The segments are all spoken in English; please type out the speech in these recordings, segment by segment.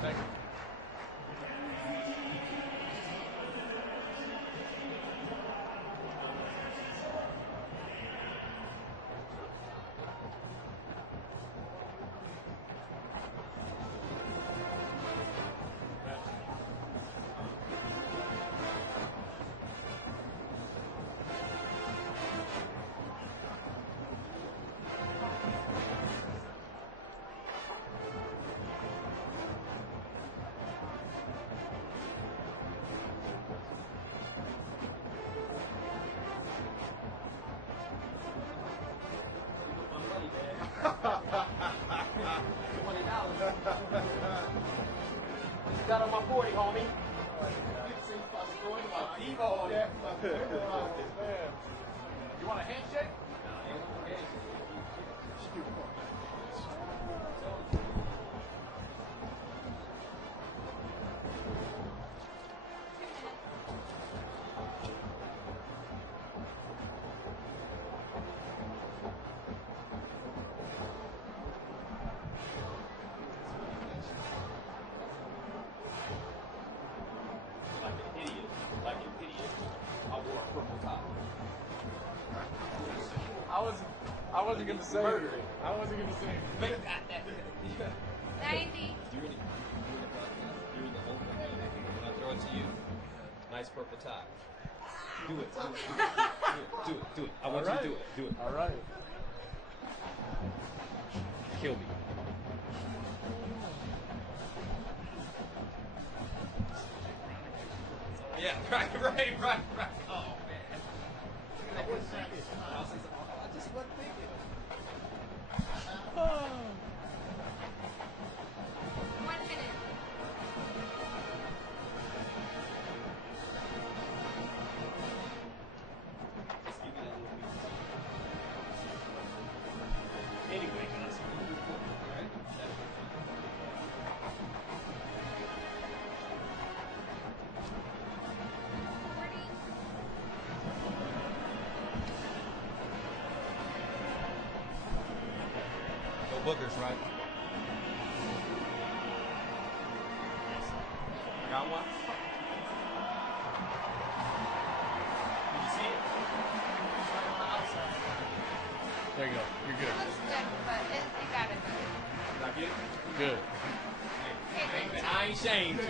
Thank you. Got on my 40, homie. You want a handshake? I wasn't gonna say it. I wasn't gonna say it. 90. During the open, I'll throw it to you. Nice purple tie. Do it. Do it. I want you to do it. Do it. All right. Kill me. Yeah, right. Oh, man. I just wasn't thinking. 1 minute. Anyway, guys, right? Go Bookers, right? Got one? Did you see it? There you go. You're It good. looks good, but you got it. Did I get it? Good. Okay, I ain't ashamed.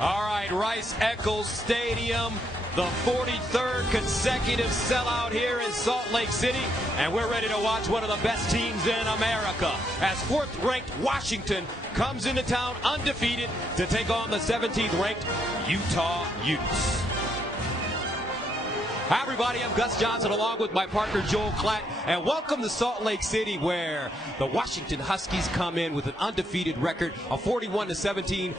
All right, Rice-Eccles Stadium, the 43rd consecutive sellout here in Salt Lake City, and we're ready to watch one of the best teams in America as 4th-ranked Washington comes into town undefeated to take on the 17th-ranked Utah Utes. Hi, everybody. I'm Gus Johnson along with my partner Joel Klatt, and welcome to Salt Lake City, where the Washington Huskies come in with an undefeated record, a 41-17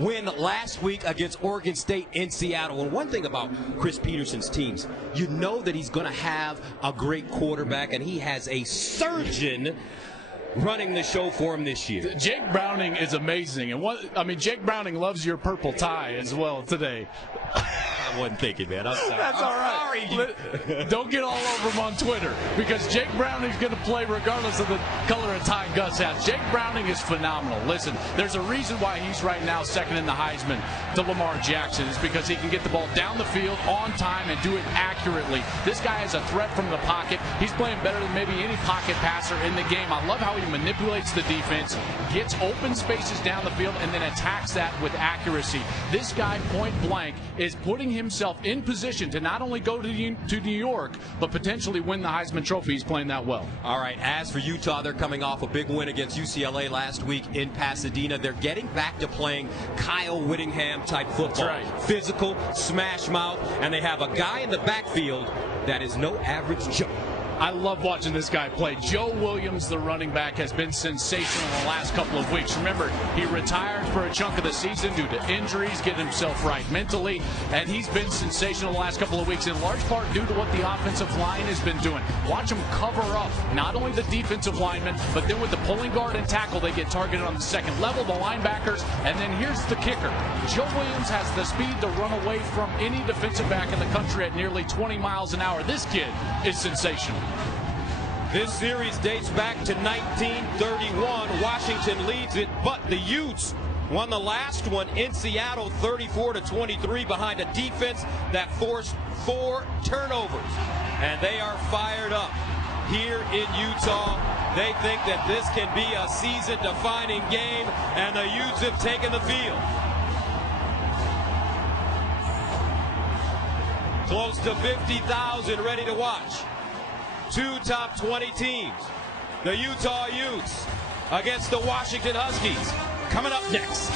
win last week against Oregon State in Seattle. And one thing about Chris Peterson's teams, you know that he's going to have a great quarterback, and he has a surgeon running the show for him this year. Jake Browning is amazing, and Jake Browning loves your purple tie as well today. I wasn't thinking, man. I'm sorry. That's all right. Sorry. Don't get all over him on Twitter, because Jake Browning's going to play regardless of the color of tie Gus has. Jake Browning is phenomenal. Listen, there's a reason why he's right now second in the Heisman to Lamar Jackson. It's because he can get the ball down the field on time and do it accurately. This guy is a threat from the pocket. He's playing better than maybe any pocket passer in the game. I love how he manipulates the defense, gets open spaces down the field, and then attacks that with accuracy. This guy, point blank, is putting himself in position to not only go to New York, but potentially win the Heisman Trophy. He's playing that well. All right, as for Utah, they're coming off a big win against UCLA last week in Pasadena. They're getting back to playing Kyle Whittingham-type football. That's right. Physical, smash mouth, and they have a guy in the backfield that is no average Joe. I love watching this guy play. Joe Williams, the running back, has been sensational in the last couple of weeks. Remember, he retired for a chunk of the season due to injuries, getting himself right mentally, and he's been sensational the last couple of weeks, in large part due to what the offensive line has been doing. Watch him cover up not only the defensive linemen, but then with the pulling guard and tackle, they get targeted on the second level, the linebackers, and then here's the kicker. Joe Williams has the speed to run away from any defensive back in the country at nearly 20 miles an hour. This kid is sensational. This series dates back to 1931. Washington leads it, but the Utes won the last one in Seattle 34-23 behind a defense that forced 4 turnovers. And they are fired up here in Utah. They think that this can be a season-defining game, and the Utes have taken the field. Close to 50,000 ready to watch. 2 top 20 teams. The Utah Utes against the Washington Huskies. Coming up next.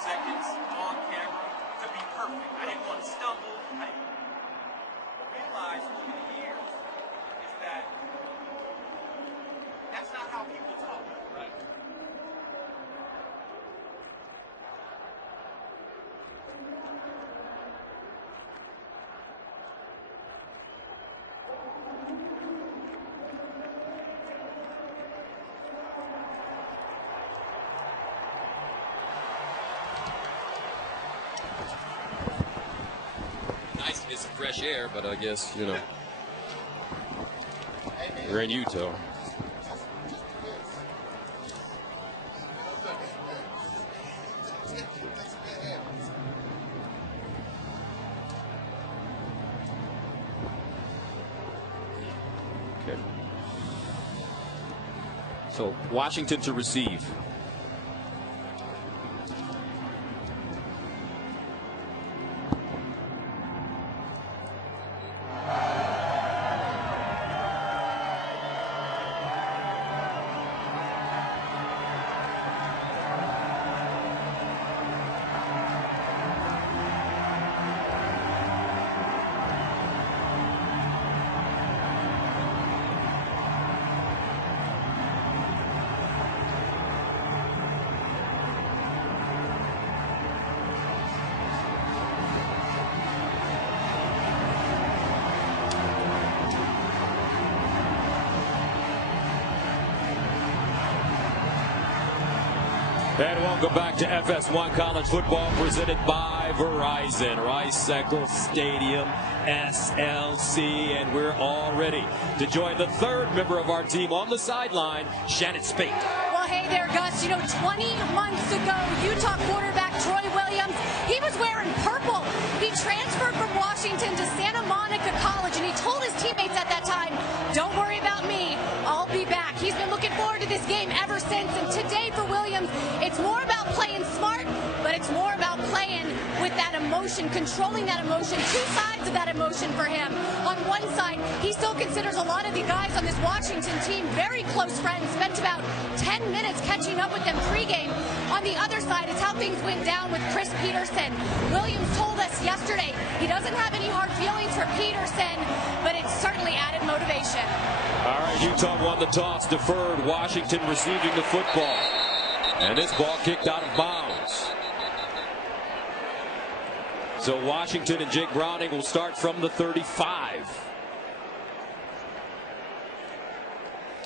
Seconds on camera to be perfect. I didn't want to stumble. I realized over the years is that that's not how people talk, right? Nice to get some fresh air, but I guess, you know, we're in Utah. Okay. So Washington to receive. And welcome back to FS1 College Football presented by Verizon. Rice-Eccles Stadium, SLC, and we're all ready to join the third member of our team on the sideline, Shannon Spate. Well, hey there, Gus. You know, 20 months ago, Utah quarterback Troy Williams, he was wearing purple. He transferred from Washington to Santa Monica College, and he told his teammates at that time, don't worry about me, I'll be back. He's been looking forward to this game ever since, and today for Williams, it's more about playing smart, but it's more about playing with that emotion, controlling that emotion, 2 sides of that emotion for him. On one side, he still considers a lot of the guys on this Washington team very close friends, spent about 10 minutes catching up with them pregame. On the other side is how things went down with Chris Peterson. Williams told us yesterday he doesn't have any hard feelings for Peterson, but it's certainly added motivation. All right, Utah won the toss, deferred. Washington receiving the football. And this ball kicked out of bounds. So Washington and Jake Browning will start from the 35.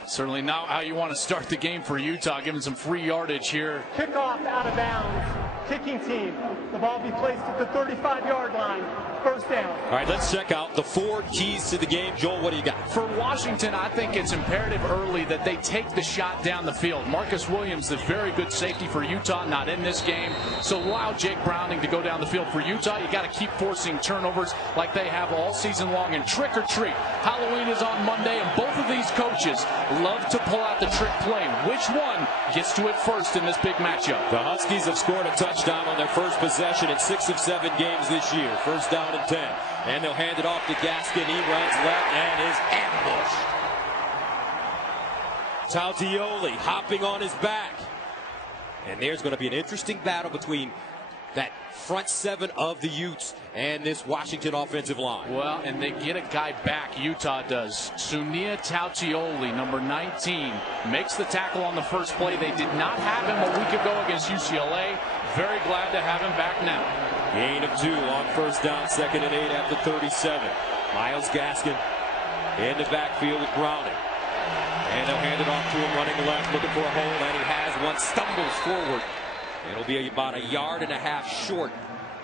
Certainly not how you want to start the game for Utah, giving some free yardage here. Kickoff out of bounds. Kicking team. The ball be placed at the 35-yard line. First down. All right, let's check out the 4 keys to the game. Joel, what do you got? For Washington, I think it's imperative early that they take the shot down the field. Marcus Williams, the very good safety for Utah, not in this game. So allow Jake Browning to go down the field. For Utah, you got to keep forcing turnovers like they have all season long. And trick or treat. Halloween is on Monday, and both of these coaches love to pull out the trick play. Which one gets to it first in this big matchup? The Huskies have scored a touchdown touchdown on their first possession in 6 of 7 games this year. First down and 10. And they'll hand it off to Gaskin. He runs left and is ambushed. Tautioli hopping on his back. And there's going to be an interesting battle between that front 7 of the Utes and this Washington offensive line. Well, and they get a guy back, Utah does. Sunia Tautioli, number 19, makes the tackle on the first play. They did not have him a week ago against UCLA. Very glad to have him back now. Gain of 2 on first down, 2nd and 8 at the 37. Myles Gaskin in the backfield with Browning. And they'll hand it off to him running left, looking for a hole, and he has one, stumbles forward. It'll be about 1.5 yards short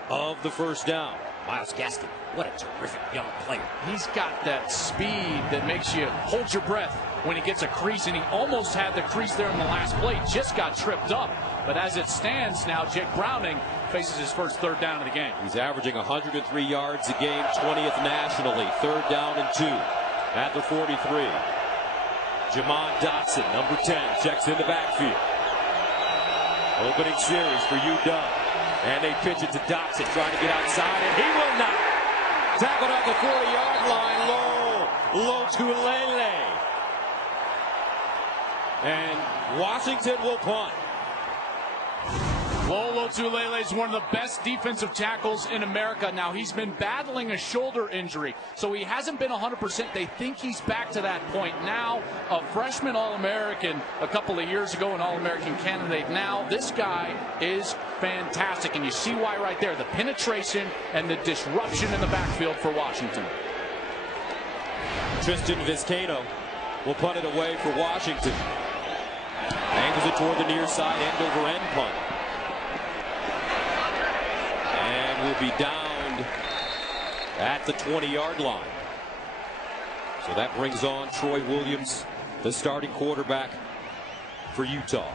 of the first down. Myles Gaskin, what a terrific young player. He's got that speed that makes you hold your breath when he gets a crease, and he almost had the crease there in the last play, just got tripped up. But as it stands now, Jake Browning faces his first 3rd down of the game. He's averaging 103 yards a game, 20th nationally. 3rd down and 2 at the 43. Jamon Dotson, number 10, checks in the backfield. Opening series for UW. And they pitch it to Dotson, trying to get outside, and he will not. Tackled off the 40-yard line, low to Lele. And Washington will punt. Lolo Tulele is one of the best defensive tackles in America. Now, he's been battling a shoulder injury, so he hasn't been 100%. They think he's back to that point now. A freshman All-American a couple of years ago, an All-American candidate. Now, this guy is fantastic, and you see why right there. The penetration and the disruption in the backfield for Washington. Tristan Vizcaino will punt it away for Washington. Angles it toward the near side, end over end punt. And will be downed at the 20-yard line. So that brings on Troy Williams, the starting quarterback for Utah.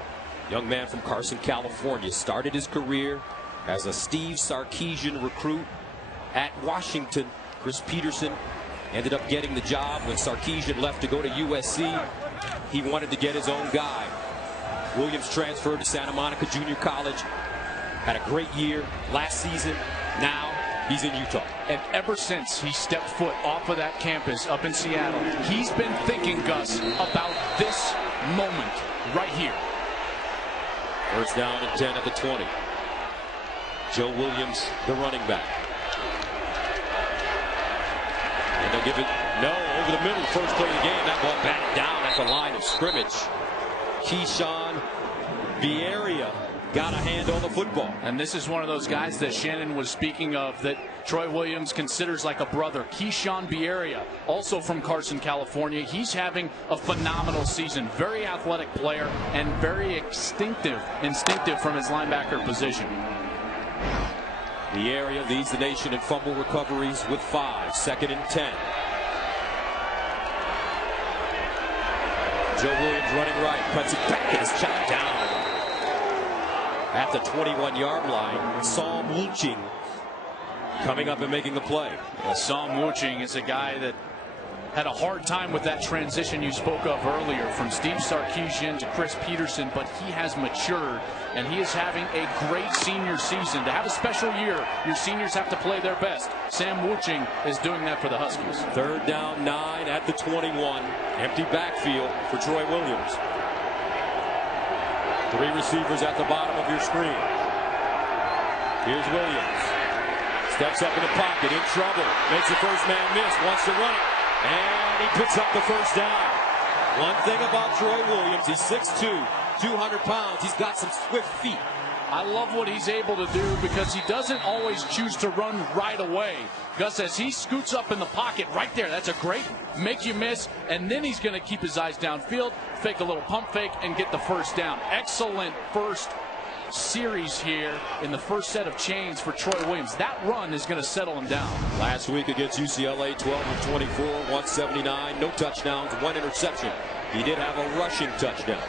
Young man from Carson, California, started his career as a Steve Sarkisian recruit at Washington. Chris Peterson ended up getting the job when Sarkisian left to go to USC. He wanted to get his own guy. Williams transferred to Santa Monica Junior College. Had a great year last season. Now he's in Utah. And ever since he stepped foot off of that campus up in Seattle, he's been thinking, Gus, about this moment right here. First down and 10 at the 20. Joe Williams, the running back. And they'll give it, no, over the middle, first play of the game. That ball batted down at the line of scrimmage. Keyshawn Vieira got a hand on the football. And this is one of those guys that Shannon was speaking of that Troy Williams considers like a brother. Keyshawn Vieira, also from Carson, California. He's having a phenomenal season. Very athletic player and very instinctive from his linebacker position. Vieira leads the nation in fumble recoveries with 5. 2nd and 10. Joe Williams running right, cuts it back, and is chopped down at the 21-yard line. Psalm Wuching coming up and making the play. Well, Psalm Wuching is a guy that had a hard time with that transition you spoke of earlier from Steve Sarkisian to Chris Peterson, but he has matured and he is having a great senior season. To have a special year, your seniors have to play their best. Sam Wuching is doing that for the Huskies. 3rd down, 9 at the 21. Empty backfield for Troy Williams. 3 receivers at the bottom of your screen. Here's Williams. Steps up in the pocket, in trouble. Makes the first man miss, wants to run it. And he picks up the first down. One thing about Troy Williams, he's 6'2", 200 pounds. He's got some swift feet. I love what he's able to do because he doesn't always choose to run right away. Gus says he scoots up in the pocket right there. That's a great make you miss, and then he's going to keep his eyes downfield, fake a little pump fake, and get the first down. Excellent first series here in the first set of chains for Troy Williams. That run is going to settle him down. Last week against UCLA, 12 of 24, 179, no touchdowns, 1 interception. He did have a rushing touchdown.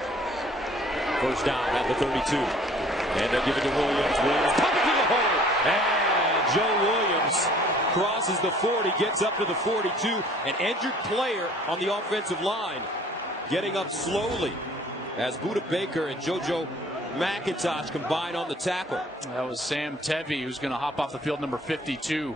First down at the 32. And they'll give it to Williams. Williams coming to the hole. And Joe Williams crosses the 40, gets up to the 42. An injured player on the offensive line getting up slowly as Buda Baker and JoJo McIntosh combined on the tackle. That was Sam Tevy, who's going to hop off the field, number 52.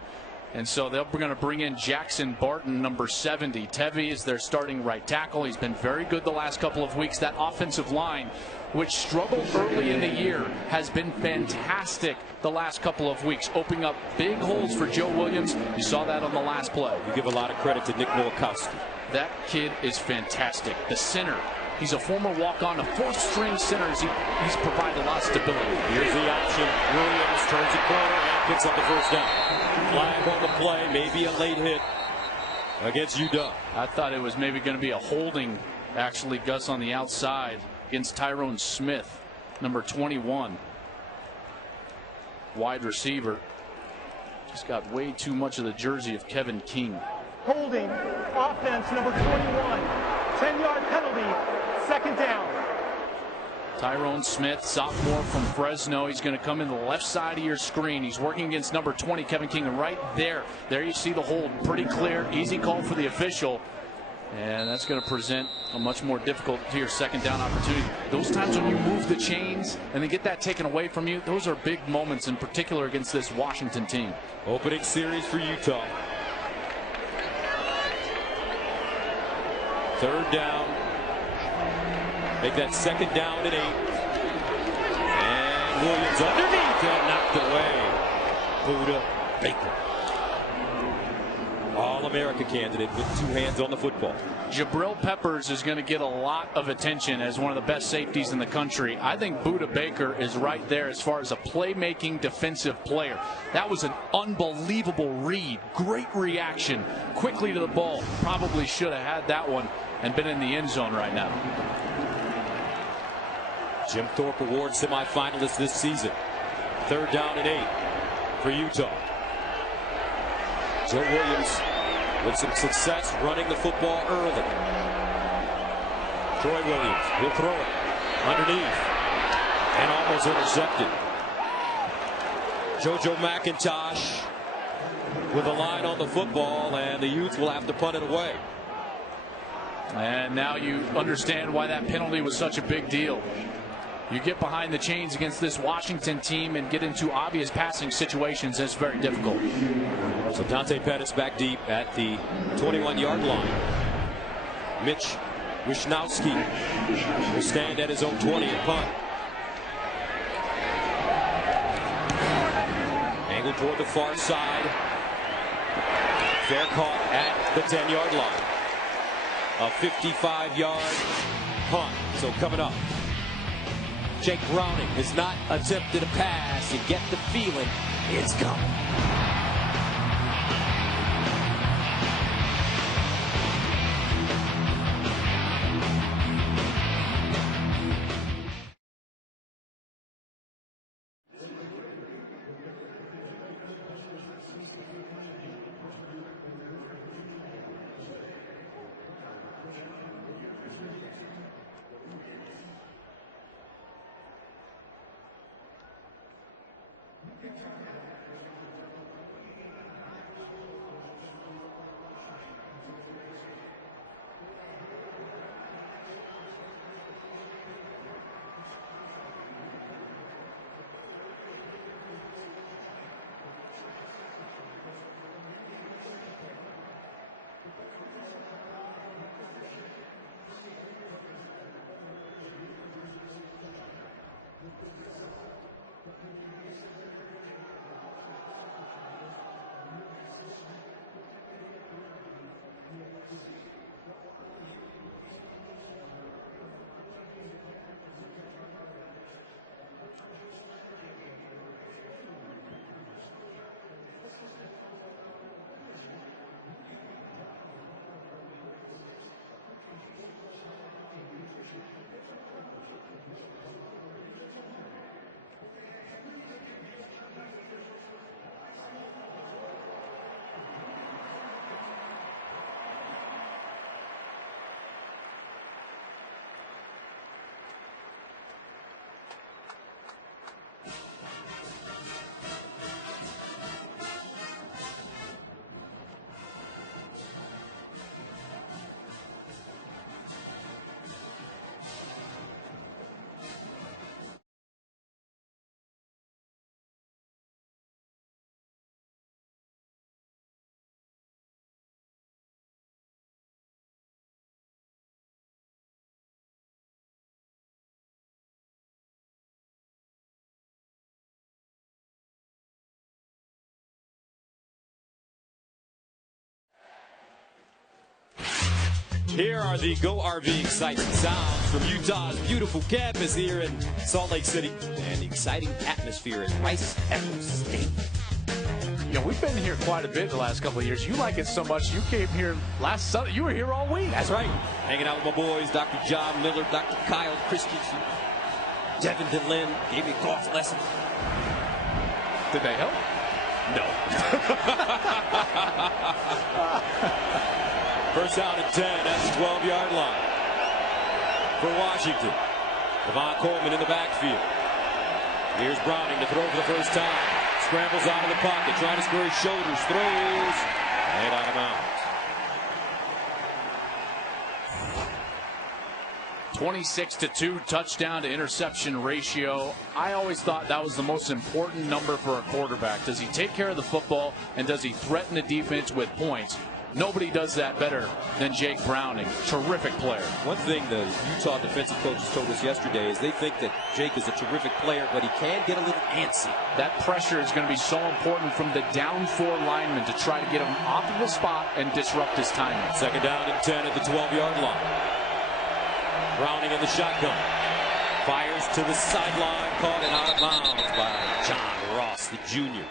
And so they're going to bring in Jackson Barton, number 70. Tevy is their starting right tackle. He's been very good the last couple of weeks. That offensive line, which struggled early in the year, has been fantastic the last couple of weeks, opening up big holes for Joe Williams. You saw that on the last play. You give a lot of credit to Nick Nowakowski. That kid is fantastic. The center, he's a former walk-on, a fourth-string center. He's provided a lot of stability. Here's the option. Williams turns the corner and picks up the first down. Flag on the play, maybe a late hit against UW. I thought it was maybe going to be a holding, actually, Gus, on the outside against Tyrone Smith, number 21. Wide receiver. Just got way too much of the jersey of Kevin King. Holding, offense number 21. 10-yard penalty, second down. Tyrone Smith, sophomore from Fresno. He's going to come in the left side of your screen. He's working against number 20, Kevin King. And right there you see the hold. Pretty clear. Easy call for the official. And that's going to present a much more difficult here second down opportunity. Those times when you move the chains and they get that taken away from you, those are big moments, in particular against this Washington team. Opening series for Utah. Third down. Make that second down and 8. And Williams underneath and knocked away. Buda Baker. All-America candidate with 2 hands on the football. Jabril Peppers is going to get a lot of attention as one of the best safeties in the country. I think Buda Baker is right there as far as a playmaking defensive player. That was an unbelievable read. Great reaction. Quickly to the ball. Probably should have had that one and been in the end zone right now. Jim Thorpe Award semifinalist this season. Third down and 8 for Utah. Joe Williams with some success running the football early. Troy Williams will throw it underneath and almost intercepted. JoJo McIntosh with a line on the football, and the Utes will have to punt it away. And now you understand why that penalty was such a big deal. You get behind the chains against this Washington team and get into obvious passing situations. It's very difficult. So Dante Pettis back deep at the 21-yard line. Mitch Wisnowski will stand at his own 20 and punt. Angled toward the far side. Fair caught at the 10-yard line. A 55-yard punt. So coming up, Jake Browning has not attempted a pass. You get the feeling it's coming. Here are the Go RV exciting sounds from Utah's beautiful campus here in Salt Lake City and the exciting atmosphere at Rice Eccles Stadium. You know, we've been here quite a bit the last couple of years. You like it so much, you came here last Sunday. You were here all week. That's right. Hanging out with my boys, Dr. John Miller, Dr. Kyle Christensen, Devin DeLynn gave me golf lessons. Did they help? No. First down and 10 at the 12-yard line for Washington. Levon Coleman in the backfield. Here's Browning to throw for the first time. Scrambles out of the pocket, trying to square his shoulders, throws, and out of bounds. 26-2 touchdown to interception ratio. I always thought that was the most important number for a quarterback. Does he take care of the football, and does he threaten the defense with points? Nobody does that better than Jake Browning. Terrific player. One thing the Utah defensive coaches told us yesterday is they think that Jake is a terrific player, but he can get a little antsy. That pressure is going to be so important from the down 4 linemen to try to get him off of the spot and disrupt his timing. Second down and 10 at the 12-yard line. Browning in the shotgun. Fires to the sideline, caught and out of bounds by John Ross, the junior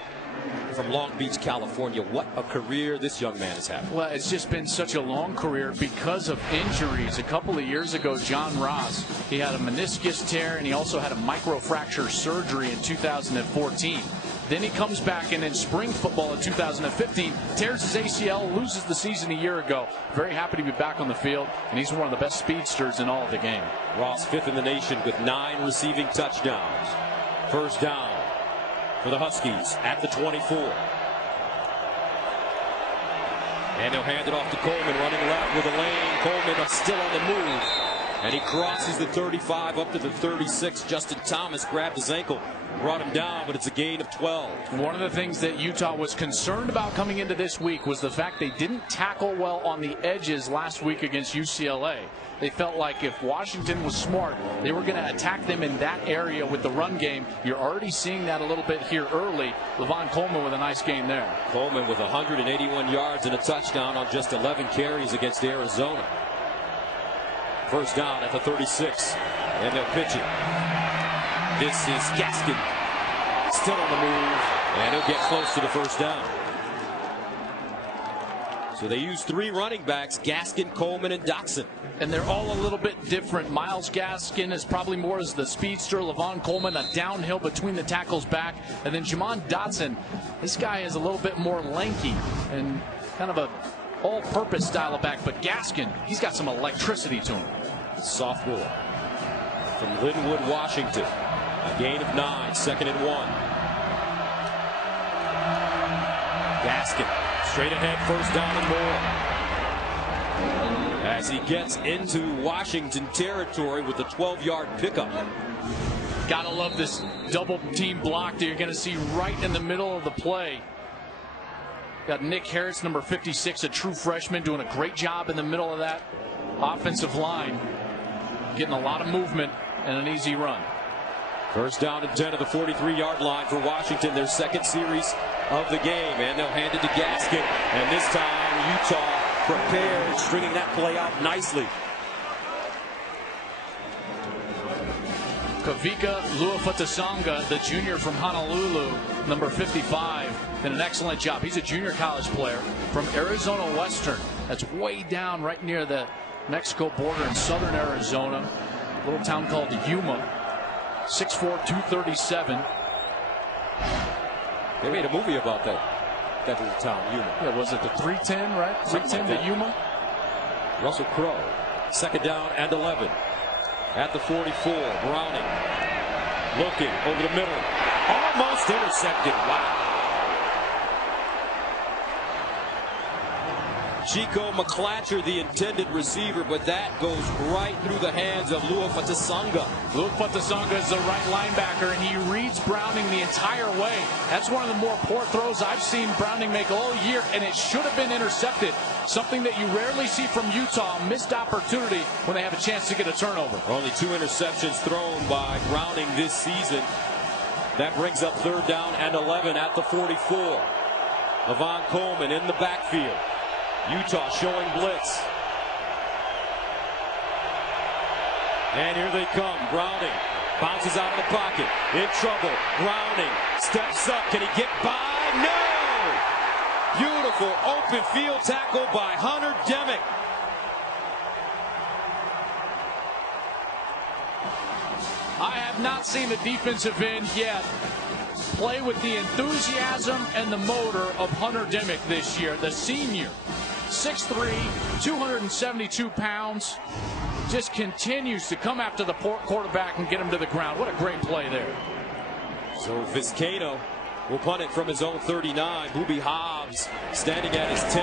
from Long Beach, California. What a career this young man has had. Well, it's just been such a long career because of injuries. A couple of years ago, John Ross, he had a meniscus tear and he also had a microfracture surgery in 2014. Then he comes back, and in spring football in 2015, tears his ACL, loses the season a year ago. Very happy to be back on the field, and he's one of the best speedsters in all of the game. Ross, 5th in the nation with 9 receiving touchdowns. First down for the Huskies at the 24. And they'll hand it off to Coleman, running left with a lane. Coleman still on the move, and he crosses the 35 up to the 36. Justin Thomas grabbed his ankle, brought him down, but it's a gain of 12. One of the things that Utah was concerned about coming into this week was the fact they didn't tackle well on the edges last week against UCLA. They felt like if Washington was smart, they were going to attack them in that area with the run game. You're already seeing that a little bit here early. Levon Coleman with a nice game there. Coleman with 181 yards and a touchdown on just 11 carries against Arizona. First down at the 36, and they'll pitch it. This is Gaskin, still on the move, and he'll get close to the first down. So they use 3 running backs, Gaskin, Coleman, and Dotson. And they're all a little bit different. Myles Gaskin is probably more as the speedster. Levon Coleman, a downhill between the tackles back. And then Jamon Dotson, this guy is a little bit more lanky and kind of a all-purpose style of back. But Gaskin, he's got some electricity to him. Sophomore from Linwood, Washington. A gain of 9, 2nd and 1. Gaskin straight ahead, first down and more. As he gets into Washington territory with a 12-yard pickup. Gotta love this double team block that you're going to see right in the middle of the play. Got Nick Harris, number 56, a true freshman, doing a great job in the middle of that offensive line. Getting a lot of movement and an easy run. First down and 10 at the 43-yard line for Washington, their 2nd series of the game. And they'll hand it to Gaskin. And this time, Utah prepared, stringing that play out nicely. Kavika Luafatasanga, the junior from Honolulu, number 55, did an excellent job. He's a junior college player from Arizona Western. That's way down right near the Mexico border in southern Arizona. A little town called Yuma. 6'4", 237. They made a movie about that little town, Yuma. Yeah, was it the 310, right? 310 to Yuma? Russell Crowe. 2nd down and 11. At the 44, Browning. Looking over the middle. Almost intercepted. Wow. Chico McClatcher, the intended receiver, but that goes right through the hands of Luafatasanga. Luafatasanga is the right linebacker, and he reads Browning the entire way. That's one of the more poor throws I've seen Browning make all year, and it should have been intercepted. Something that you rarely see from Utah, missed opportunity when they have a chance to get a turnover. Only 2 interceptions thrown by Browning this season. That brings up 3rd down and 11 at the 44. Levon Coleman in the backfield. Utah showing blitz. And here they come. Browning bounces out of the pocket. In trouble. Browning steps up. Can he get by? No! Beautiful open field tackle by Hunter Demick. I have not seen a defensive end yet play with the enthusiasm and the motor of Hunter Demick this year. The senior, 6'3", 272 pounds, just continues to come after the quarterback and get him to the ground. What a great play there. So Vizcaino will punt it from his own 39. Booby Hobbs standing at his 10.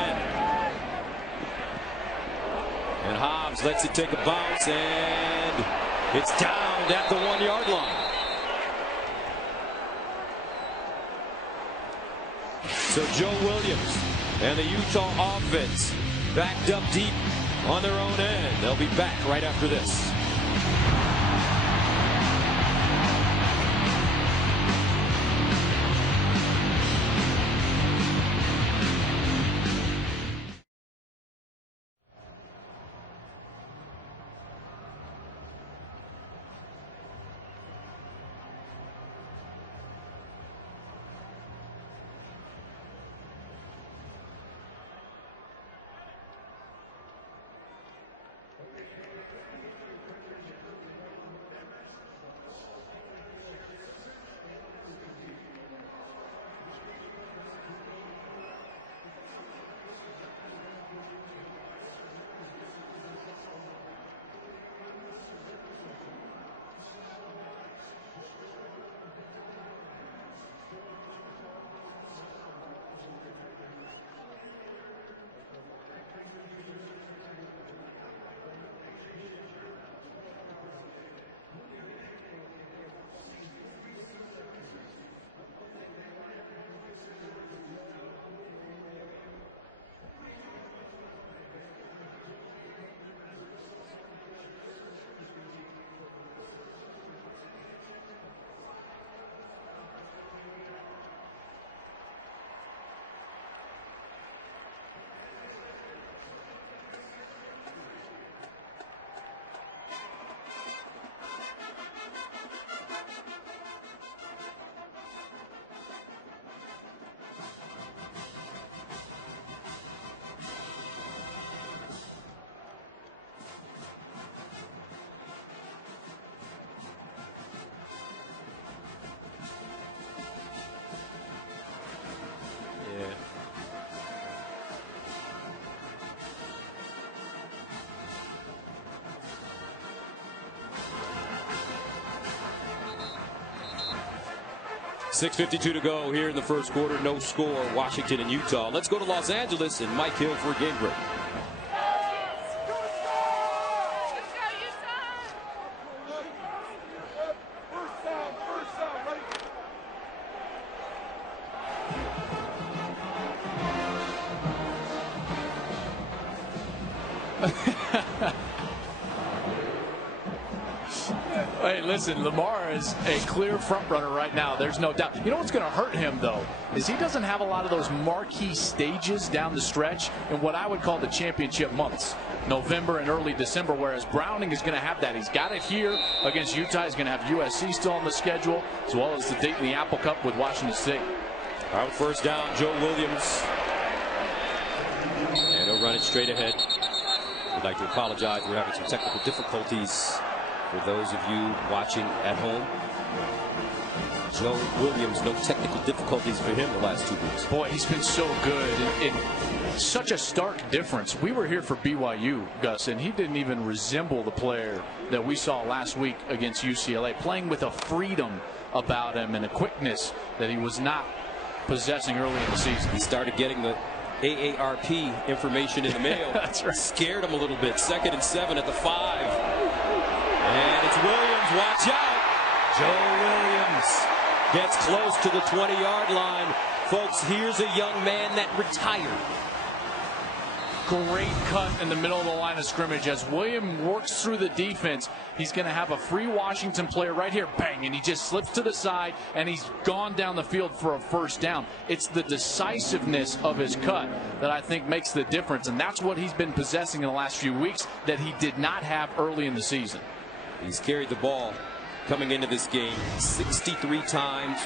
And Hobbs lets it take a bounce, and it's down at the 1-yard line. So Joe Williams and the Utah offense backed up deep on their own end. They'll be back right after this. .6:52 to go here in the first quarter. No score, Washington and Utah. Let's go to Los Angeles and Mike Hill for a game break. Hey, listen, Lamar is a clear front runner right now. There's no doubt. You know what's going to hurt him, though, is he doesn't have a lot of those marquee stages down the stretch in what I would call the championship months, November and early December, whereas Browning is going to have that. He's got it here against Utah. He's going to have USC still on the schedule, as well as the date in the Apple Cup with Washington State. All right, first down, Joe Williams. And he'll run it straight ahead. We'd like to apologize. We're having some technical difficulties for those of you watching at home. Joe Williams, no technical difficulties for him the last 2 weeks. Boy, he's been so good. And such a stark difference. We were here for BYU, Gus, and he didn't even resemble the player that we saw last week against UCLA, playing with a freedom about him and a quickness that he was not possessing early in the season. He started getting the AARP information in the mail. That's right. Scared him a little bit. 2nd and 7 at the 5. And it's Williams. Watch out. Joe Williams gets close to the 20-yard line. Folks, here's a young man that retired. Great cut in the middle of the line of scrimmage. As Williams works through the defense, he's going to have a free Washington player right here. Bang, and he just slips to the side, and he's gone down the field for a first down. It's the decisiveness of his cut that I think makes the difference, and that's what he's been possessing in the last few weeks that he did not have early in the season. He's carried the ball coming into this game 63 times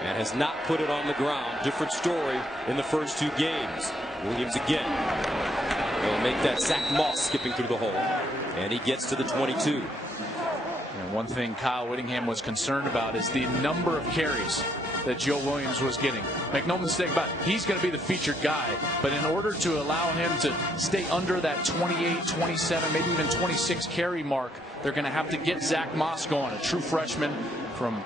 and has not put it on the ground. Different story in the first 2 games. Williams again. He'll make that Zach Moss skipping through the hole, and he gets to the 22. And one thing Kyle Whittingham was concerned about is the number of carries that Joe Williams was getting. Make no mistake about it, he's going to be the featured guy, but in order to allow him to stay under that 28, 27, maybe even 26 carry mark, they're going to have to get Zach Moss going, a true freshman from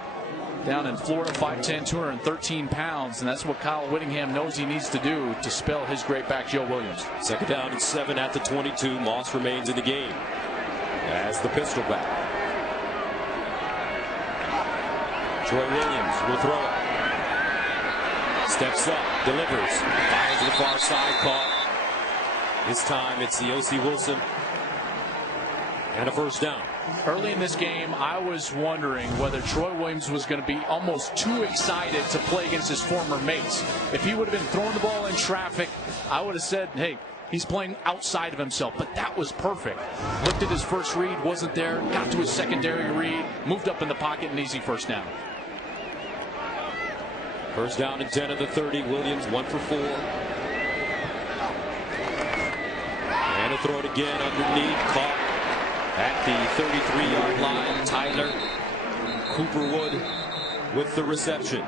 down in Florida, 5'10", 213 pounds, and that's what Kyle Whittingham knows he needs to do to spell his great back Joe Williams. 2nd down and 7 at the 22. Moss remains in the game as the pistol back. Troy Williams will throw it. Steps up, delivers, fires to the far side, caught. This time it's the O.C. Wilson, and a 1st down. Early in this game, I was wondering whether Troy Williams was going to be almost too excited to play against his former mates. If he would have been throwing the ball in traffic, I would have said, hey, he's playing outside of himself. But that was perfect. Looked at his first read, wasn't there. Got to his secondary read, moved up in the pocket, an easy 1st down. 1st down and 10 of the 30. Williams 1 for 4. And a throw it again underneath, caught at the 33-yard line. Tyler Cooperwood with the reception.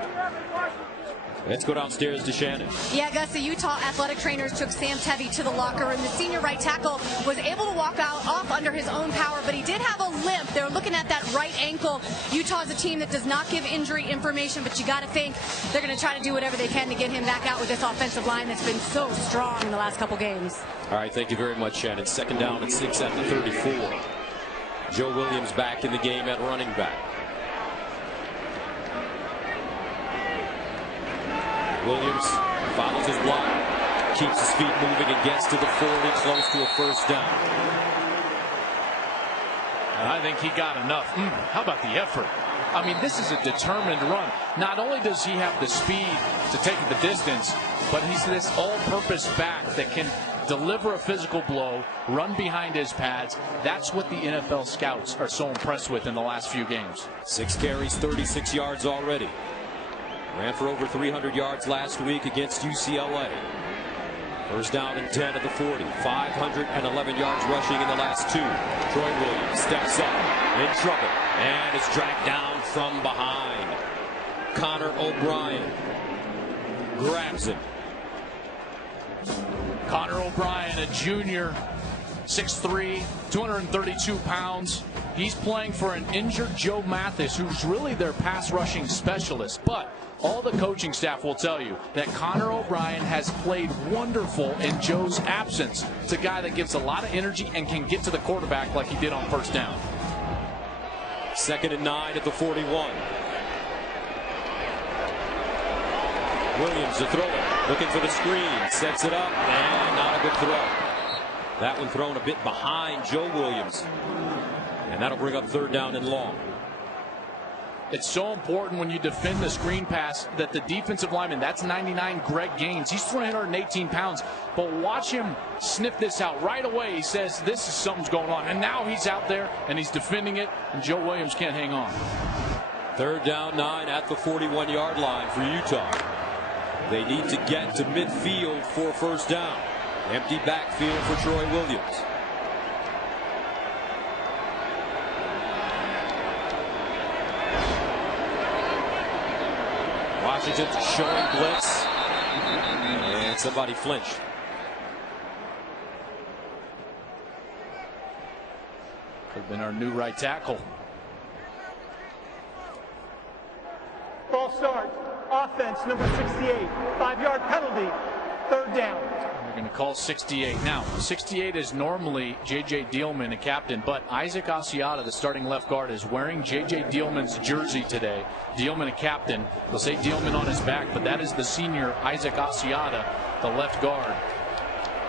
Let's go downstairs to Shannon. Yeah, Gus, the Utah athletic trainers took Sam Tevy to the locker room. The senior right tackle was able to walk out off under his own power, but he did have a limp. They're looking at that right ankle. Utah's a team that does not give injury information, but you got to think they're going to try to do whatever they can to get him back out with this offensive line that's been so strong in the last couple games. All right, thank you very much, Shannon. 2nd down and 6 at the 34. Joe Williams back in the game at running back. Williams follows his block, keeps his feet moving and gets to the 40, close to a 1st down. And I think he got enough. How about the effort? I mean, this is a determined run. Not only does he have the speed to take the distance, but he's this all-purpose back that can deliver a physical blow, run behind his pads. That's what the NFL scouts are so impressed with in the last few games. 6 carries, 36 yards already. Ran for over 300 yards last week against UCLA. 1st down and 10 at the 40. 511 yards rushing in the last 2. Troy Williams steps up, in trouble, and is dragged down from behind. Connor O'Brien grabs him. Connor O'Brien, a junior, 6'3", 232 pounds. He's playing for an injured Joe Mathis, who's really their pass rushing specialist. But all the coaching staff will tell you that Connor O'Brien has played wonderful in Joe's absence. It's a guy that gives a lot of energy and can get to the quarterback like he did on 1st down. 2nd and 9 at the 41. Williams to throw it, looking for the screen, sets it up, and not a good throw. That one thrown a bit behind Joe Williams, and that'll bring up 3rd down and long. It's so important when you defend the screen pass that the defensive lineman, that's 99 Greg Gaines, he's 318 pounds, but watch him sniff this out right away. He says this is something's going on, and now he's out there and he's defending it, and Joe Williams can't hang on. 3rd down, 9 at the 41-yard line for Utah. They need to get to midfield for 1st down. Empty backfield for Troy Williams. Washington showing blitz, and somebody flinched. Could have been our new right tackle. Ball start. Offense, number 68. 5-yard penalty. 3rd down. They're going to call 68. Now, 68 is normally J.J. Dielman, a captain, but Isaac Asiata, the starting left guard, is wearing J.J. Dielman's jersey today. Dielman, a captain. They'll say Dielman on his back, but that is the senior Isaac Asiata, the left guard.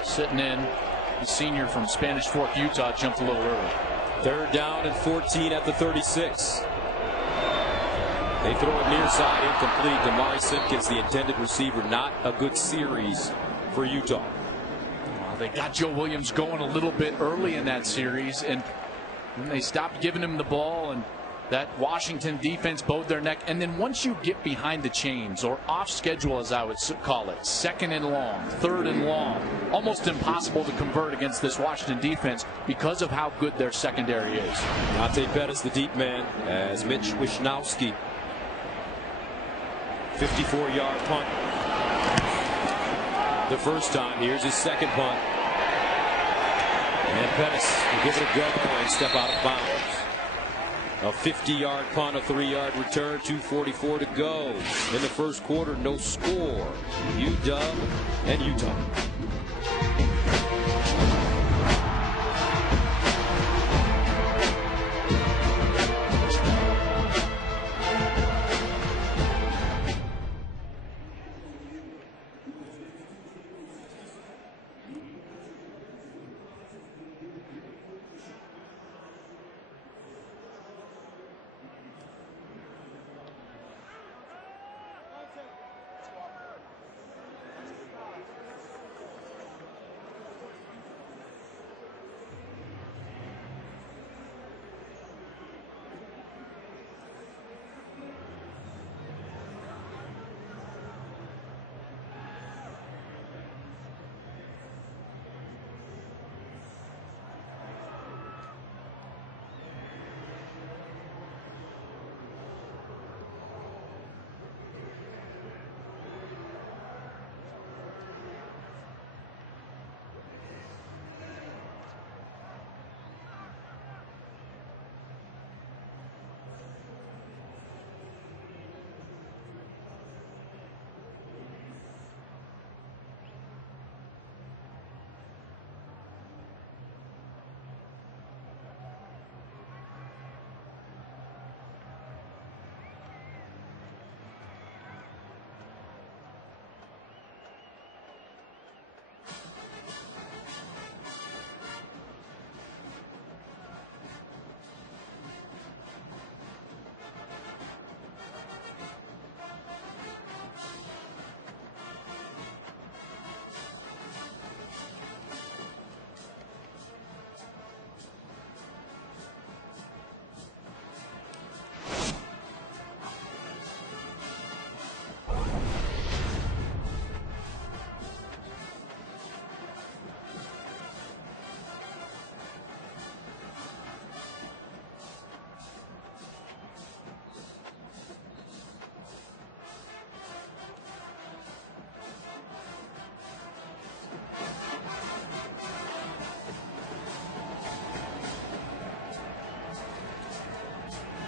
Sitting in, the senior from Spanish Fork, Utah, jumped a little early. 3rd down and 14 at the 36. They throw it near side, incomplete. Damari Simpkins, the intended receiver. Not a good series for Utah. Well, they got Joe Williams going a little bit early in that series, and And they stopped giving him the ball, and that Washington defense bowed their neck. And then once you get behind the chains, or off schedule as I would call it, 2nd and long, 3rd and long, almost impossible to convert against this Washington defense because of how good their secondary is. Dante Pettis, the deep man, as Mitch Wisnowski. 54-yard punt. The first time. Here's his second punt. And Pettis will give it a go and step out of bounds. A 50-yard punt, a 3-yard return, 2:44 to go in the first quarter. No score. UW and Utah.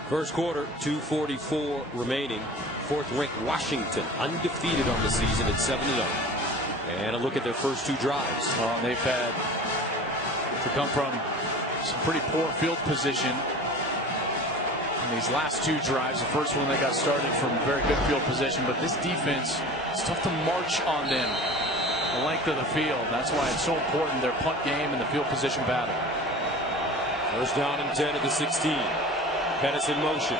First quarter, 2:44 remaining. 4th-ranked Washington undefeated on the season at 7-0. And a look at their first 2 drives. Well, they've had to come from some pretty poor field position in these last 2 drives. The first one they got started from very good field position, but this defense, it's tough to march on them the length of the field. That's why it's so important, their punt game and the field position battle. First down and 10 at the 16. Pettis in motion.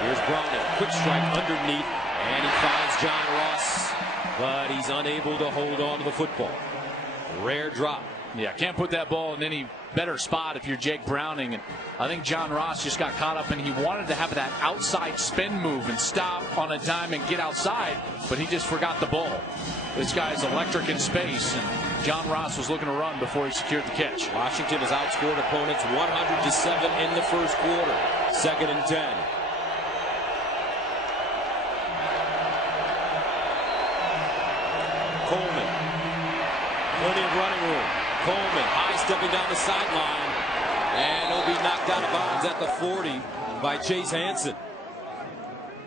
Here's Browning. Quick strike underneath, and he finds John Ross, but he's unable to hold on to the football. Rare drop. Yeah, can't put that ball in any better spot if you're Jake Browning. And I think John Ross just got caught up, and he wanted to have that outside spin move and stop on a dime and get outside, but he just forgot the ball. This guy's electric in space, and John Ross was looking to run before he secured the catch. Washington has outscored opponents 100-7 in the first quarter. 2nd and 10. Coleman. Plenty of running room. Coleman high stepping down the sideline, and he'll be knocked out of bounds at the 40 by Chase Hansen.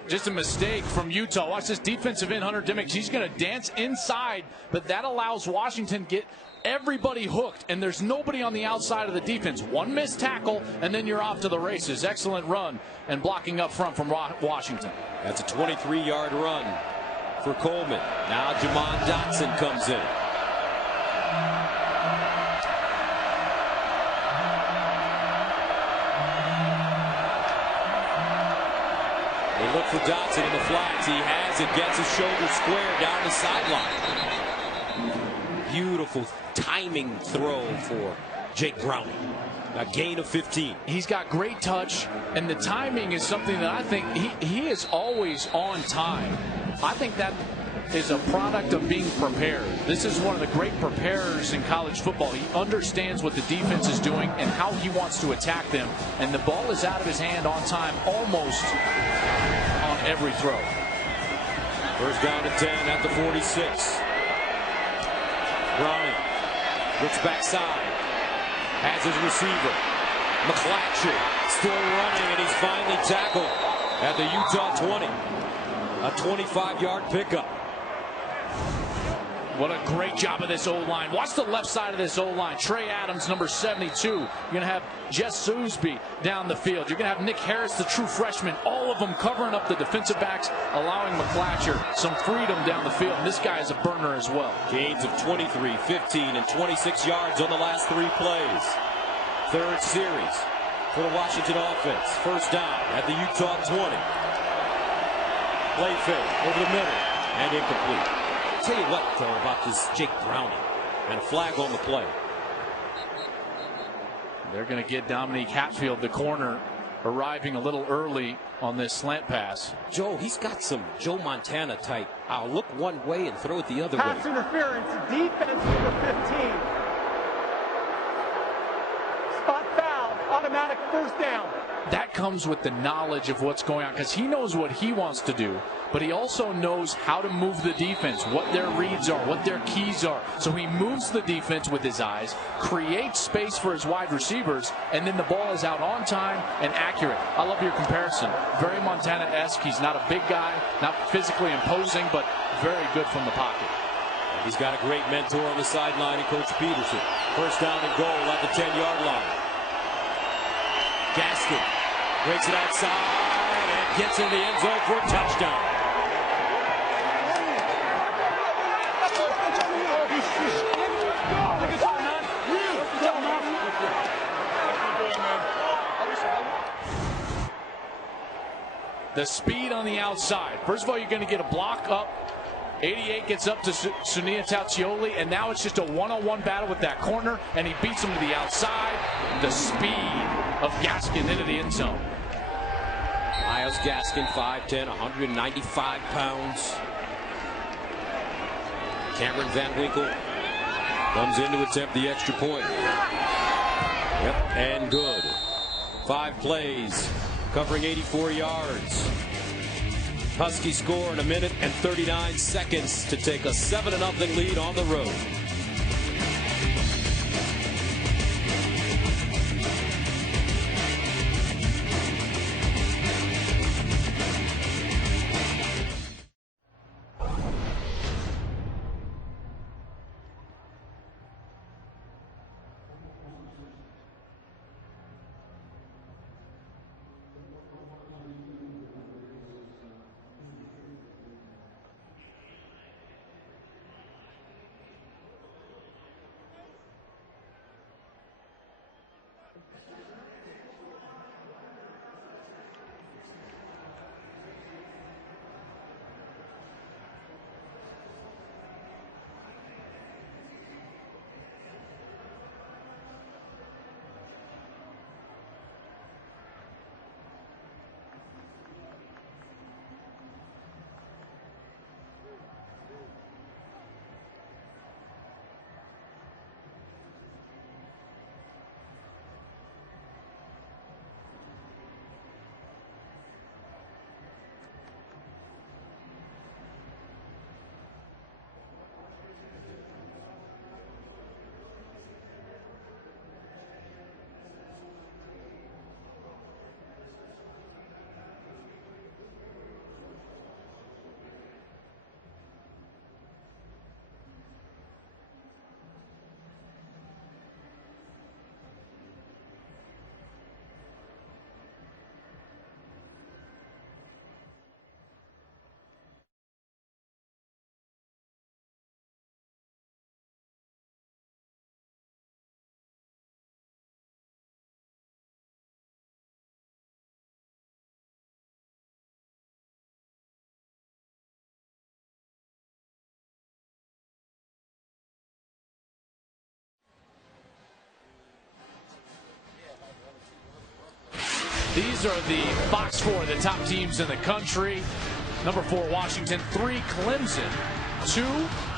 Just a mistake from Utah. Watch this defensive end, Hunter Dimick. He's going to dance inside, but that allows Washington to get everybody hooked, and there's nobody on the outside of the defense. One missed tackle, and then you're off to the races. Excellent run and blocking up front from Washington. That's a 23-yard run for Coleman. Now Jamon Dotson comes in. They look for Dotson in the flats. He has it, gets his shoulder square down the sideline. Beautiful timing throw for Jake Browning. A gain of 15. He's got great touch, and the timing is something that I think he is always on time. I think that is a product of being prepared. This is one of the great preparers in college football. He understands what the defense is doing and how he wants to attack them, and the ball is out of his hand on time almost on every throw. First down to 10 at the 46. Browning looks backside. Has his receiver. McClatchy still running, and he's finally tackled at the Utah 20. A 25-yard pickup. What a great job of this O-line. Watch the left side of this O-line. Trey Adams, number 72. You're going to have Jess Soosby down the field. You're going to have Nick Harris, the true freshman. All of them covering up the defensive backs, allowing McClatcher some freedom down the field. And this guy is a burner as well. Gains of 23, 15, and 26 yards on the last 3 plays. Third series for the Washington offense. First down at the Utah 20. Play fake over the middle and incomplete. I'll tell you what, though, about this Jake Browning, and a flag on the play. They're going to get Dominique Hatfield, the corner, arriving a little early on this slant pass. Joe, he's got some Joe Montana type. I'll look one way and throw it the other way. Pass interference, defense number 15. Spot foul, automatic first down. That comes with the knowledge of what's going on, because he knows what he wants to do, but he also knows how to move the defense, what their reads are, what their keys are. So he moves the defense with his eyes, creates space for his wide receivers, and then the ball is out on time and accurate. I love your comparison. Very Montana-esque. He's not a big guy, not physically imposing, but very good from the pocket. And he's got a great mentor on the sideline in Coach Peterson. First down and goal at the 10-yard line. Gaskin breaks it outside and gets in the end zone for a touchdown. The speed on the outside. First of all, you're going to get a block up. 88 gets up to Sunia Taucioli, and now it's just a one-on-one battle with that corner, and he beats him to the outside. The speed of Gaskin into the end zone. Myles Gaskin, 5'10", 195 pounds. Cameron Van Winkle comes in to attempt the extra point. Yep, and good. 5 plays, covering 84 yards. Huskies score in 1 minute and 39 seconds to take a 7-0 lead on the road. These are the Fox 4, the top teams in the country. Number 4, Washington. 3, Clemson. 2,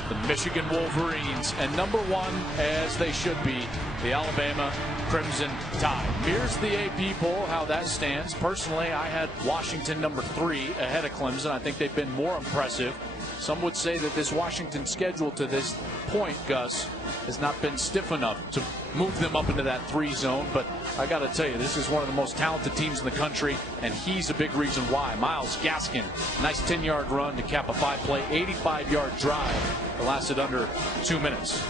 the Michigan Wolverines. And number 1, as they should be, the Alabama Crimson Tide. Here's the AP poll, how that stands. Personally, I had Washington number 3 ahead of Clemson. I think they've been more impressive. Some would say that this Washington schedule to this point, Gus, has not been stiff enough to move them up into that 3 zone. But I got to tell you, this is one of the most talented teams in the country, and he's a big reason why. Myles Gaskin, nice 10-yard run to cap a 5-play, 85-yard drive that lasted under 2 minutes.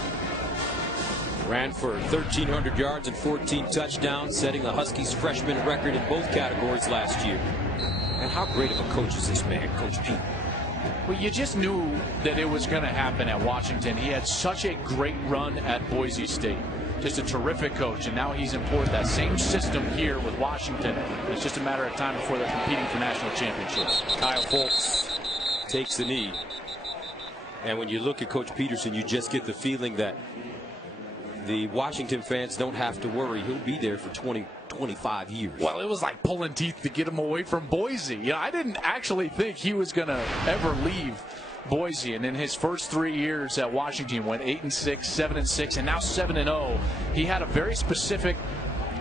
Ran for 1,300 yards and 14 touchdowns, setting the Huskies' freshman record in both categories last year. And how great of a coach is this man, Coach Pete? Well, you just knew that it was going to happen at Washington. He had such a great run at Boise State. Just a terrific coach, and now he's imported that same system here with Washington. It's just a matter of time before they're competing for national championships. Kyle Fultz takes the knee. And when you look at Coach Peterson, you just get the feeling that the Washington fans don't have to worry. He'll be there for 25 years. Well, it was like pulling teeth to get him away from Boise. You know, I didn't actually think he was going to ever leave Boise. And in his first 3 years at Washington, went 8-6, 7-6, and now 7-0. He had a very specific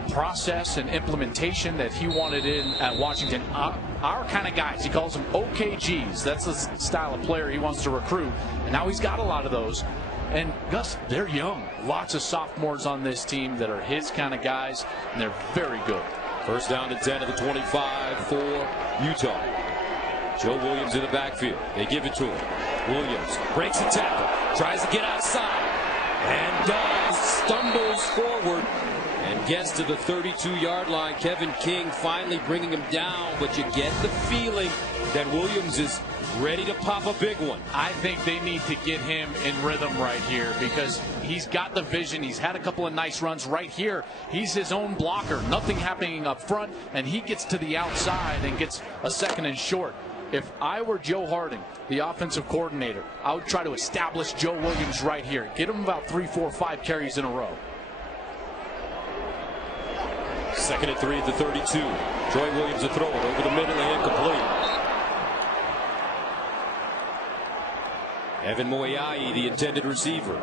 process and implementation that he wanted in at Washington. Our kind of guys, he calls them OKGs. That's the style of player he wants to recruit. And now he's got a lot of those. And Gus, they're young. Lots of sophomores on this team that are his kind of guys, and they're very good. First down and 10 of the 25 for Utah. Joe Williams in the backfield. They give it to him. Williams breaks the tackle, tries to get outside, and does. Stumbles forward and gets to the 32-yard line. Kevin King finally bringing him down, but you get the feeling that Williams is ready to pop a big one. I think they need to get him in rhythm right here because he's got the vision. He's had a couple of nice runs right here. He's his own blocker. Nothing happening up front, and he gets to the outside and gets a second and short. If I were Joe Harding, the offensive coordinator, I would try to establish Joe Williams right here. Get him about 3, 4, 5 carries in a row. Second and 3 at the 32. Troy Williams to throw it over the middle and incomplete. Evan Moyai, the intended receiver.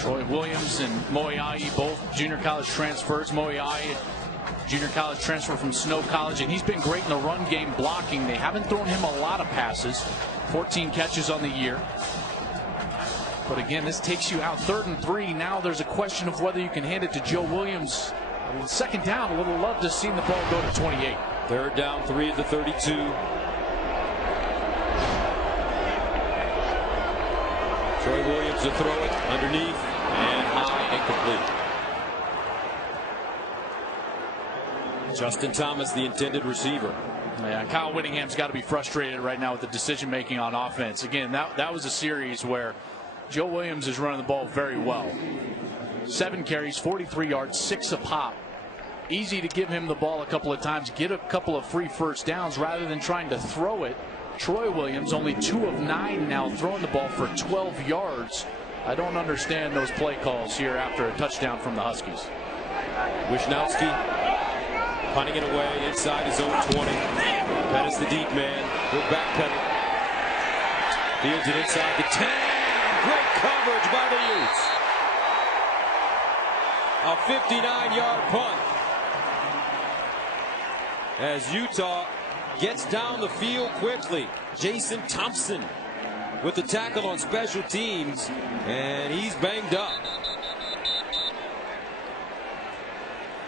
Troy Williams and Moyai, both junior college transfers. Moyai, junior college transfer from Snow College, and he's been great in the run game blocking. They haven't thrown him a lot of passes. 14 catches on the year. But again, this takes you out 3rd and 3. Now there's a question of whether you can hand it to Joe Williams. Second down, a little love to see the ball go to 28. 3rd down, 3 at the 32. Troy Williams to throw it underneath and high, incomplete. Justin Thomas, the intended receiver. Yeah, Kyle Whittingham's got to be frustrated right now with the decision making on offense. Again, that was a series where Joe Williams is running the ball very well. 7 carries, 43 yards, 6 a pop. Easy to give him the ball a couple of times, get a couple of free first downs rather than trying to throw it. Troy Williams only 2 of 9 now throwing the ball for 12 yards. I don't understand those play calls here after a touchdown from the Huskies. Wisnowski punting it away inside his own 20. That is the deep man. He'll backpedal. Fields it inside the 10. Great coverage by the Utes. A 59-yard punt. As Utah gets down the field quickly. Jason Thompson with the tackle on special teams, and he's banged up.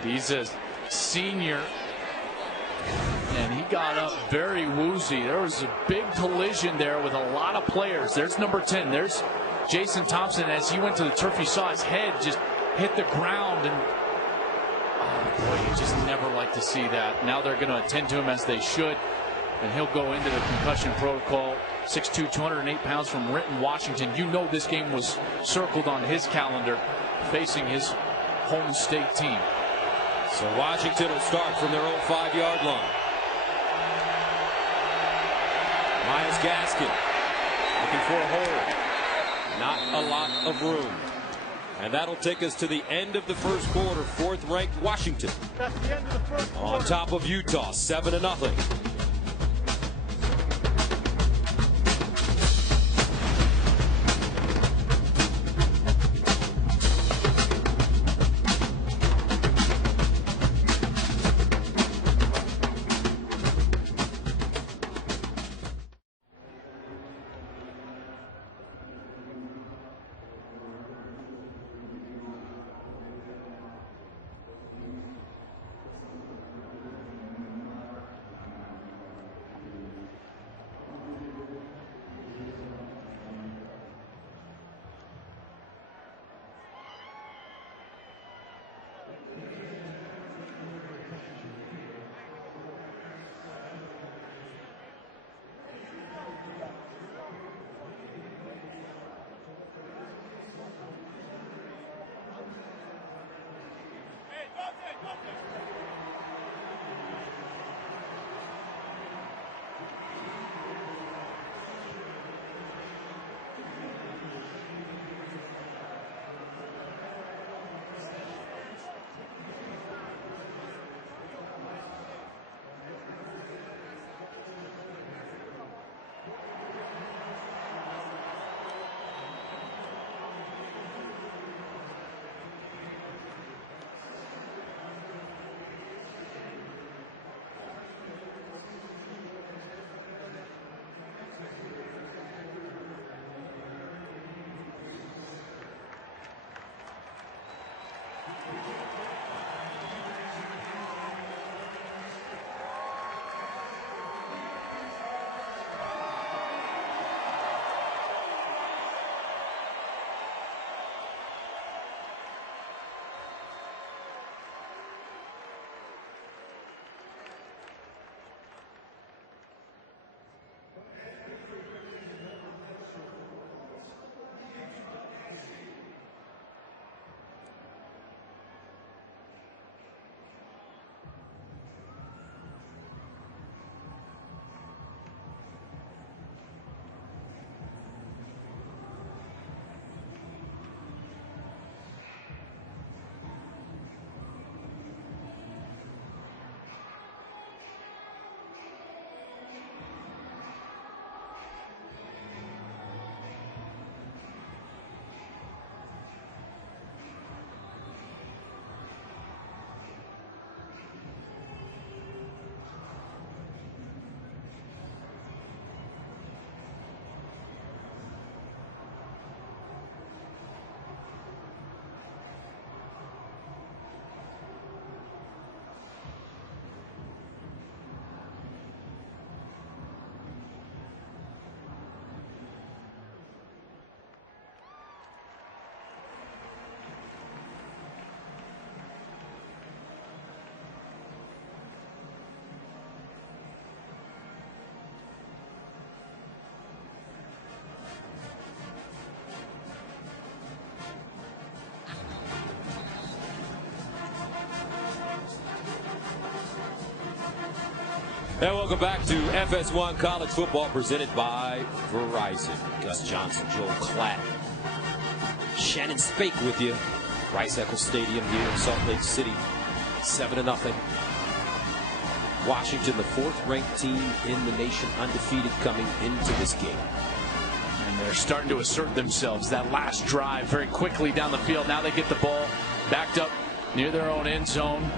He's a senior, and he got up very woozy. There was a big collision there with a lot of players. There's number 10. There's Jason Thompson. As he went to the turf, you saw his head just hit the ground, and oh boy, you just never like to see that. Now they're going to attend to him as they should, and he'll go into the concussion protocol. 6'2", 208 pounds from Renton, Washington. You know this game was circled on his calendar, facing his home state team. So Washington will start from their own 5-yard line. Myles Gaskin looking for a hole. Not a lot of room. And that'll take us to the end of the first quarter. Fourth-ranked Washington That's the end of the first on quarter. top of Utah, 7-0. And welcome back to FS1 College Football presented by Verizon. Gus Johnson, Joel Klatt, Shannon Spake with you. Rice-Eccles Stadium here in Salt Lake City, 7-0. Washington, the fourth-ranked team in the nation, undefeated coming into this game. And they're starting to assert themselves. That last drive very quickly down the field. Now they get the ball backed up near their own end zone.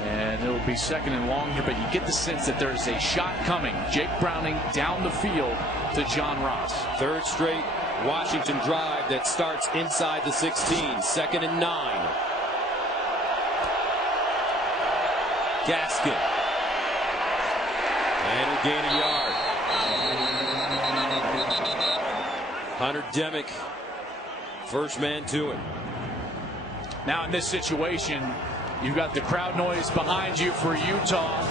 And it'll be second and long here, but you get the sense that there's a shot coming. Jake Browning down the field to John Ross. Third straight Washington drive that starts inside the 16. 2nd and 9. Gaskin. And he'll gain a yard. Hunter Demick, first man to it. Now in this situation, you've got the crowd noise behind you for Utah.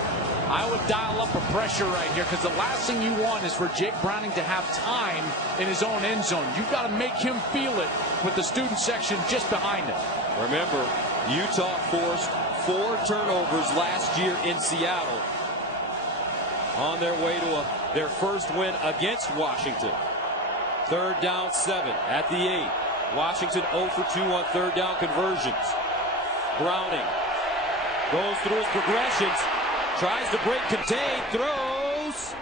I would dial up a pressure right here, because the last thing you want is for Jake Browning to have time in his own end zone. You've got to make him feel it with the student section just behind him. Remember, Utah forced 4 turnovers last year in Seattle on their way to their first win against Washington. 3rd down 7 at the 8. Washington 0 for 2 on third down conversions. Browning goes through his progressions, tries to break contain, throws,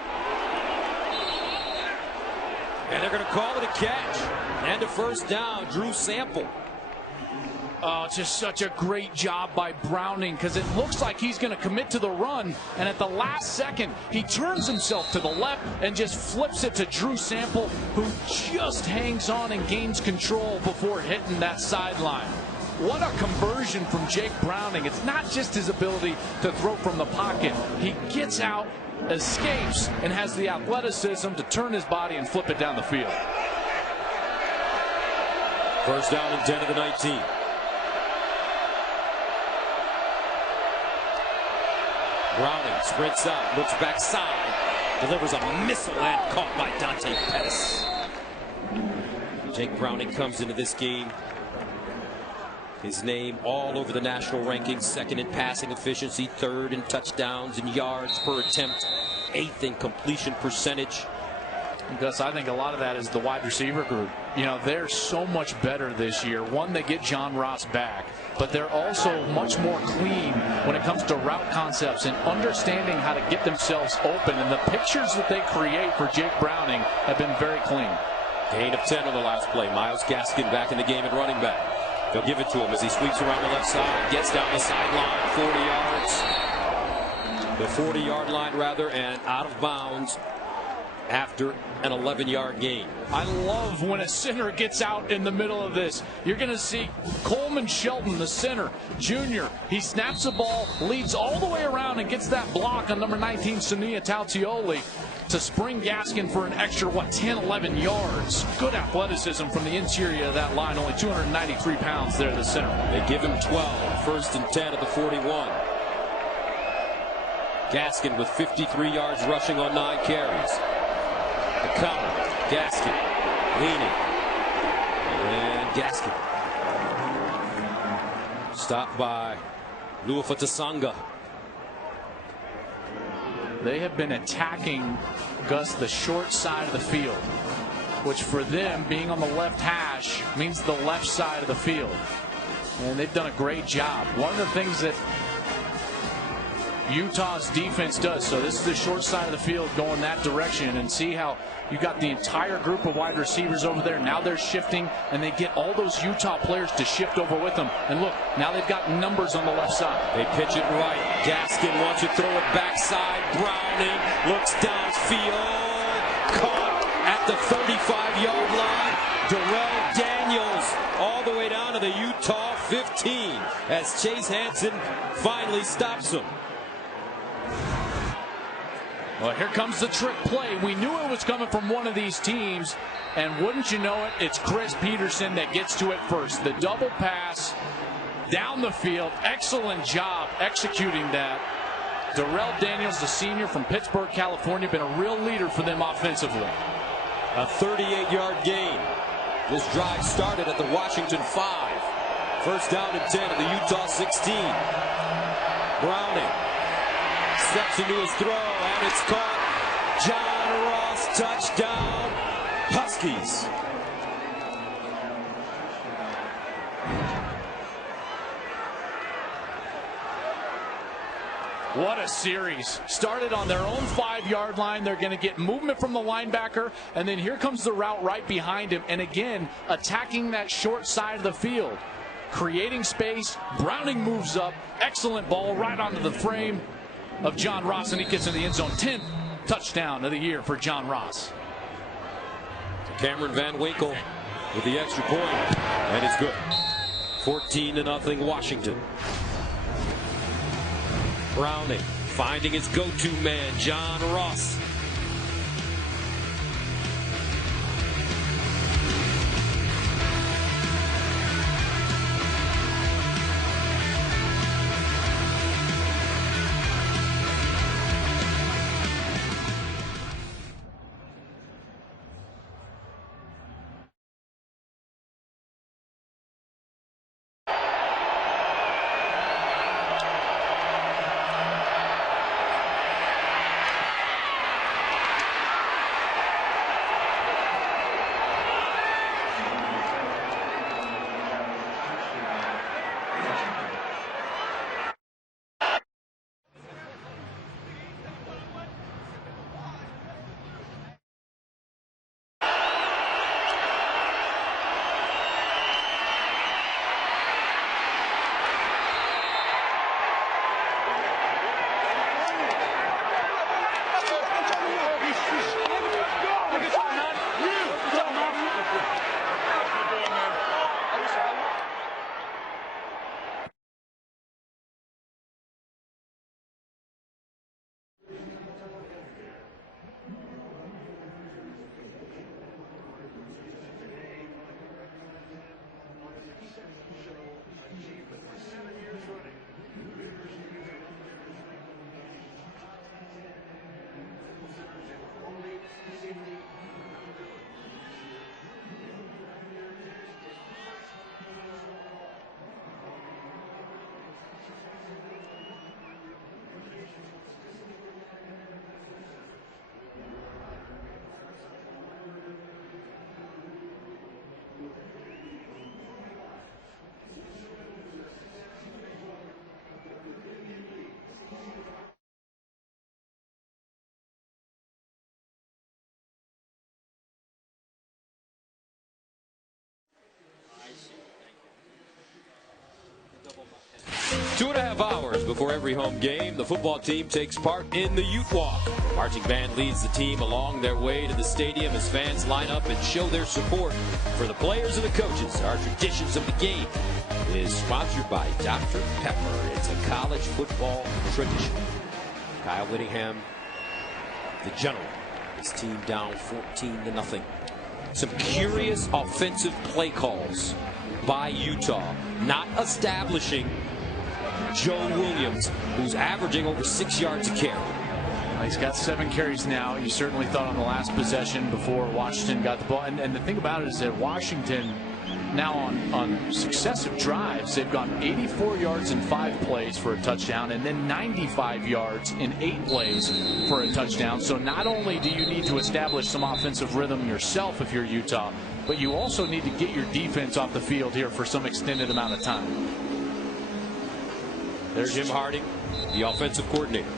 and they're going to call it a catch. And a first down, Drew Sample. Oh, just such a great job by Browning, because it looks like he's going to commit to the run, and at the last second, he turns himself to the left and just flips it to Drew Sample, who just hangs on and gains control before hitting that sideline. What a conversion from Jake Browning. It's not just his ability to throw from the pocket. He gets out, escapes, and has the athleticism to turn his body and flip it down the field. First down and 10 of the 19. Browning sprints out, looks backside, delivers a missile and caught by Dante Pettis. Jake Browning comes into this game. His name all over the national rankings, second in passing efficiency, third in touchdowns and yards per attempt, eighth in completion percentage. Gus, I think a lot of that is the wide receiver group. You know, they're so much better this year. One, they get John Ross back, but they're also much more clean when it comes to route concepts and understanding how to get themselves open. And the pictures that they create for Jake Browning have been very clean. Gain of 10 on the last play. Myles Gaskin back in the game at running back. They'll give it to him as he sweeps around the left side, gets down the sideline, 40 yards. The 40-yard line, rather, and out of bounds after an 11-yard gain. I love when a center gets out in the middle of this. You're going to see Coleman Shelton, the center, junior. He snaps the ball, leads all the way around, and gets that block on number 19, Sania Tautioli, to spring Gaskin for an extra, 10, 11 yards. Good athleticism from the interior of that line. Only 293 pounds there, the center. They give him 12, first and 10 at the 41. Gaskin with 53 yards rushing on 9 carries. The counter, Gaskin leaning, and Gaskin stopped by Luafatasanga. They have been attacking, Gus, the short side of the field, which for them, being on the left hash, means the left side of the field. And they've done a great job. One of the things that Utah's defense does, so this is the short side of the field going that direction, and see how you got the entire group of wide receivers over there. Now they're shifting, and they get all those Utah players to shift over with them. And look, now they've got numbers on the left side. They pitch it right. Gaskin wants to throw it backside. Browning looks downfield. Caught at the 35-yard line. Darrell Daniels all the way down to the Utah 15 as Chase Hansen finally stops him. Well, here comes the trick play. We knew it was coming from one of these teams, and wouldn't you know it, it's Chris Peterson that gets to it first. The double pass down the field. Excellent job executing that. Darrell Daniels, the senior from Pittsburgh, California, been a real leader for them offensively. A 38-yard gain. This drive started at the Washington 5. First down and 10 at the Utah 16. Browning steps into his throw, and it's caught. John Ross, touchdown, Huskies. What a series. Started on their own 5-yard line. They're going to get movement from the linebacker, and then here comes the route right behind him. And again, attacking that short side of the field, creating space. Browning moves up. Excellent ball right onto the frame of John Ross, and he gets in the end zone. 10th touchdown of the year for John Ross. Cameron Van Winkle with the extra point, and it's good. 14-0 Washington. Browning finding his go-to man, John Ross. Before every home game, the football team takes part in the Ute Walk. Marching band leads the team along their way to the stadium as fans line up and show their support for the players and the coaches. Our Traditions of the Game is sponsored by Dr. Pepper. It's a college football tradition. Kyle Whittingham, the general, his team down 14-0. Some curious offensive play calls by Utah, not establishing Joe Williams, who's averaging over 6 yards a carry. He's got 7 carries now. You certainly thought on the last possession before Washington got the ball. And the thing about it is that Washington now on successive drives, they've gone 84 yards in 5 plays for a touchdown and then 95 yards in 8 plays for a touchdown. So not only do you need to establish some offensive rhythm yourself if you're Utah, but you also need to get your defense off the field here for some extended amount of time. There's Jim Harding, the offensive coordinator.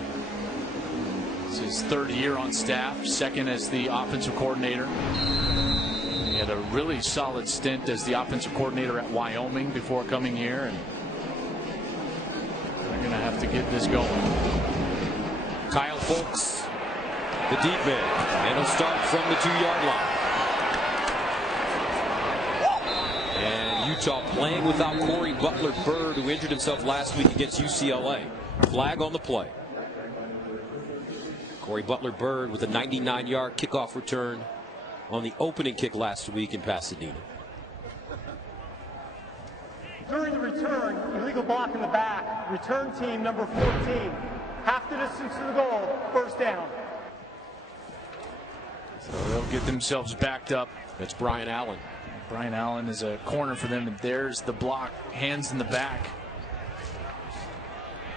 It's his 3rd year on staff, 2nd as the offensive coordinator. He had a really solid stint as the offensive coordinator at Wyoming before coming here, and they're going to have to get this going. Kyle Folks, the deep man, and he'll start from the 2-yard line. And Utah playing without Corey Butler-Bird, who injured himself last week against UCLA. Flag on the play. Corey Butler-Bird with a 99-yard kickoff return on the opening kick last week in Pasadena. During the return, illegal block in the back, return team number 14, half the distance to the goal, first down. So they'll get themselves backed up. That's Brian Allen. Brian Allen is a corner for them, and there's the block, hands in the back.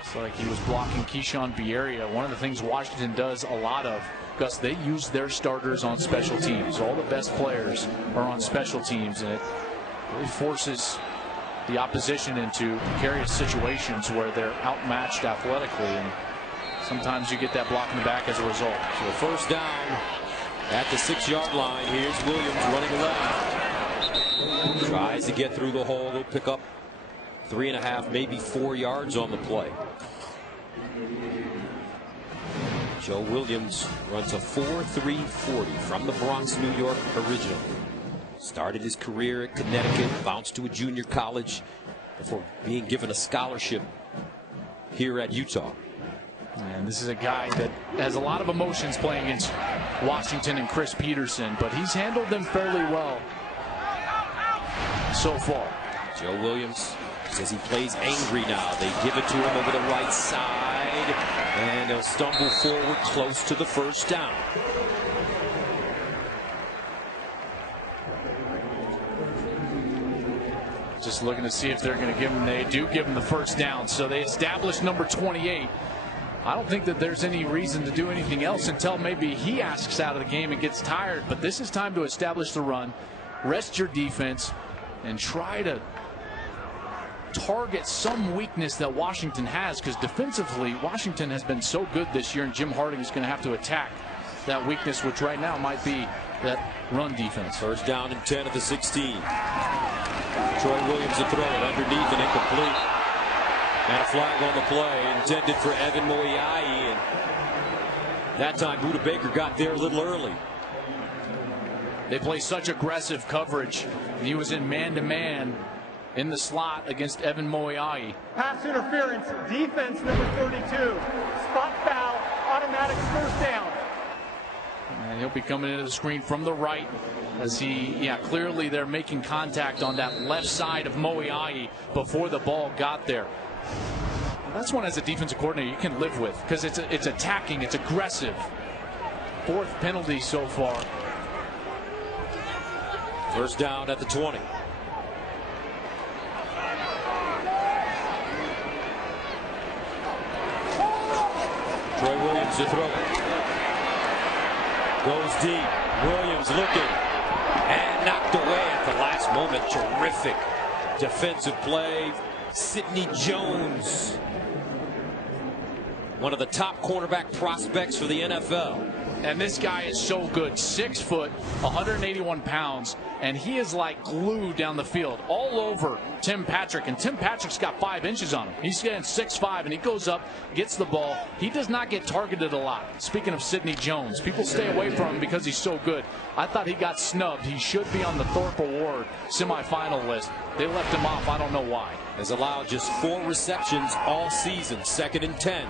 It's like he was blocking Keyshawn Bierria. One of the things Washington does a lot of, Gus, they use their starters on special teams. All the best players are on special teams, and it really forces the opposition into precarious situations where they're outmatched athletically, and sometimes you get that block in the back as a result. So the first down at the 6-yard line. Here's Williams running left. Tries to get through the hole. He'll pick up 3.5, maybe 4 yards on the play. Joe Williams runs a 4.340 from the Bronx, New York original. Started his career at Connecticut, bounced to a junior college before being given a scholarship here at Utah. And this is a guy that has a lot of emotions playing against Washington and Chris Peterson, but he's handled them fairly well so far. Joe Williams says he plays angry now. They give it to him over the right side, and he'll stumble forward close to the first down. Just looking to see if they're going to give him. They do give him the first down, so they establish number 28. I don't think that there's any reason to do anything else until maybe he asks out of the game and gets tired. But this is time to establish the run, rest your defense, and try to target some weakness that Washington has, because defensively Washington has been so good this year, and Jim Harding is going to have to attack that weakness, which right now might be that run defense. First down and 10 at the 16. Troy Williams to throw it underneath and incomplete. And a flag on the play intended for Evan Moiai, and that time Budda Baker got there a little early. They play such aggressive coverage. He was in man-to-man in the slot against Evan Moiai. Pass interference, defense number 32, spot foul, automatic first down. And he'll be coming into the screen from the right as clearly they're making contact on that left side of Moiai before the ball got there. And that's one, as a defensive coordinator, you can live with, because it's attacking, it's aggressive. 4th penalty so far. First down at the 20. Troy Williams to throw it. Goes deep. Williams looking. And knocked away at the last moment. Terrific defensive play. Sidney Jones one of the top cornerback prospects for the NFL. And this guy is so good. 6 foot, 181 pounds, and he is like glue down the field, all over Tim Patrick. And Tim Patrick's got 5 inches on him. He's getting 6'5", and he goes up, gets the ball. He does not get targeted a lot. Speaking of Sidney Jones, people stay away from him because he's so good. I thought he got snubbed. He should be on the Thorpe Award semifinal list. They left him off. I don't know why. Has allowed just 4 receptions all season. 2nd and 10.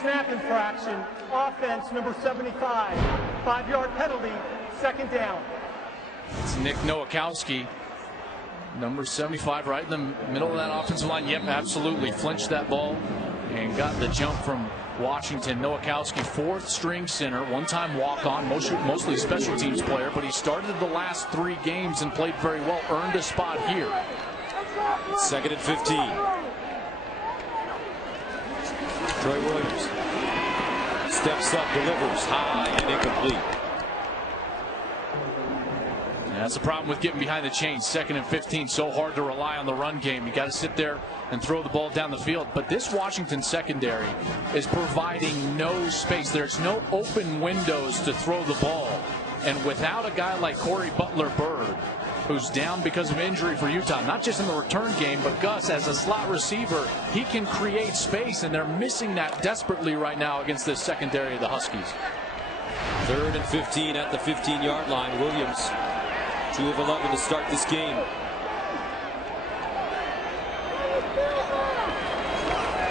Snap infraction, offense number 75, 5-yard penalty, 2nd down. It's Nick Nowakowski, number 75, right in the middle of that offensive line. Yep, absolutely. Flinched that ball and got the jump from Washington. Nowakowski, 4th string center, one-time walk-on, mostly special teams player, but he started the last 3 games and played very well, earned a spot here. 2nd and 15. Troy Williams steps up, delivers high and incomplete. Yeah, that's the problem with getting behind the chains. 2nd and 15, so hard to rely on the run game. You got to sit there and throw the ball down the field. But this Washington secondary is providing no space. There's no open windows to throw the ball. And without a guy like Corey Butler-Bird, who's down because of injury for Utah, not just in the return game, but Gus as a slot receiver, he can create space, and they're missing that desperately right now against this secondary of the Huskies. 3rd and 15 at the 15-yard line. Williams, 2 of 11 to start this game.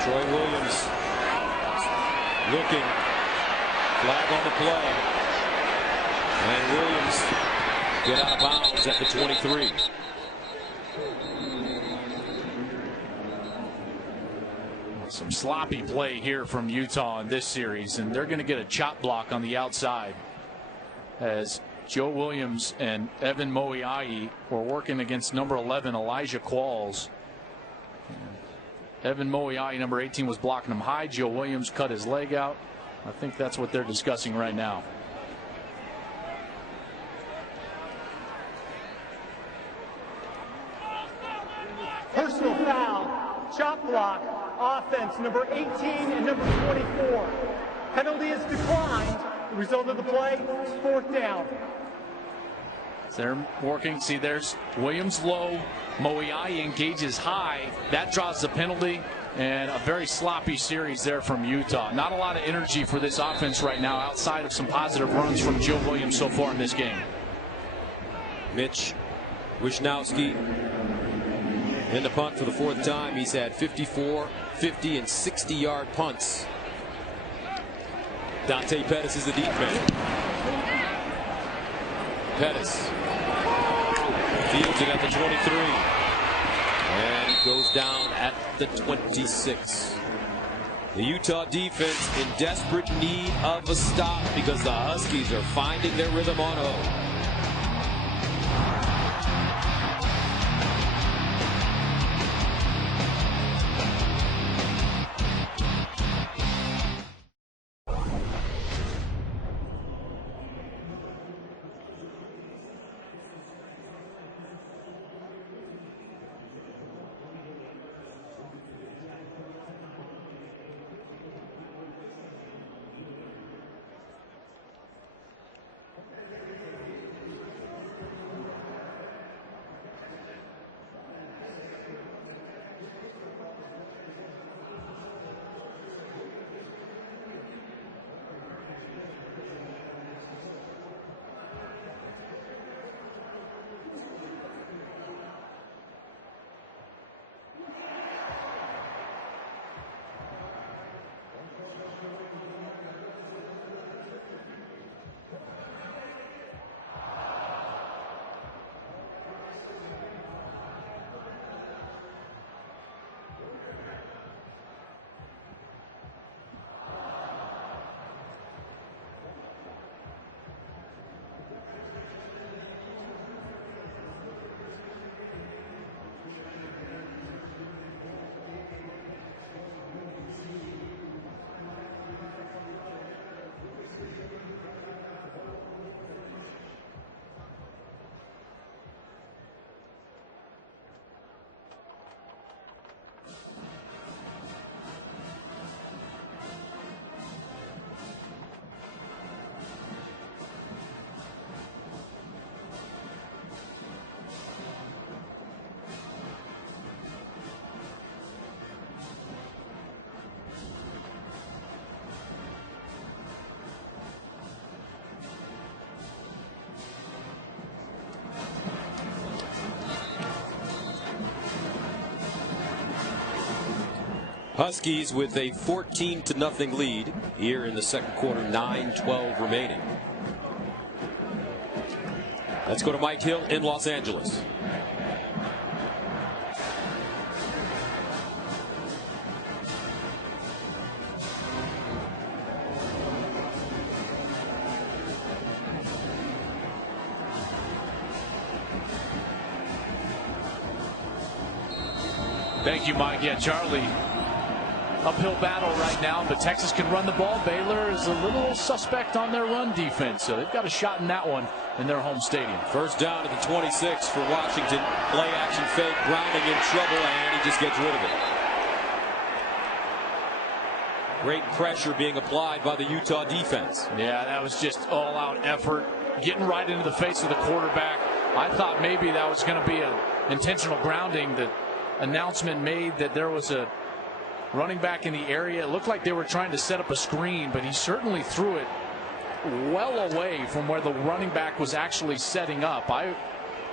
Troy Williams looking, flag on the play, and Williams get out of bounds at the 23. Some sloppy play here from Utah in this series, and they're going to get a chop block on the outside as Joe Williams and Evan Moiai were working against number 11 Elijah Qualls. Evan Moiai, number 18, was blocking him high. Joe Williams cut his leg out. I think that's what they're discussing right now. Personal foul, chop block, offense number 18 and number 24. Penalty is declined. The result of the play, 4th down. They're working. See, there's Williams low. Moiai engages high. That draws the penalty, and a very sloppy series there from Utah. Not a lot of energy for this offense right now outside of some positive runs from Joe Williams so far in this game. Mitch Wisnowski in the punt for the 4th time. He's had 54, 50, and 60-yard punts. Dante Pettis is the deep man. Pettis fields it at the 23 and goes down at the 26. The Utah defense in desperate need of a stop because the Huskies are finding their rhythm on home. Huskies with a 14-0 lead here in the second quarter, 9:12 remaining. Let's go to Mike Hill in Los Angeles. Thank you, Mike. Yeah, Charlie, uphill battle right now, but Texas can run the ball. Baylor is a little suspect on their run defense, so they've got a shot in that one in their home stadium. First down at the 26 for Washington. Play action fake. Browning in trouble, and he just gets rid of it. Great pressure being applied by the Utah defense. Yeah, that was just all-out effort, getting right into the face of the quarterback. I thought maybe that was going to be an intentional grounding. The announcement made that there was a running back in the area. It looked like they were trying to set up a screen, but he certainly threw it well away from where the running back was actually setting up. I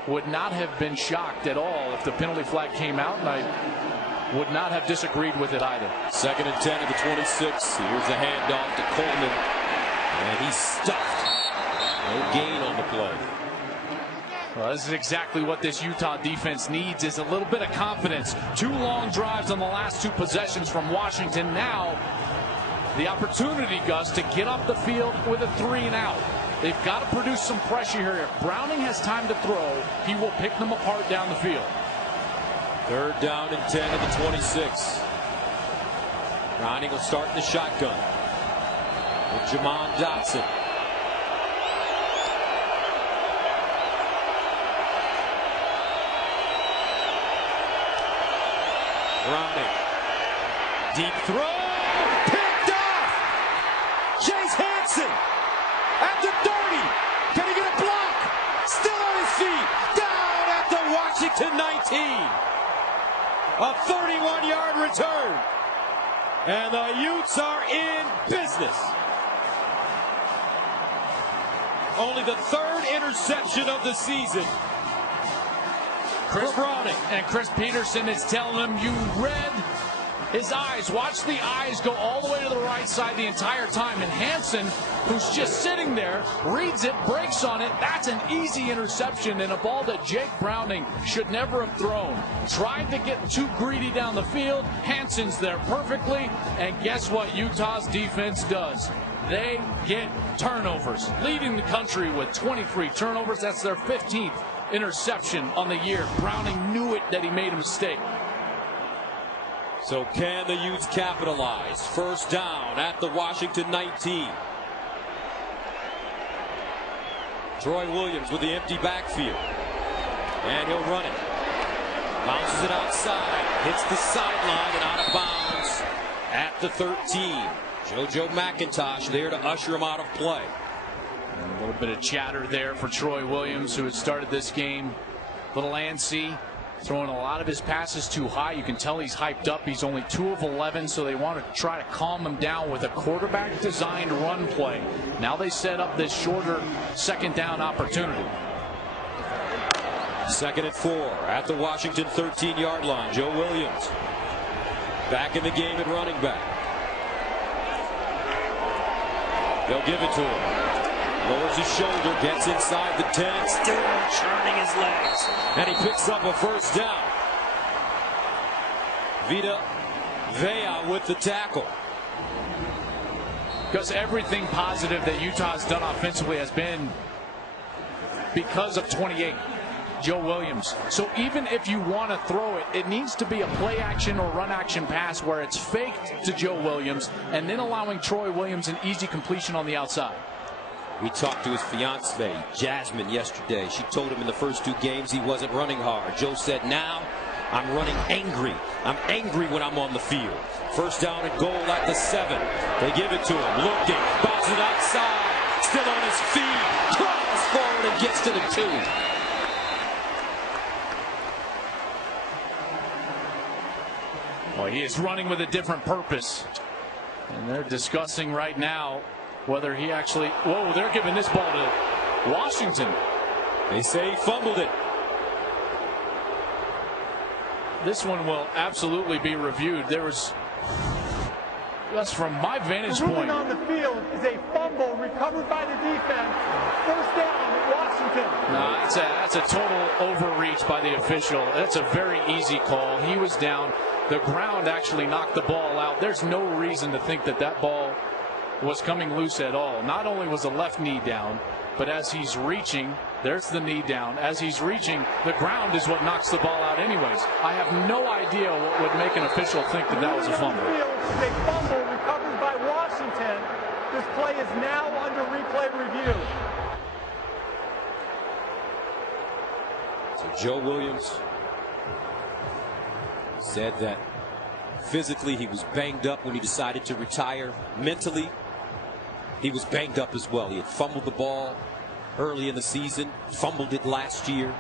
would not have been shocked at all if the penalty flag came out, and I would not have disagreed with it either. 2nd and 10 at the 26. Here's a handoff to Coleman, and he's stuffed. No gain on the play. Well, this is exactly what this Utah defense needs, is a little bit of confidence. 2 long drives on the last 2 possessions from Washington. Now the opportunity, Gus, to get up the field with a 3-and-out. They've got to produce some pressure here. If Browning has time to throw, he will pick them apart down the field. 3rd down and 10 at the 26. Browning will start in the shotgun with Jamon Dotson. Browning. Deep throw. Picked off. Chase Hansen at the 30. Can he get a block? Still on his feet. Down at the Washington 19. A 31-yard return. And the Utes are in business. Only the 3rd interception of the season. Chris Browning. And Chris Peterson is telling him, you read his eyes. Watch the eyes go all the way to the right side the entire time. And Hansen, who's just sitting there, reads it, breaks on it. That's an easy interception and a ball that Jake Browning should never have thrown. Tried to get too greedy down the field. Hansen's there perfectly. And guess what Utah's defense does? They get turnovers, leading the country with 23 turnovers. That's their 15th interception on the year. Browning knew it that he made a mistake. So can the Utes capitalize? First down at the Washington 19. Troy Williams with the empty backfield. And he'll run it. Bounces it outside. Hits the sideline and out of bounds at the 13. JoJo McIntosh there to usher him out of play. A little bit of chatter there for Troy Williams, who has started this game a little antsy, throwing a lot of his passes too high. You can tell he's hyped up. He's only 2 of 11, so they want to try to calm him down with a quarterback-designed run play. Now they set up this shorter 2nd down opportunity. 2nd and 4 at the Washington 13-yard line. Joe Williams back in the game at running back. They'll give it to him. Lowers his shoulder, gets inside the 10, still churning his legs. And he picks up a first down. Vita Vea with the tackle. Because everything positive that Utah's done offensively has been because of 28, Joe Williams. So even if you want to throw it, it needs to be a play action or run action pass where it's faked to Joe Williams and then allowing Troy Williams an easy completion on the outside. We talked to his fiancée, Jasmine, yesterday. She told him in the first 2 games he wasn't running hard. Joe said, now I'm running angry. I'm angry when I'm on the field. First down and goal at the 7. They give it to him. Looking. Bounces it outside. Still on his feet. Drives forward and gets to the 2. Well, he is running with a different purpose. And they're discussing right now whether he actually... Whoa, they're giving this ball to Washington. They say he fumbled it. This one will absolutely be reviewed. There was That's from my vantage The ruling point. on the field is a fumble recovered by the defense. First down, Washington. No, that's a total overreach by the official. That's a very easy call. He was down. The ground actually knocked the ball out. There's no reason to think that that ball was coming loose at all. Not only was the left knee down, but as he's reaching, there's the knee down. As he's reaching, the ground is what knocks the ball out anyways. I have no idea what would make an official think that that was a fumble. The field is a fumble recovered by Washington. This play is now under replay review. So Joe Williams said that physically he was banged up when he decided to retire. Mentally, he was banged up as well. He had fumbled the ball early in the season, fumbled it last year.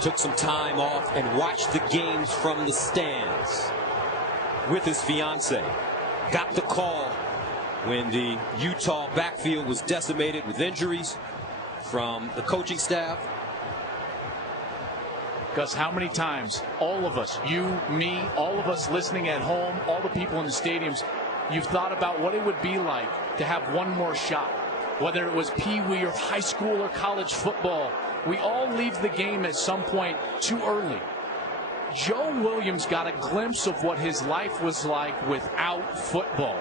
Took some time off and watched the games from the stands with his fiance. Got the call when the Utah backfield was decimated with injuries from the coaching staff. Gus, how many times, all of us, you, me, all of us listening at home, all the people in the stadiums, you've thought about what it would be like to have one more shot, whether it was Pee-wee or high school or college football. We all leave the game at some point too early. Joe Williams got a glimpse of what his life was like without football.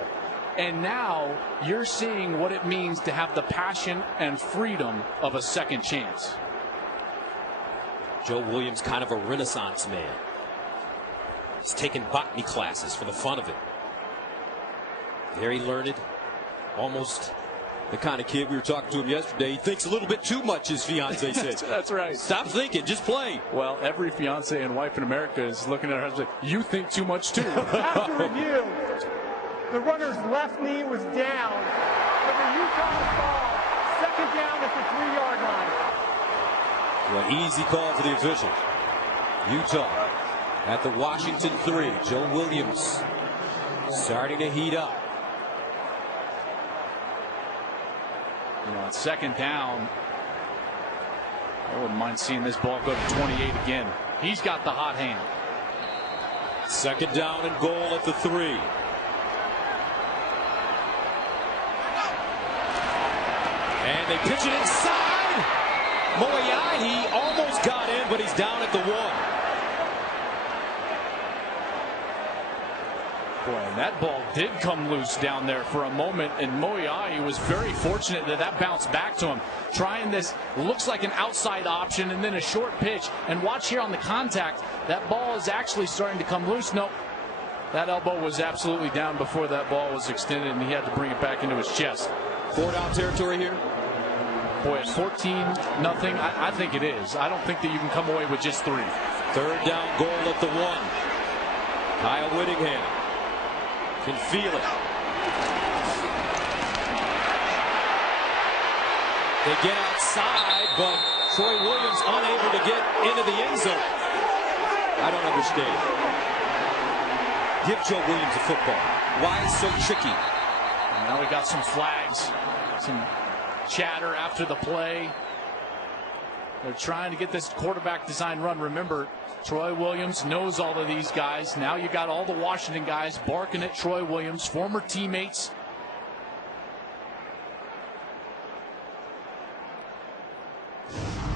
And now you're seeing what it means to have the passion and freedom of a second chance. Joe Williams, kind of a renaissance man. He's taken botany classes for the fun of it. Very learned, almost the kind of kid. We were talking to him yesterday. He thinks a little bit too much, his fiance said. That's right. Stop thinking, just play. Well, every fiance and wife in America is looking at her husband. You think too much too. After review, the runner's left knee was down for the Utah ball. Second down at the 3-yard line. Well, easy call for the officials. Utah at the Washington 3. Joe Williams starting to heat up. You know, on second down, I wouldn't mind seeing this ball go to 28 again. He's got the hot hand. Second down and goal at the 3. And they pitch it inside. Moyai almost got in, but he's down at the 1. Boy, and that ball did come loose down there for a moment, and Moyai was very fortunate that that bounced back to him. Trying this, looks like an outside option, and then a short pitch. And watch here on the contact, that ball is actually starting to come loose. Nope, that elbow was absolutely down before that ball was extended, and he had to bring it back into his chest. 4-down territory here. Boy, at 14-0, I think it is. I don't think that you can come away with just 3. Third down goal at the 1. Kyle Whittingham can feel it. They get outside, but Troy Williams unable to get into the end zone. I don't understand. Give Joe Williams a football. Why is so tricky? And now we got some flags, some chatter after the play. They're trying to get this quarterback design run. Remember, Troy Williams knows all of these guys. Now you got all the Washington guys barking at Troy Williams, former teammates.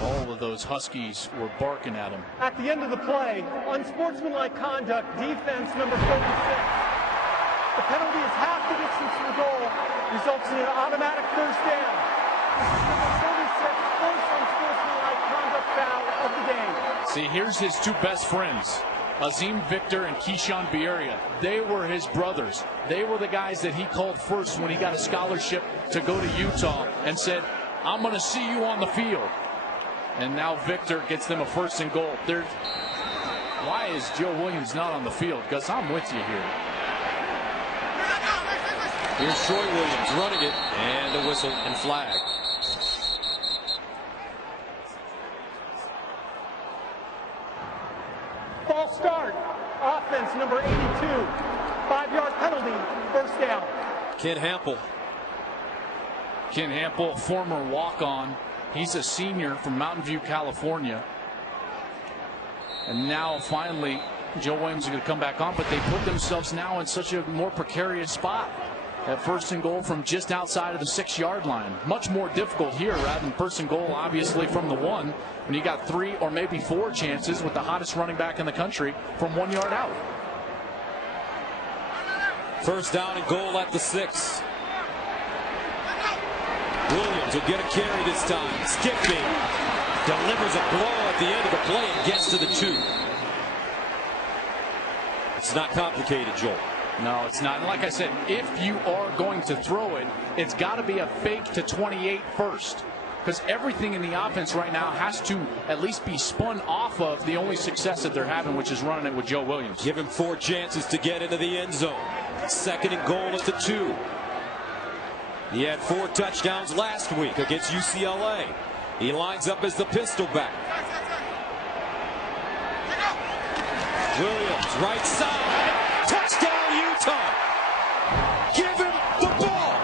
All of those Huskies were barking at him. At the end of the play, unsportsmanlike conduct, defense number 46. The penalty is half the distance to the goal, results in an automatic first down. Number 46, first unsportsmanlike conduct foul of the game. See, here's his two best friends, Azim Victor and Keyshawn Bierria. They were his brothers. They were the guys that he called first when he got a scholarship to go to Utah and said, I'm going to see you on the field. And now Victor gets them a first and goal. Why is Joe Williams not on the field? Because I'm with you here. Here's Troy Williams running it, and a whistle and flag. False start. Offense number 82. 5-yard penalty. First down. Ken Hampel. Ken Hampel, former walk-on. He's a senior from Mountain View, California. And now finally Joe Williams is going to come back on, but they put themselves now in such a more precarious spot at first and goal from just outside of the 6-yard line. Much more difficult here rather than first and goal, obviously, from the 1, when you got 3 or maybe 4 chances with the hottest running back in the country from 1 yard out. First down and goal at the 6. Williams will get a carry this time. Skipping. Delivers a blow at the end of the play and gets to the 2. It's not complicated, Joel. No, it's not. And like I said, if you are going to throw it, it's got to be a fake to 28 first. Because everything in the offense right now has to at least be spun off of the only success that they're having, which is running it with Joe Williams. Give him 4 chances to get into the end zone. Second and goal at the 2. He had 4 touchdowns last week against UCLA. He lines up as the pistol back. Williams, right side. Touchdown, Utah. Give him the ball.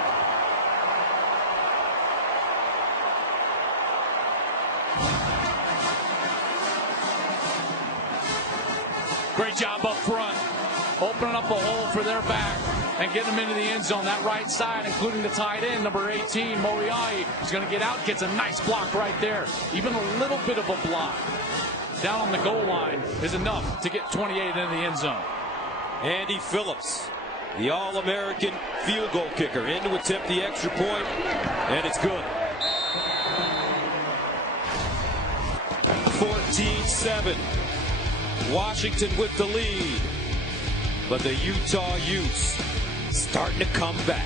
Great job up front, opening up a hole for their back and getting them into the end zone. That right side, including the tight end, number 18, Moriarty, is going to get out, gets a nice block right there. Even a little bit of a block down on the goal line is enough to get 28 into the end zone. Andy Phillips, the All-American field goal kicker, in to attempt the extra point, and it's good. 14-7. Washington with the lead. But the Utah Utes starting to come back.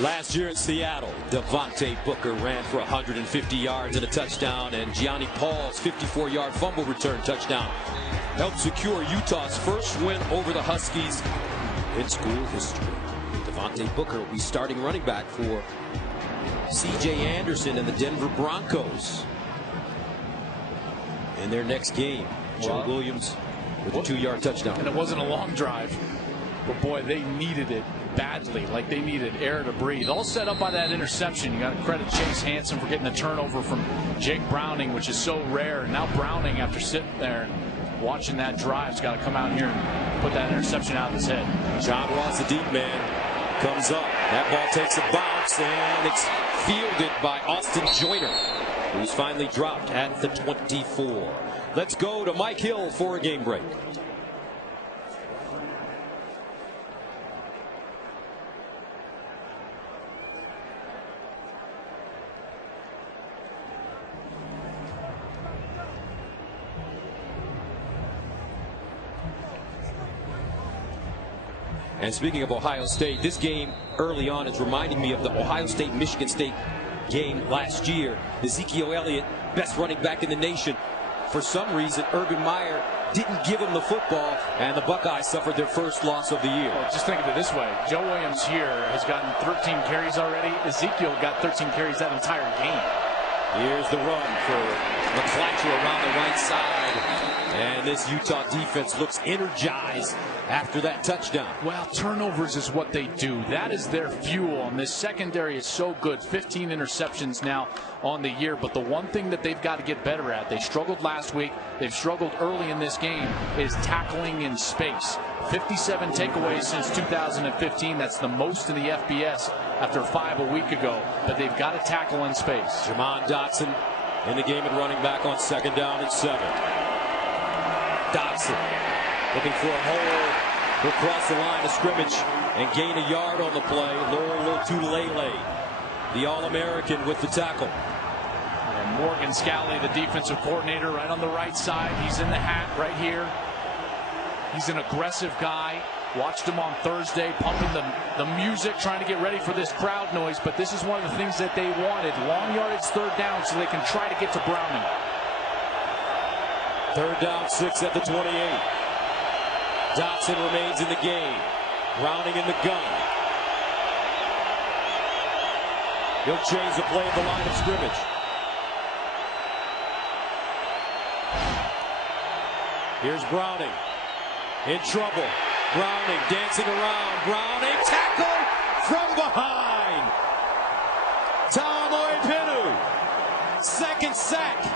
Last year in Seattle, Devontae Booker ran for 150 yards and a touchdown, and Gianni Paul's 54-yard fumble return touchdown helped secure Utah's first win over the Huskies in school history. Devontae Booker will be starting running back for C.J. Anderson and the Denver Broncos in their next game. Joe Williams with a 2-yard touchdown. And it wasn't a long drive, but boy, they needed it badly. Like, they needed air to breathe. All set up by that interception. You got to credit Chase Hansen for getting the turnover from Jake Browning, which is so rare. And now Browning, after sitting there and watching that drive, has got to come out here and put that interception out of his head. John Ross, the deep man, comes up. That ball takes a bounce, and it's fielded by Austin Joyner, who's finally dropped at the 24. Let's go to Mike Hill for a game break. And speaking of Ohio State, this game early on is reminding me of the Ohio State-Michigan State game last year. Ezekiel Elliott, best running back in the nation. For some reason, Urban Meyer didn't give him the football, and the Buckeyes suffered their first loss of the year. Well, just think of it this way. Joe Williams here has gotten 13 carries already. Ezekiel got 13 carries that entire game. Here's the run for McClatchy around the right side. And this Utah defense looks energized after that touchdown. Well, turnovers is what they do. That is their fuel, and this secondary is so good. 15 interceptions now on the year, but the one thing that they've got to get better at, they struggled last week, they've struggled early in this game, is tackling in space. 57 takeaways since 2015. That's the most in the FBS after 5 a week ago, but they've got to tackle in space. Jamon Dotson in the game at running back on 2nd down and 7. Dotson looking for a hole. He'll cross the line of scrimmage and gain a yard on the play. Lolo Tulele, the All-American, with the tackle. And Morgan Scalley, the defensive coordinator, right on the right side. He's in the hat right here. He's an aggressive guy. Watched him on Thursday, pumping the music, trying to get ready for this crowd noise. But this is one of the things that they wanted. Long yardage, 3rd down, so they can try to get to Browning. 3rd down, 6 at the 28. Dotson remains in the game. Browning in the gun. He'll change the play at the line of scrimmage. Here's Browning. In trouble. Browning dancing around. Browning tackle from behind. Ta'amoi Pinu. 2nd sack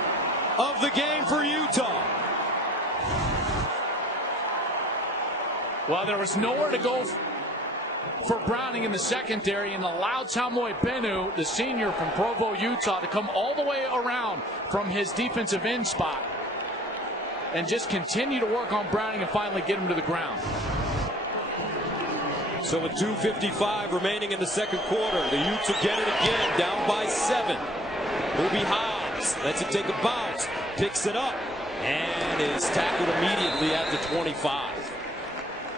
of the game for Utah. Well, there was nowhere to go for Browning in the secondary, and allowed Ta'amoi Pinu, the senior from Provo, Utah, to come all the way around from his defensive end spot and just continue to work on Browning and finally get him to the ground. So with 2:55 remaining in the 2nd quarter, the Utes will get it again, down by 7. Ruby Hobbs lets it take a bounce, picks it up, and is tackled immediately at the 25.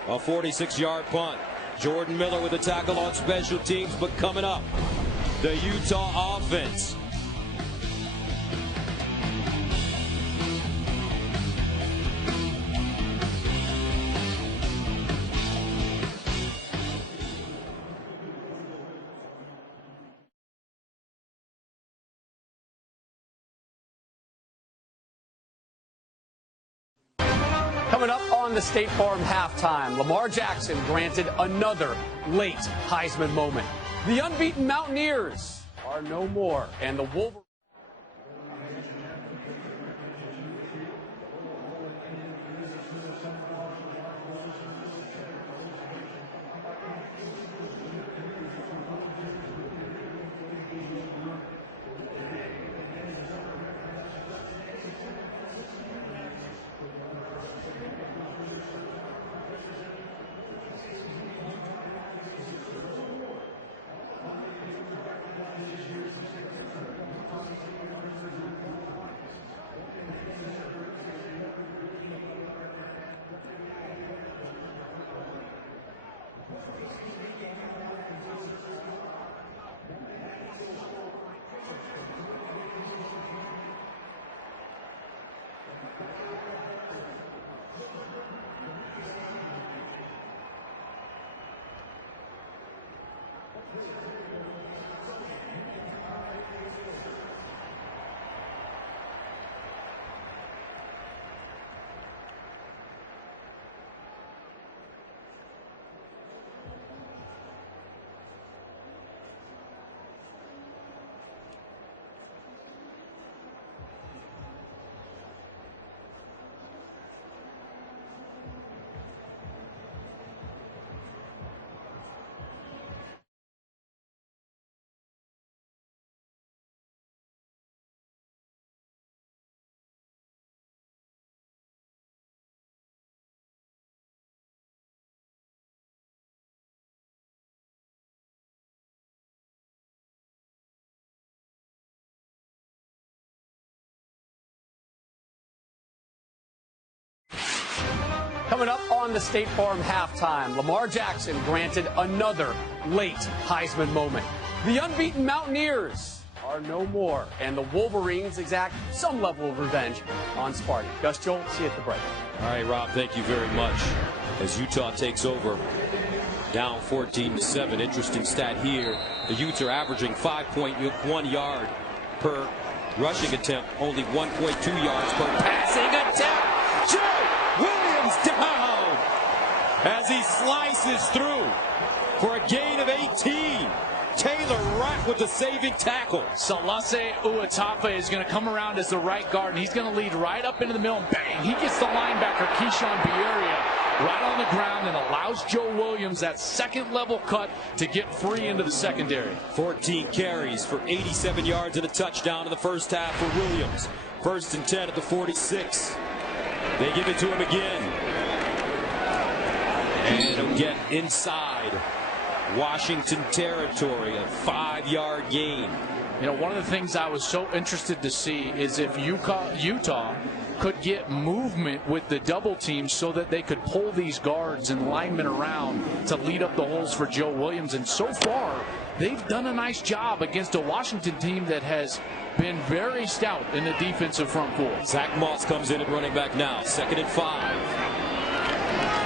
A 46-yard punt. Jordan Miller with a tackle on special teams, but coming up, the Utah offense. Coming up on the State Farm halftime, Lamar Jackson granted another late Heisman moment. The unbeaten Mountaineers are no more, and the Wolverines. Coming up on the State Farm halftime, Lamar Jackson granted another late Heisman moment. The unbeaten Mountaineers are no more, and the Wolverines exact some level of revenge on Sparty. Gus, Joel, see you at the break. All right, Rob, thank you very much. As Utah takes over, down 14-7. Interesting stat here. The Utes are averaging 5.1 yard per rushing attempt, only 1.2 yards per passing attempt. Joe Williams down as he slices through for a gain of 18. Taylor Rapp with the saving tackle. Salase Uatafe is going to come around as the right guard, and he's going to lead right up into the middle, and bang, he gets the linebacker, Keyshawn Bieria, right on the ground and allows Joe Williams that second level cut to get free into the secondary. 14 carries for 87 yards and a touchdown in the first half for Williams. 1st and 10 at the 46. They give it to him again. And he'll get inside Washington territory, a 5-yard gain. You know, one of the things I was so interested to see is if Utah could get movement with the double team so that they could pull these guards and linemen around to lead up the holes for Joe Williams. And so far, they've done a nice job against a Washington team that has been very stout in the defensive front four. Zach Moss comes in at running back now. 2nd and 5.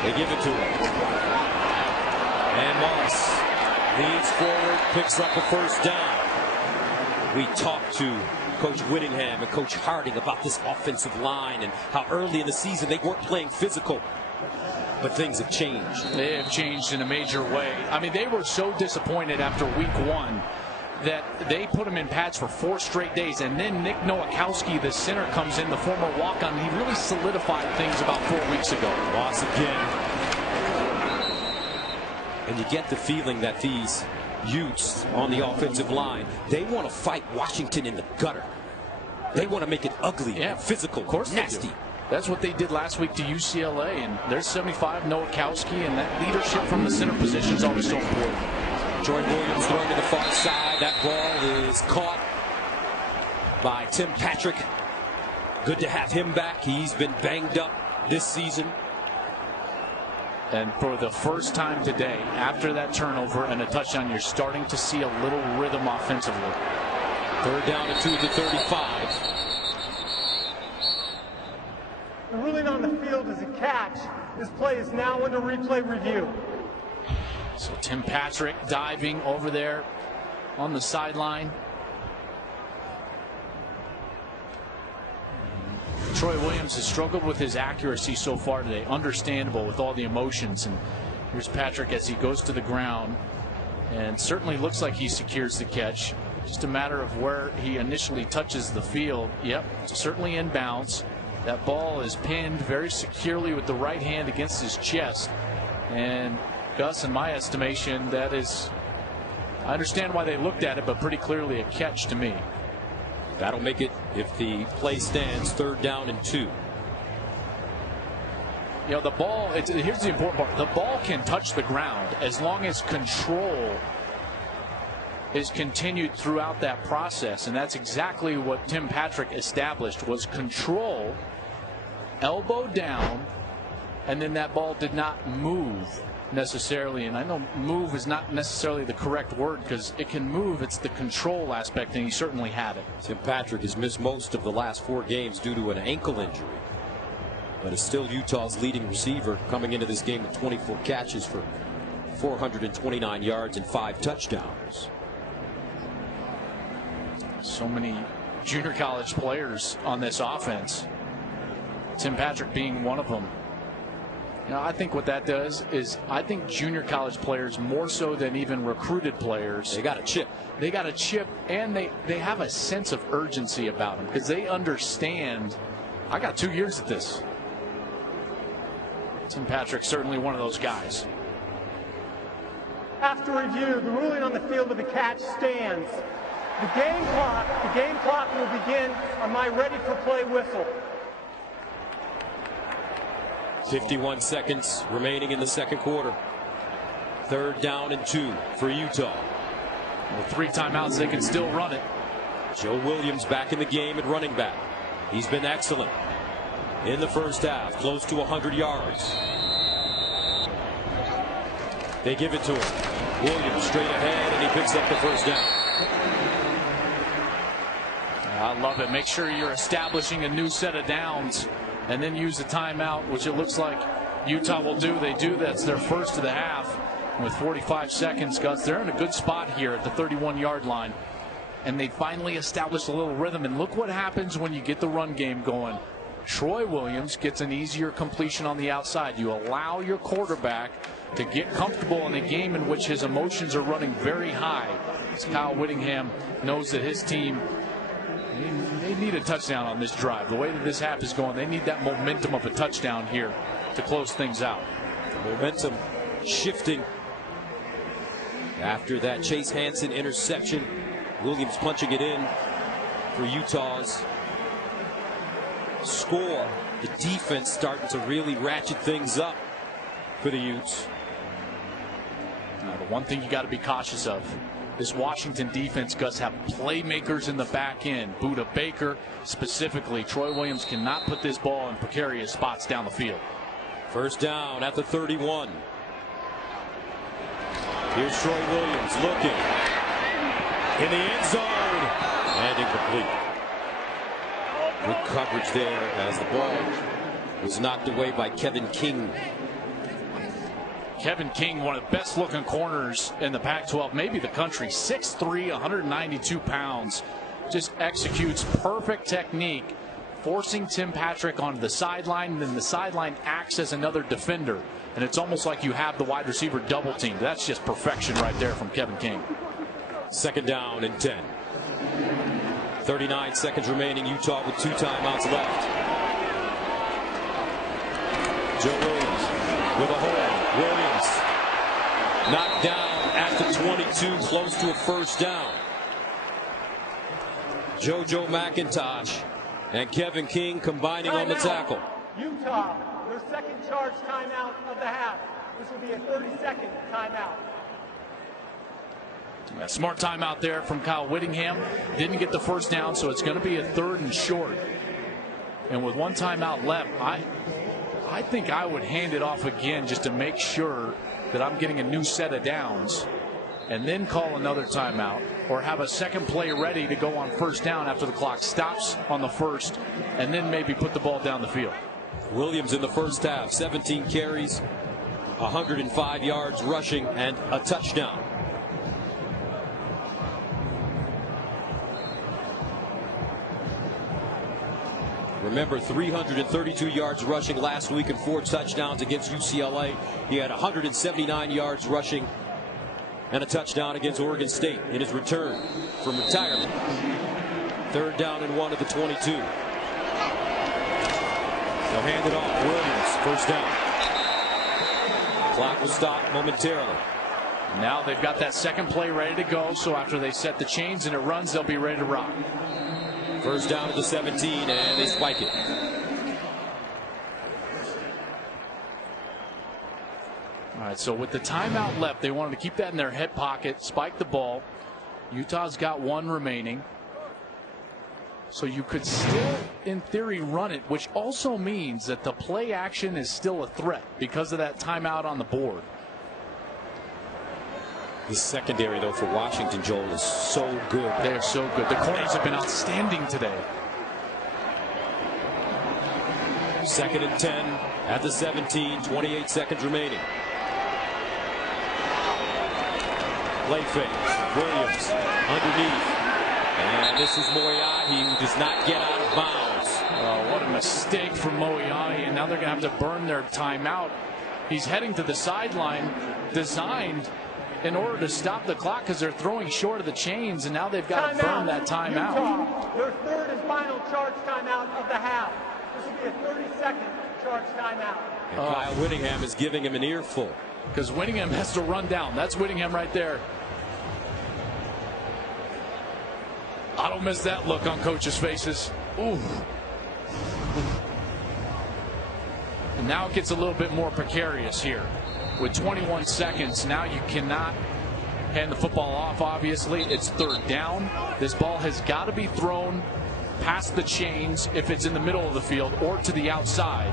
They give it to him. And Moss leans forward, picks up a first down. We talked to Coach Whittingham and Coach Harding about this offensive line and how early in the season they weren't playing physical. But things have changed. They have changed in a major way. I mean, they were so disappointed after week 1 that they put him in pads for 4 straight days. And then Nick Nowakowski, the center, comes in, the former walk-on. He really solidified things about 4 weeks ago. Moss again. And you get the feeling that these Utes on the offensive line, they want to fight Washington in the gutter. They want to make it ugly, and physical, of course, nasty. That's what they did last week to UCLA. And there's 75, Nowakowski, and that leadership from the center position is always so important. Troy Williams throwing to the far side. That ball is caught by Tim Patrick. Good to have him back. He's been banged up this season. And for the first time today, after that turnover and a touchdown, you're starting to see a little rhythm offensively. 3rd down and 2 at the 35. The ruling on the field is a catch. This play is now under replay review. So Tim Patrick diving over there on the sideline. Troy Williams has struggled with his accuracy so far today. Understandable with all the emotions. And here's Patrick as he goes to the ground. And certainly looks like he secures the catch. Just a matter of where he initially touches the field. Yep, certainly in bounds. That ball is pinned very securely with the right hand against his chest. And Gus, in my estimation, that is, I understand why they looked at it, but pretty clearly a catch to me. That'll make it, if the play stands, 3rd down and 2. You know, the ball, here's the important part. The ball can touch the ground as long as control is continued throughout that process. And that's exactly what Tim Patrick established, was control, elbow down, and then that ball did not move necessarily. And I know move is not necessarily the correct word because it can move. It's the control aspect, and he certainly had it. Tim Patrick has missed most of the last 4 games due to an ankle injury, but is still Utah's leading receiver, coming into this game with 24 catches for 429 yards and 5 touchdowns. So many junior college players on this offense, Tim Patrick being one of them. You know, I think what that does is, I think junior college players, more so than even recruited players, they got a chip. They got a chip, and they have a sense of urgency about them because they understand, I got 2 years at this. Tim Patrick certainly one of those guys. After review, the ruling on the field of the catch stands. The game clock will begin on my ready for play whistle. 51 seconds remaining in the 2nd quarter. 3rd down and 2 for Utah. With 3 timeouts, they can still run it. Joe Williams back in the game at running back. He's been excellent in the first half, close to 100 yards. They give it to him. Williams straight ahead, and he picks up the first down. I love it. Make sure you're establishing a new set of downs and then use a timeout, which it looks like Utah will do. They do. That's their first of the half. With 45 seconds, Gus, they're in a good spot here at the 31-yard line. And they finally established a little rhythm. And look what happens when you get the run game going. Troy Williams gets an easier completion on the outside. You allow your quarterback to get comfortable in a game in which his emotions are running very high. As Kyle Whittingham knows that his team, they need a touchdown on this drive. The way that this half is going, they need that momentum of a touchdown here to close things out. The momentum shifting after that Chase Hansen interception. Williams punching it in for Utah's score. The defense starting to really ratchet things up for the Utes. Now, the one thing you got to be cautious of, this Washington defense, Gus, have playmakers in the back end. Budda Baker specifically. Troy Williams cannot put this ball in precarious spots down the field. First down at the 31. Here's Troy Williams looking in the end zone and incomplete. Good coverage there as the ball was knocked away by Kevin King. Kevin King, one of the best looking corners in the Pac-12, maybe the country. 6'3", 192 pounds. Just executes perfect technique, forcing Tim Patrick onto the sideline, and then the sideline acts as another defender. And it's almost like you have the wide receiver double team. That's just perfection right there from Kevin King. Second down and 10. 39 seconds remaining. Utah with 2 timeouts left. Joe Williams with a hole. Williams knocked down at the 22, close to a first down. JoJo McIntosh and Kevin King combining on the tackle. Utah, their second charge timeout of the half. This will be a 30-second timeout. A smart timeout there from Kyle Whittingham. Didn't get the first down, so it's going to be a 3rd and short. And with 1 timeout left, I think I would hand it off again just to make sure that I'm getting a new set of downs, and then call another timeout, or have a second play ready to go on first down after the clock stops on the first, and then maybe put the ball down the field. Williams in the first half, 17 carries, 105 yards rushing, and a touchdown. Remember, 332 yards rushing last week and 4 touchdowns against UCLA. He had 179 yards rushing and a touchdown against Oregon State in his return from retirement. 3rd down and 1 at the 22. They'll hand it off. Williams, first down. Clock will stop momentarily. Now they've got that second play ready to go, so after they set the chains and it runs, they'll be ready to rock. First down at the 17, and they spike it. All right, so with the timeout left, they wanted to keep that in their hip pocket, spike the ball. Utah's got 1 remaining. So you could still, in theory, run it, which also means that the play action is still a threat because of that timeout on the board. The secondary, though, for Washington, Joel, is so good. They are so good. The corners have been outstanding today. 2nd and 10 at the 17, 28 seconds remaining. Play fake. Williams underneath. And this is Moriarty, who does not get out of bounds. Oh, what a mistake from Moriarty. And now they're going to have to burn their timeout. He's heading to the sideline, designed in order to stop the clock because they're throwing short of the chains, and now they've got to burn that timeout. Utah, their 3rd and final charge timeout of the half. This will be a 30-second charge timeout. And Kyle Whittingham is giving him an earful. Because Whittingham has to run down. That's Whittingham right there. I don't miss that look on coaches' faces. Ooh. And now it gets a little bit more precarious here. With 21 seconds, now you cannot hand the football off, obviously. It's 3rd down. This ball has got to be thrown past the chains if it's in the middle of the field or to the outside.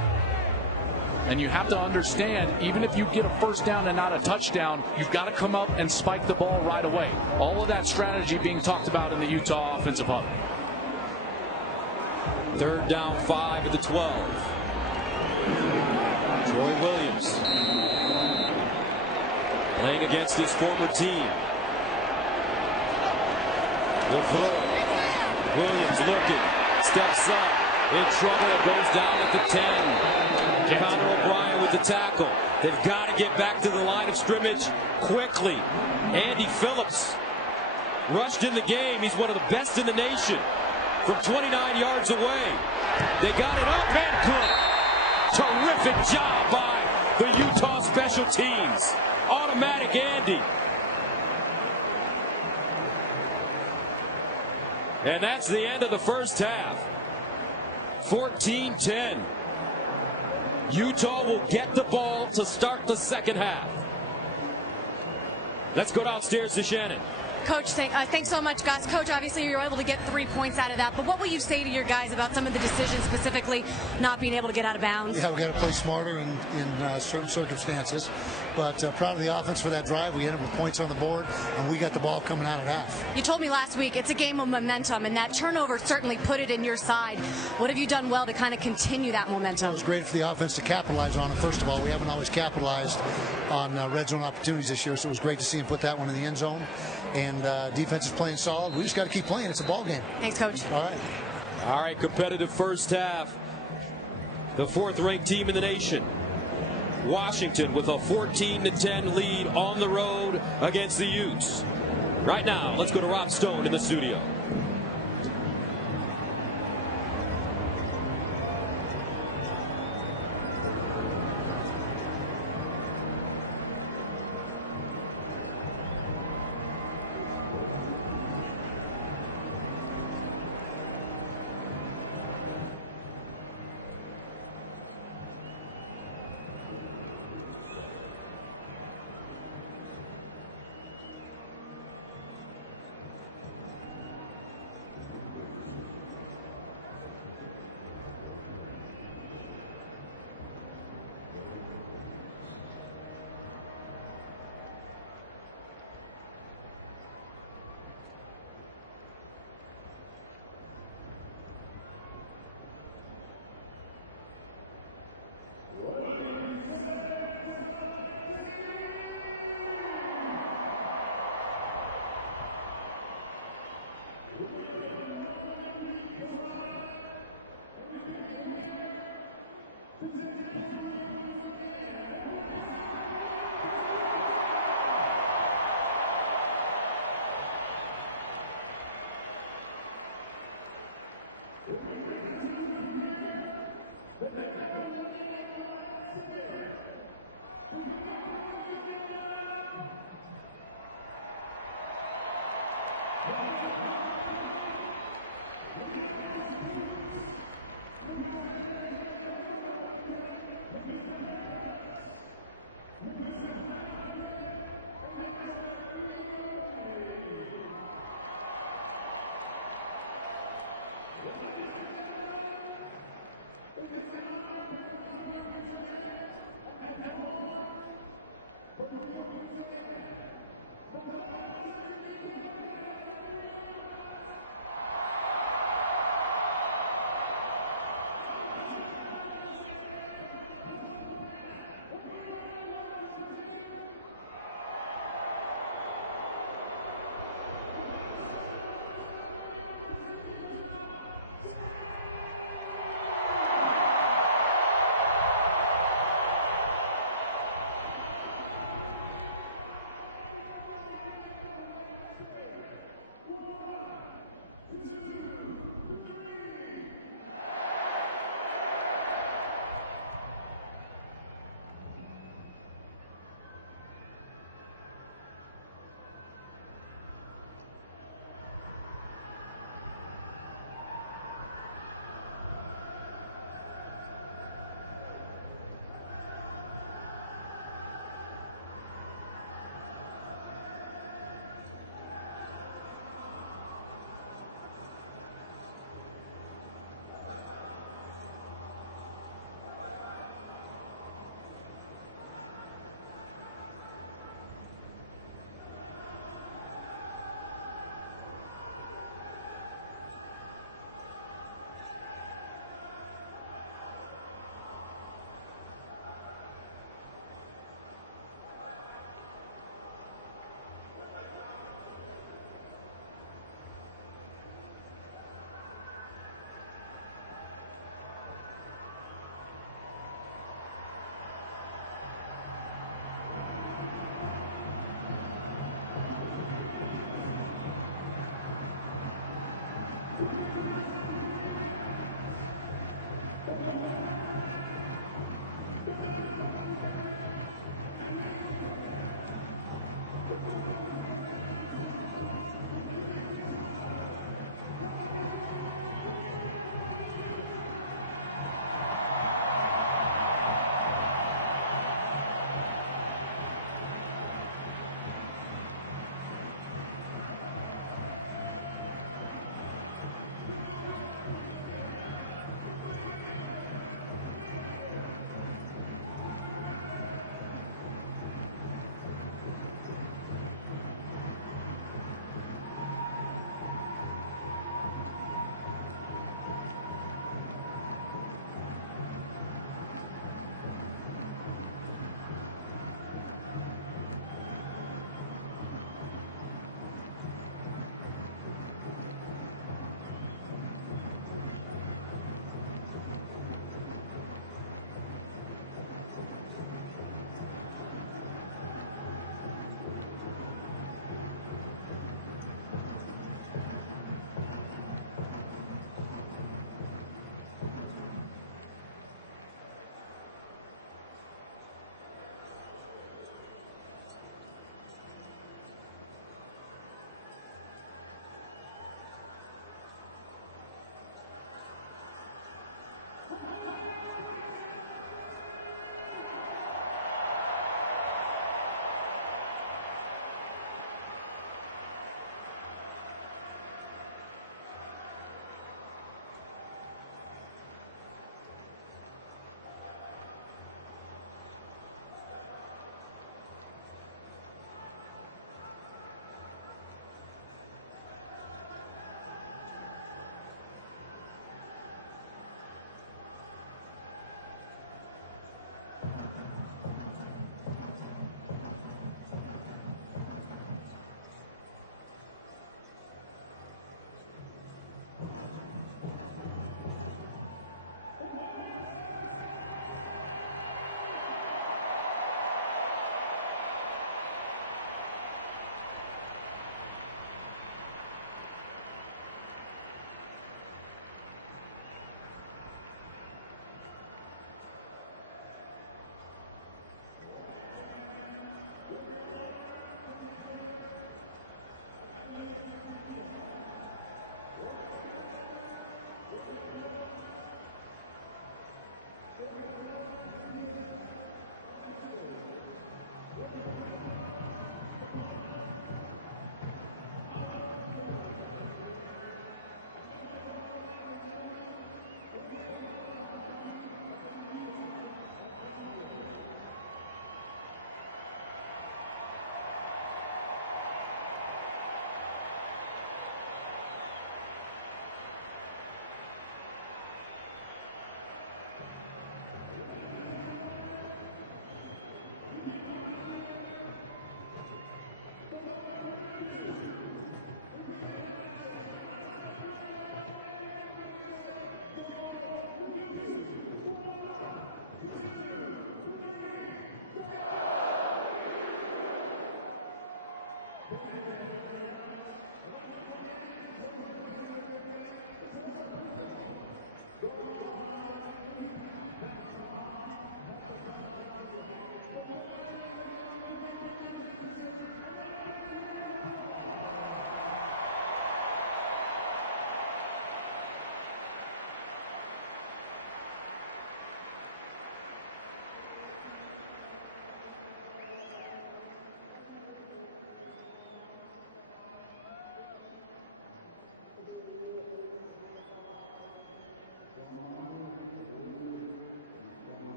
And you have to understand, even if you get a first down and not a touchdown, you've got to come up and spike the ball right away. All of that strategy being talked about in the Utah offensive hub. 3rd down 5 at the 12. Troy Williams playing against his former team. Will throw. Williams looking, steps up, in trouble, goes down at the 10. Connor O'Brien with the tackle. They've got to get back to the line of scrimmage quickly. Andy Phillips rushed in the game. He's one of the best in the nation from 29 yards away. They got it up and good. Terrific job by the Utah special teams. Automatic Andy. And that's the end of the first half. 14-10. Utah will get the ball to start the second half. Let's go downstairs to Shannon. Coach, thanks so much, Gus. Coach, obviously you're able to get 3 points out of that, but what will you say to your guys about some of the decisions, specifically not being able to get out of bounds? Yeah, we got to play smarter in certain circumstances, but proud of the offense for that drive. We ended up with points on the board, and we got the ball coming out at half. You told me last week it's a game of momentum, and that turnover certainly put it in your side. What have you done well to kind of continue that momentum? It was great for the offense to capitalize on it. First of all, we haven't always capitalized on red zone opportunities this year, so it was great to see him put that one in the end zone. And defense is playing solid. We just got to keep playing. It's a ball game. Thanks, Coach. All right, competitive first half. The 4th-ranked team in the nation, Washington, with a 14-10 lead on the road against the Utes. Right now, let's go to Rob Stone in the studio.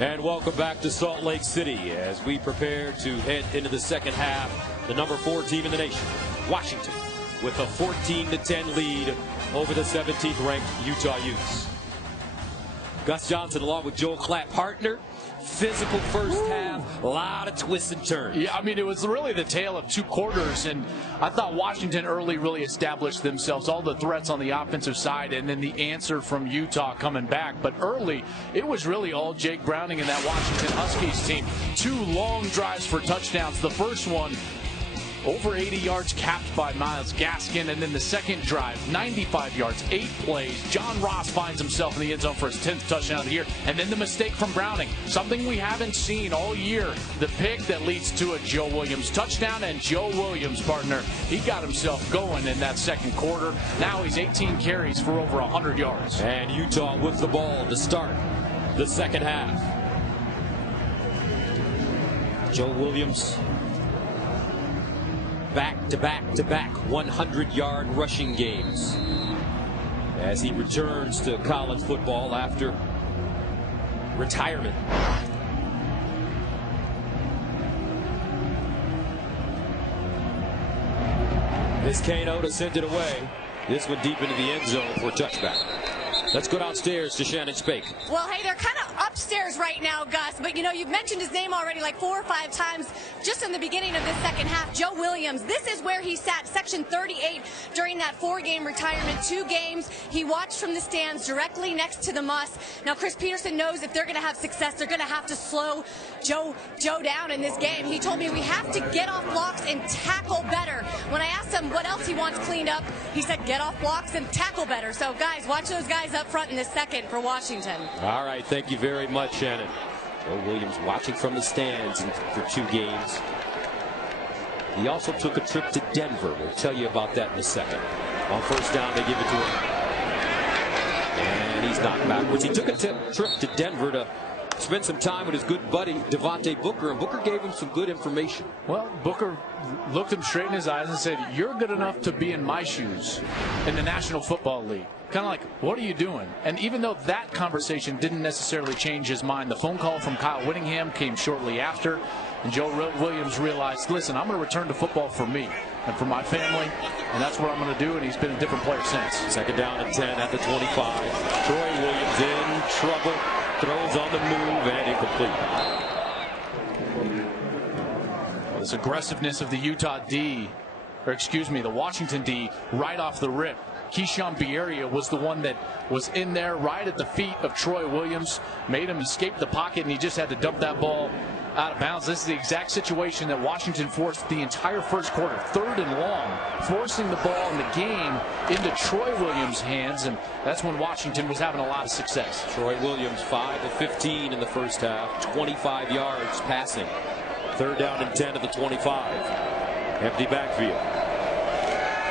And welcome back to Salt Lake City as we prepare to head into the second half. The number 4 team in the nation, Washington, with a 14-10 lead over the 17th ranked Utah Utes. Gus Johnson along with Joel Klatt, partner. Physical first half, a lot of twists and turns. Yeah, I mean, it was really the tale of 2 quarters, and I thought Washington early really established themselves, all the threats on the offensive side, and then the answer from Utah coming back. But early, it was really all Jake Browning and that Washington Huskies team. 2 long drives for touchdowns. The first one, over 80 yards capped by Myles Gaskin, and then the second drive, 95 yards, 8 plays. John Ross finds himself in the end zone for his 10th touchdown of the year, and then the mistake from Browning, something we haven't seen all year, the pick that leads to a Joe Williams touchdown. And Joe Williams, partner, he got himself going in that second quarter. Now he's 18 carries for over 100 yards. And Utah with the ball to start the second half. Joe Williams, back-to-back 100-yard rushing games as he returns to college football after retirement. This Kano to send it away. This one deep into the end zone for a touchback. Let's go downstairs to Shannon Spake. Well, hey, they're kind of upstairs right now, Gus, but you know, you've mentioned his name already like 4 or 5 times just in the beginning of this second half. Joe Williams, this is where he sat, section 38, during that 4-game retirement. 2 games he watched from the stands directly next to the muss. Now, Chris Peterson knows if they're going to have success, they're going to have to slow Joe down in this game. He told me we have to get off blocks and tackle better. When I asked him what else he wants cleaned up, he said get off blocks and tackle better. So, guys, watch those guys up front in this second for Washington. All right, thank you very much, Shannon. Joe Williams watching from the stands for 2 games. He also took a trip to Denver. We'll tell you about that in a second. On first down, they give it to him. And he's knocked backwards. He took a trip to Denver to spend some time with his good buddy, Devontae Booker, and Booker gave him some good information. Well, Booker looked him straight in his eyes and said, "You're good enough to be in my shoes in the National Football League." Kind of like, what are you doing? And even though that conversation didn't necessarily change his mind, the phone call from Kyle Whittingham came shortly after, and Joe Williams realized, listen, I'm going to return to football for me and for my family, and that's what I'm going to do, and he's been a different player since. Second down and 10 at the 25. Troy Williams in trouble, throws on the move, and incomplete. This aggressiveness of the the Washington D right off the rip. Keyshawn Bierria was the one that was in there right at the feet of Troy Williams, made him escape the pocket, and he just had to dump that ball out of bounds. This is the exact situation that Washington forced the entire first quarter, 3rd and long, forcing the ball in the game into Troy Williams' hands, and that's when Washington was having a lot of success. Troy Williams 5 of 15 in the first half, 25 yards passing. 3rd down and 10 at the 25. Empty backfield.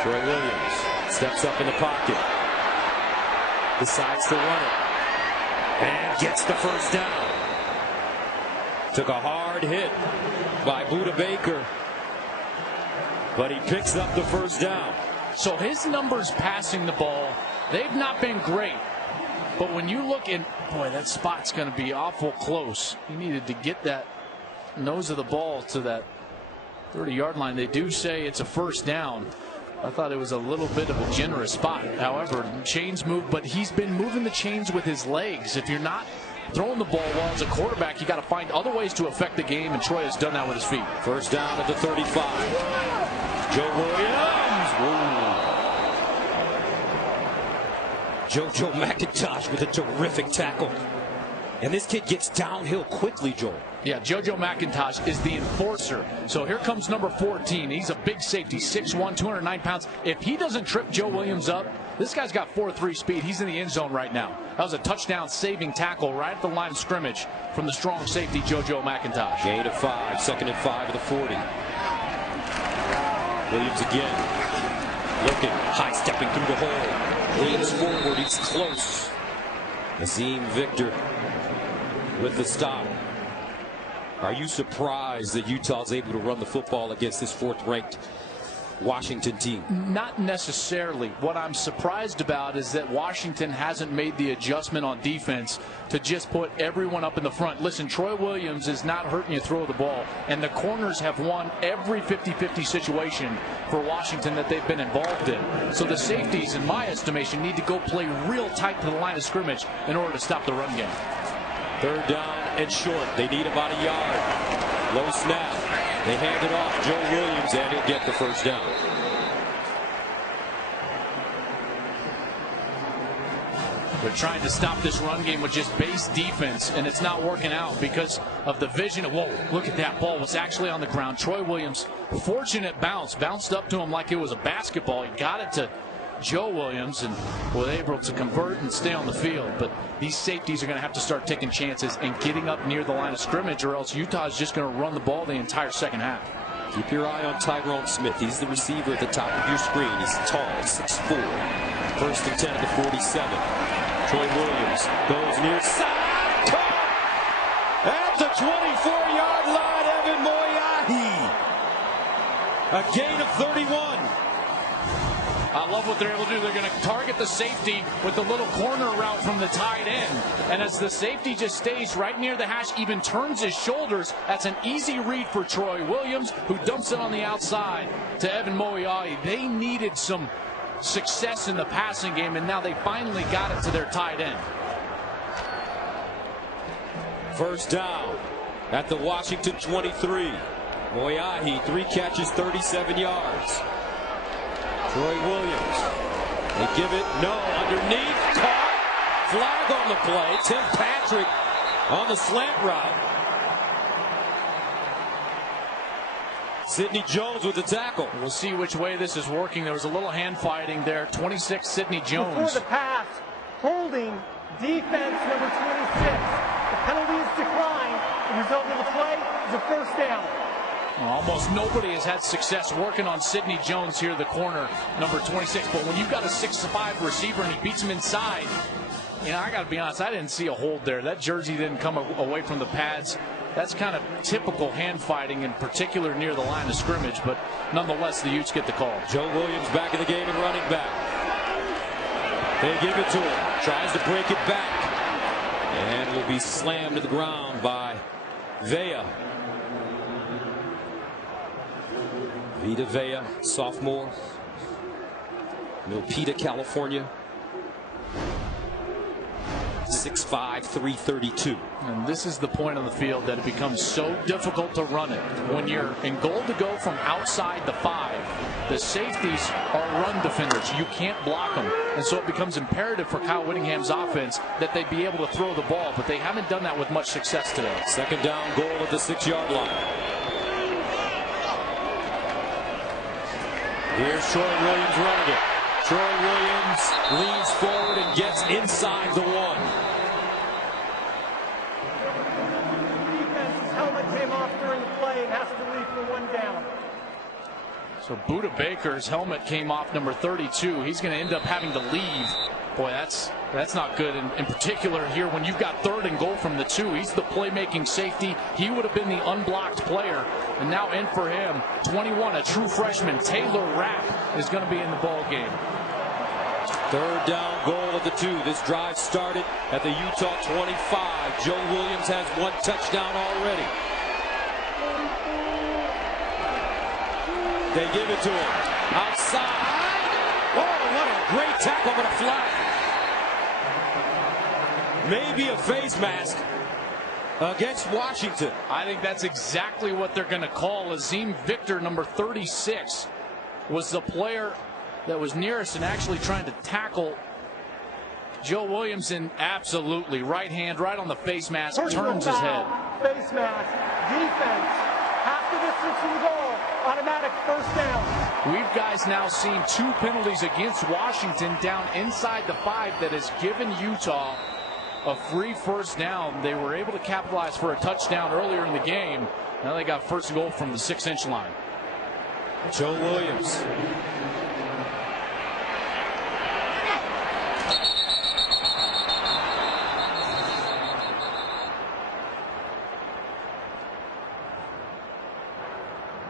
Troy Williams steps up in the pocket, decides to run it, and gets the first down. Took a hard hit by Budda Baker, but he picks up the first down. So his numbers passing the ball, they've not been great. But when you look in, boy, that spot's going to be awful close. He needed to get that nose of the ball to that 30-yard line. They do say it's a first down. I thought it was a little bit of a generous spot. However, chains move, but he's been moving the chains with his legs. If you're not throwing the ball well as a quarterback, you got to find other ways to affect the game, and Troy has done that with his feet. First down at the 35. Joe Williams. JoJo McIntosh with a terrific tackle. And this kid gets downhill quickly, Joel. Yeah, JoJo McIntosh is the enforcer. So here comes number 14. He's a big safety, 6'1", 209 pounds. If he doesn't trip Joe Williams up, this guy's got 4.3 speed. He's in the end zone right now. That was a touchdown-saving tackle right at the line of scrimmage from the strong safety, JoJo McIntosh. Gain of 5, 2nd and 5 at the 40. Williams again, looking, high-stepping through the hole. Leans forward, he's close. Nazim Victor with the stop. Are you surprised that Utah's able to run the football against this 4th-ranked Washington team? Not necessarily. What I'm surprised about is that Washington hasn't made the adjustment on defense to just put everyone up in the front. Listen, Troy Williams is not hurting you throw the ball, and the corners have won every 50-50 situation for Washington that they've been involved in. So the safeties, in my estimation, need to go play real tight to the line of scrimmage in order to stop the run game. Third down and short. They need about a yard. Low snap. They hand it off. Joe Williams, and he'll get the first down. They're trying to stop this run game with just base defense, and it's not working out because of the vision. Whoa, look at that ball. Was actually on the ground. Troy Williams, fortunate bounce. Bounced up to him like it was a basketball. He got it to Joe Williams and was able to convert and stay on the field. But these safeties are going to have to start taking chances and getting up near the line of scrimmage, or else Utah is just going to run the ball the entire second half. Keep your eye on Tyrone Smith. He's the receiver at the top of your screen. He's tall, 6'4". First and 10 at the 47. Troy Williams goes near side. Caught at the 24-yard line. Evan Moyahi. A gain of 31. I love what they're able to do. They're going to target the safety with the little corner route from the tight end. And as the safety just stays right near the hash, even turns his shoulders, that's an easy read for Troy Williams, who dumps it on the outside to Evan Moyahi. They needed some success in the passing game, and now they finally got it to their tight end. First down at the Washington 23. Moyahi, 3 catches, 37 yards. Troy Williams. They give it, no, underneath, caught. Flag on the play. Tim Patrick on the slant route. Sidney Jones with the tackle. We'll see which way this is working. There was a little hand fighting there. 26, Sidney Jones. Before the pass, holding defense number 26. The penalty is declined. The result of the play is a first down. Almost nobody has had success working on Sidney Jones here, the corner, number 26. But when you've got a 6'5" receiver and he beats him inside, you know, I got to be honest, I didn't see a hold there. That jersey didn't come away from the pads. That's kind of typical hand fighting, in particular near the line of scrimmage. But nonetheless, the Utes get the call. Joe Williams back in the game and running back. They give it to him. Tries to break it back. And will be slammed to the ground by Vea. Vita Vea, sophomore, Milpitas, California. 6'5", 332. And this is the point on the field that it becomes so difficult to run it. When you're in goal to go from outside the 5, the safeties are run defenders. You can't block them. And so it becomes imperative for Kyle Whittingham's offense that they be able to throw the ball. But they haven't done that with much success today. Second down, goal at the 6-yard line. Here's Troy Williams running it. Troy Williams leans forward and gets inside the 1. Defense's helmet came off during the play and has to leave for 1 down. So Buda Baker's helmet came off, number 32. He's going to end up having to leave. Boy, that's not good. In particular here, when you've got 3rd and goal from the 2, he's the playmaking safety. He would have been the unblocked player. And now in for him, 21, a true freshman, Taylor Rapp, is going to be in the ball game. 3rd down, goal at the 2. This drive started at the Utah 25. Joe Williams has 1 touchdown already. They give it to him. Outside. Oh, what a great tackle, but a flag. Maybe a face mask against Washington. I think that's exactly what they're going to call. Azim Victor, number 36, was the player that was nearest and actually trying to tackle Joe Williamson. Absolutely. Right hand, right on the face mask, turns his head. Face mask, defense, half the distance from the goal, automatic first down. We've guys now seen 2 penalties against Washington down inside the 5 that has given Utah a free first down. They were able to capitalize for a touchdown earlier in the game. Now they got first goal from the 6-inch line. Joe Williams.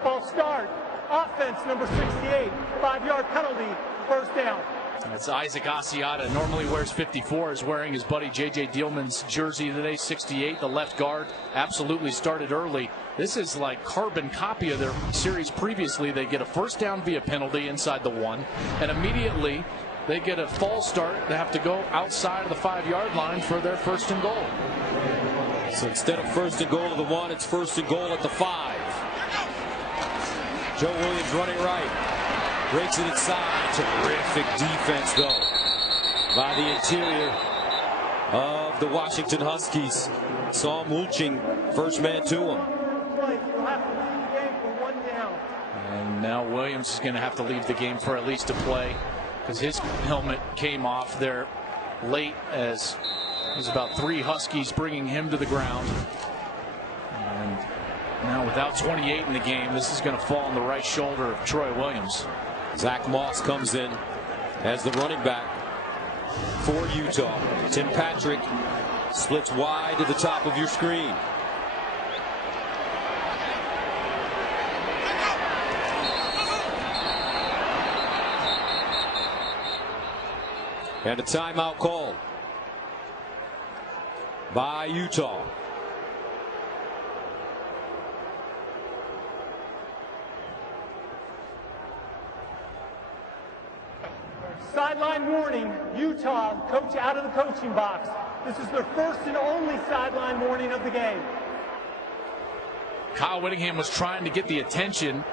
False start. Offense number 68, 5-yard penalty, first down. That's Isaac Asiata. Normally wears 54. Is wearing his buddy J.J. Dielman's jersey today, 68. The left guard absolutely started early. This is like carbon copy of their series previously. They get a first down via penalty inside the 1, and immediately they get a false start. They have to go outside of the 5-yard line for their first and goal. So instead of first and goal at the 1, it's first and goal at the 5. Joe Williams running right. Breaks it inside. Terrific defense, though, by the interior of the Washington Huskies. Saw him mooching. First man to him. And now Williams is going to have to leave the game for at least a play, because his helmet came off there late, as there's about 3 Huskies bringing him to the ground. And now without 28 in the game, this is going to fall on the right shoulder of Troy Williams. Zach Moss comes in as the running back for Utah. Tim Patrick splits wide to the top of your screen. And a timeout called by Utah. Sideline warning, Utah, coach out of the coaching box. This is their first and only sideline warning of the game. Kyle Whittingham was trying to get the attention,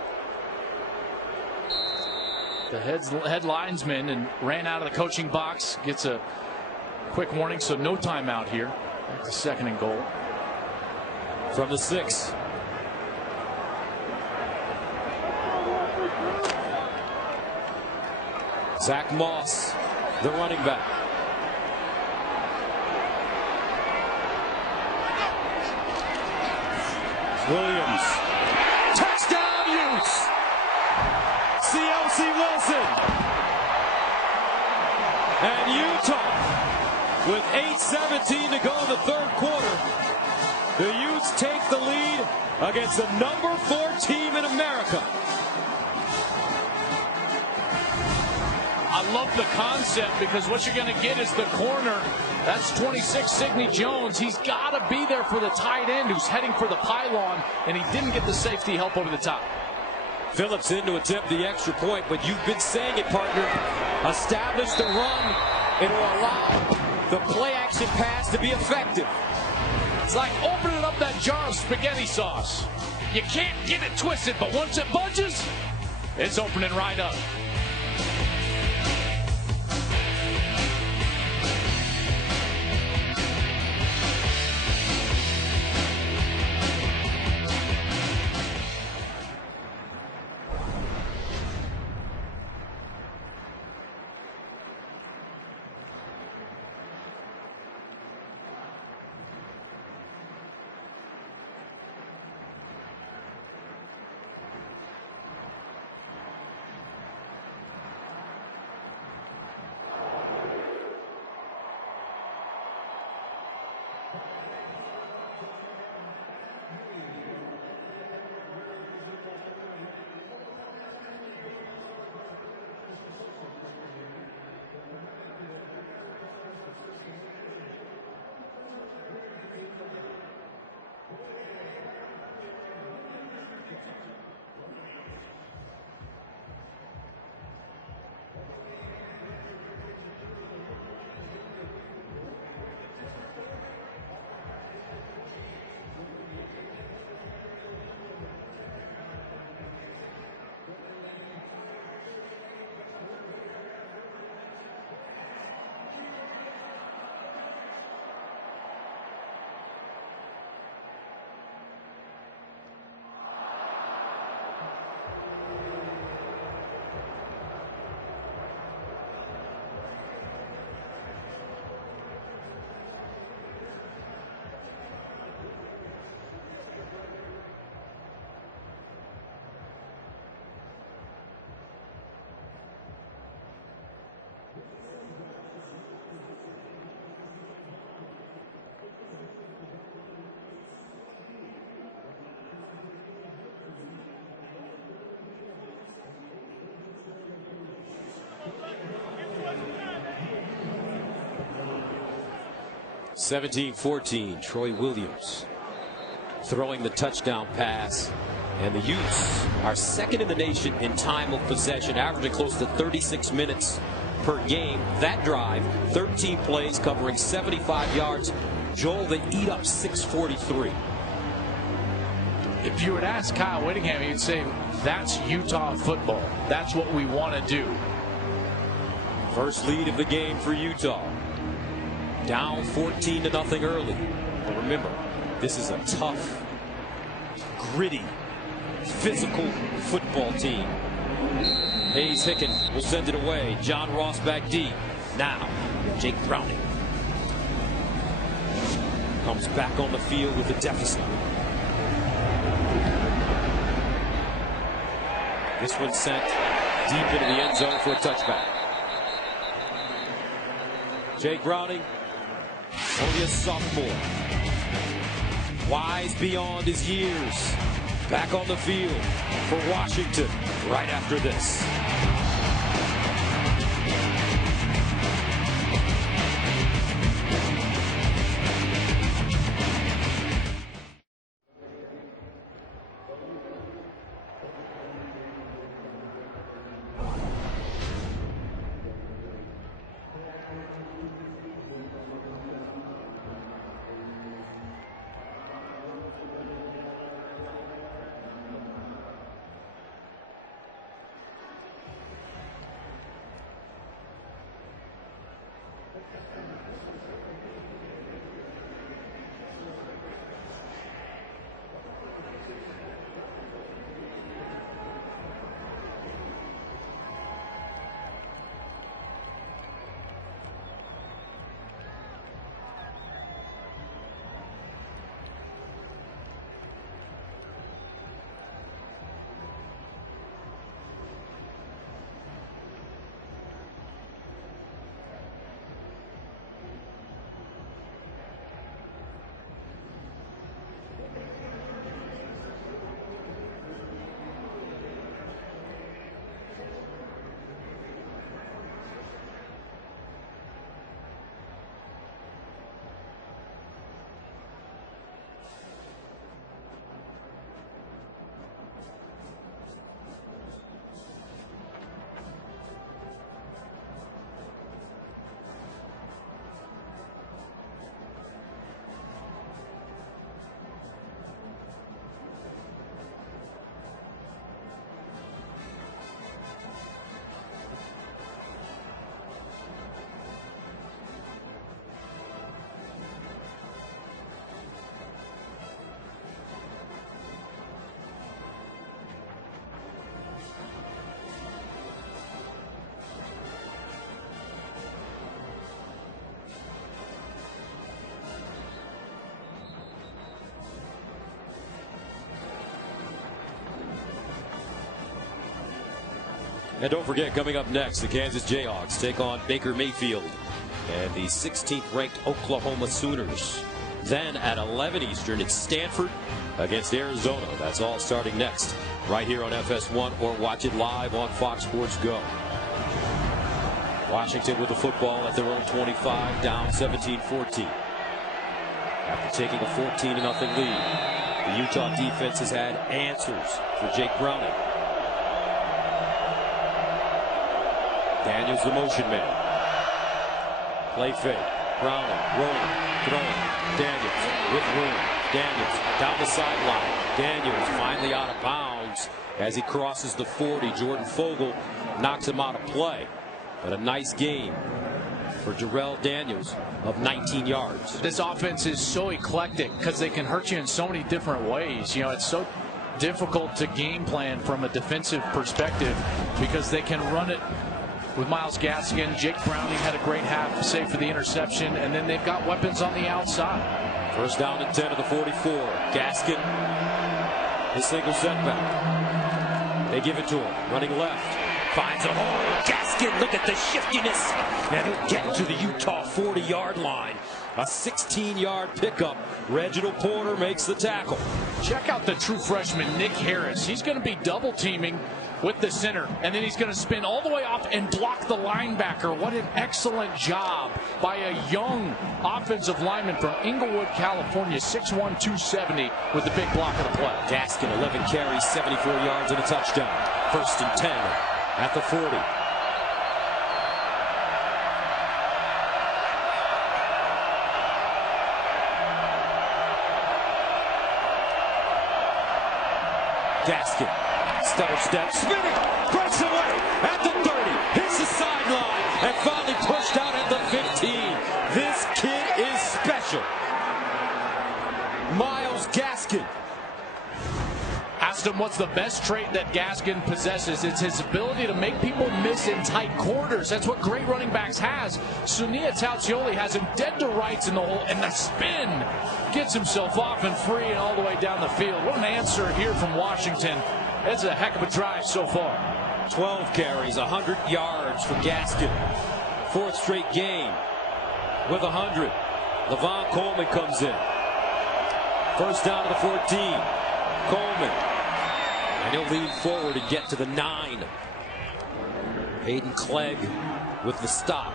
the head linesman, and ran out of the coaching box. Gets a quick warning, so no timeout here. That's a second and goal. From the 6. Zach Moss, the running back. Williams. Touchdown Utes. C.O.C. Wilson. And Utah, with 8:17 to go in the third quarter, the Utes take the lead against the number 4 team in America. I love the concept, because what you're going to get is the corner. That's 26 Sidney Jones. He's got to be there for the tight end who's heading for the pylon, and he didn't get the safety help over the top. Phillips in to attempt the extra point, but you've been saying it, partner. Establish the run. It'll allow the play action pass to be effective. It's like opening up that jar of spaghetti sauce. You can't get it twisted, but once it budges, it's opening right up. 17-14, Troy Williams throwing the touchdown pass. And the Utes are second in the nation in time of possession, averaging close to 36 minutes per game. That drive, 13 plays covering 75 yards. Joel, they eat up 643. If you were to ask Kyle Whittingham, he'd say that's Utah football. That's what we want to do. First lead of the game for Utah. Down 14-0 early. But remember, this is a tough, gritty, physical football team. Hayes Hicken will send it away. John Ross back deep. Now, Jake Browning comes back on the field with a deficit. This one sent deep into the end zone for a touchback. Jake Browning, only a sophomore. Wise beyond his years. Back on the field for Washington right after this. And don't forget, coming up next, the Kansas Jayhawks take on Baker Mayfield and the 16th ranked Oklahoma Sooners. Then at 11 Eastern, it's Stanford against Arizona. That's all starting next, right here on FS1, or watch it live on Fox Sports Go. Washington with the football at their own 25, down 17-14. After taking a 14-0 lead, the Utah defense has had answers for Jake Browning. Daniels, the motion man. Play fake. Browning, rolling, throwing. Daniels with room. Daniels down the sideline. Daniels finally out of bounds as he crosses the 40. Jordan Fogle knocks him out of play. But a nice game for Jarrell Daniels of 19 yards. This offense is so eclectic because they can hurt you in so many different ways. You know, it's so difficult to game plan from a defensive perspective because they can run it with Myles Gaskin. Jake Browning had a great half, save for the interception, and then they've got weapons on the outside. First down and 10 of the 44. Gaskin, a single setback. They give it to him, running left. Finds a hole. Gaskin, look at the shiftiness. And he'll get to the Utah 40-yard line. A 16-yard pickup. Reginald Porter makes the tackle. Check out the true freshman, Nick Harris. He's going to be double teaming with the center, and then he's going to spin all the way off and block the linebacker. What an excellent job by a young offensive lineman from Inglewood, California, 6'1", 270, with the big block of the play. Gaskin, 11 carries, 74 yards, and a touchdown. 1st and 10 at the 40. Gaskin, stutter step, spinning, breaks away at the 30, hits the sideline, and finally pushed out at the 15. This kid is special. Myles Gaskin. Asked him what's the best trait that Gaskin possesses. It's his ability to make people miss in tight quarters. That's what great running backs has. Sunia Taucioli has him dead to rights in the hole, and the spin gets himself off and free and all the way down the field. What an answer here from Washington. It's a heck of a drive so far. 12 carries, 100 yards for Gaskin. 4th straight game with 100. Levon Coleman comes in. 1st down to the 14. Coleman. And he'll lean forward and get to the 9. Hayden Clegg with the stop.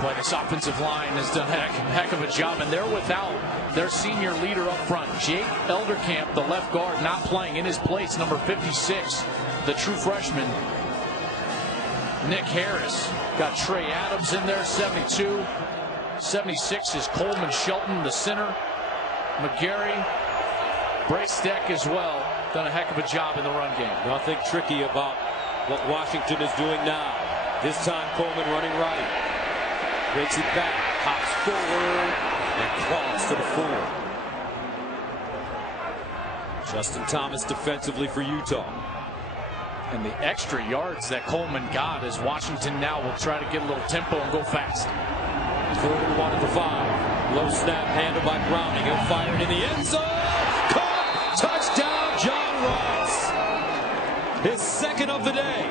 Boy, this offensive line has done a heck of a job, and they're without their senior leader up front. Jake Elderkamp, the left guard, not playing. In his place, number 56, the true freshman, Nick Harris. Got Trey Adams in there, 72. 76 is Coleman Shelton, the center. McGarry, Braysteck as well. Done a heck of a job in the run game. Nothing tricky about what Washington is doing now. This time Coleman running right. Breaks it back, hops forward, and crawls to the 4. Justin Thomas defensively for Utah. And the extra yards that Coleman got as Washington now will try to get a little tempo and go fast. 3rd and 1 at the 5. Low snap handled by Browning. He'll fire it in the end zone. Caught! Touchdown, John Ross. His 2nd of the day.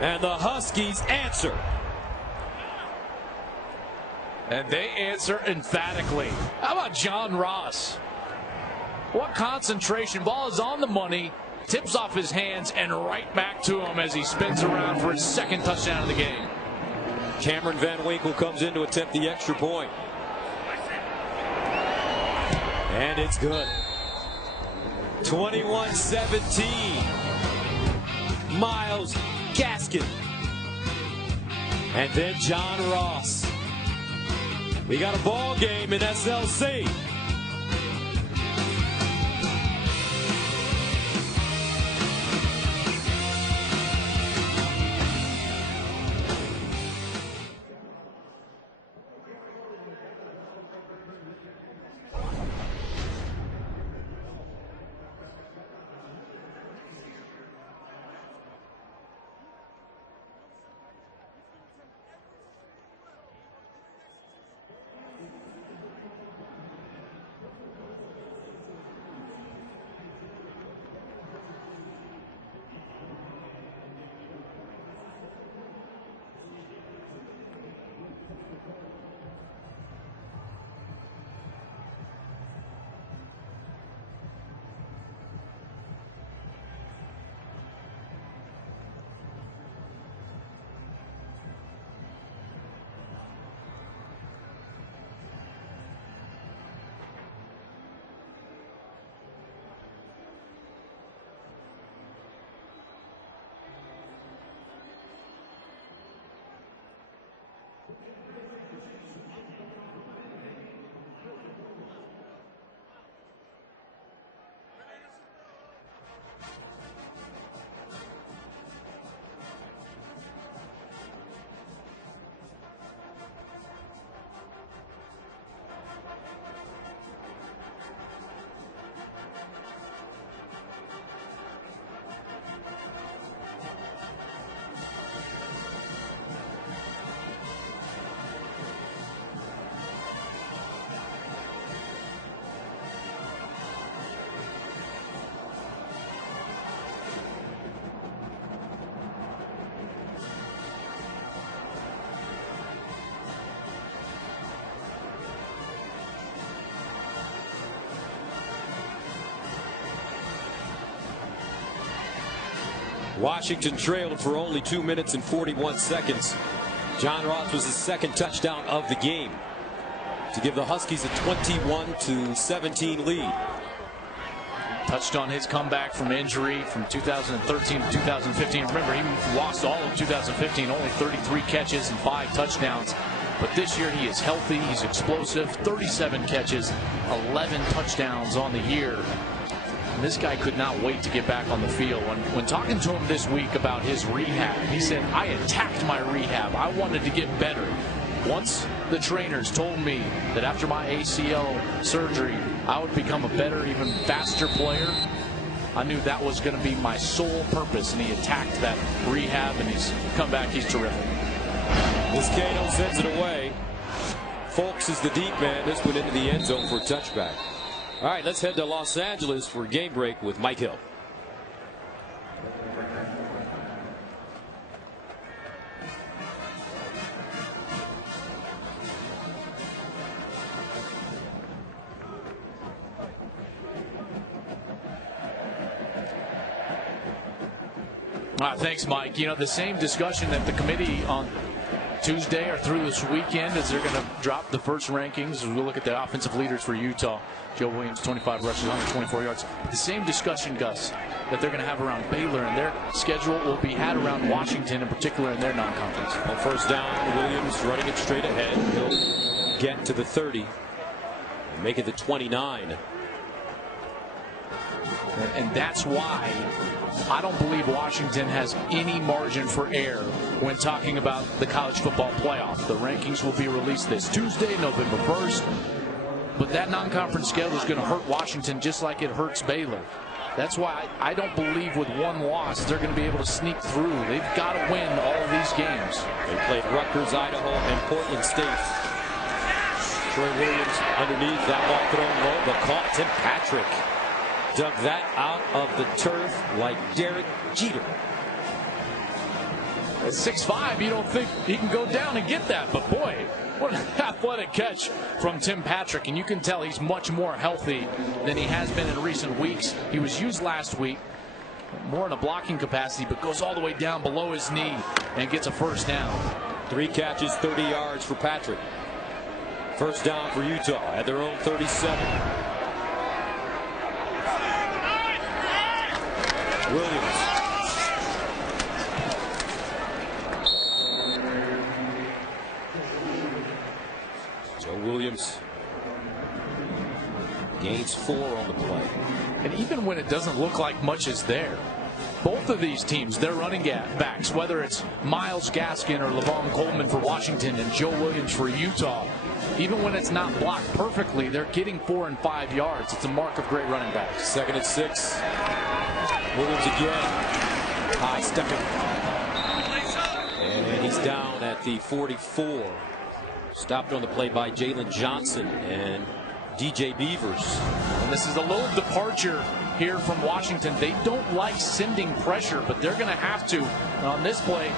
And the Huskies answer. And they answer emphatically. How about John Ross? What concentration. Ball is on the money. Tips off his hands and right back to him as he spins around for his 2nd touchdown of the game. Cameron Van Winkle comes in to attempt the extra point. And it's good. 21-17. Myles Gaskin. And then John Ross. We got a ball game in SLC. Washington trailed for only 2 minutes and 41 seconds. John Ross was his second touchdown of the game to give the Huskies a 21-17 lead. Touched on his comeback from injury from 2013 to 2015. Remember, he lost all of 2015, only 33 catches and 5 touchdowns. But this year he is healthy, he's explosive, 37 catches, 11 touchdowns on the year. And this guy could not wait to get back on the field. When talking to him this week about his rehab, he said, I attacked my rehab. I wanted to get better. Once the trainers told me that after my ACL surgery, I would become a better, even faster player, I knew that was going to be my sole purpose, and he attacked that rehab, and he's come back. He's terrific. Mosquito sends it away. Folks is the deep man. This went into the end zone for a touchback. All right, let's head to Los Angeles for game break with Mike Hill. Thanks, Mike. You know, the same discussion that the committee on Tuesday or through this weekend as they're going to drop the first rankings. As we look at the offensive leaders for Utah, Joe Williams, 25 rushes, 124 yards. The same discussion, Gus, that they're going to have around Baylor, and their schedule will be had around Washington, in particular in their non-conference. On first down, Williams running it straight ahead. He'll get to the 30 and make it the 29. And that's why I don't believe Washington has any margin for error when talking about the college football playoff. The rankings will be released this Tuesday, November 1st. But that non-conference schedule is going to hurt Washington just like it hurts Baylor. That's why I don't believe with one loss they're going to be able to sneak through. They've got to win all of these games. They played Rutgers, Idaho, and Portland State. Troy Williams underneath, that ball thrown low, but caught. Tim Patrick dug that out of the turf like Derek Jeter. At 6'5", you don't think he can go down and get that, but boy, what an athletic catch from Tim Patrick, and you can tell he's much more healthy than he has been in recent weeks. He was used last week more in a blocking capacity, but goes all the way down below his knee and gets a first down. 3 catches, 30 yards for Patrick. First down for Utah at their own 37. Williams. Joe Williams gains 4 on the play. And even when it doesn't look like much is there, both of these teams, their running backs, whether it's Myles Gaskin or Lavon Coleman for Washington and Joe Williams for Utah, even when it's not blocked perfectly, they're getting 4 and 5 yards. It's a mark of great running backs. 2nd and 6. Williams again. High stepping. And he's down at the 44. Stopped on the play by Jalen Johnson and DJ Beavers. And this is a little departure here from Washington. They don't like sending pressure, but they're going to have to. And on this play,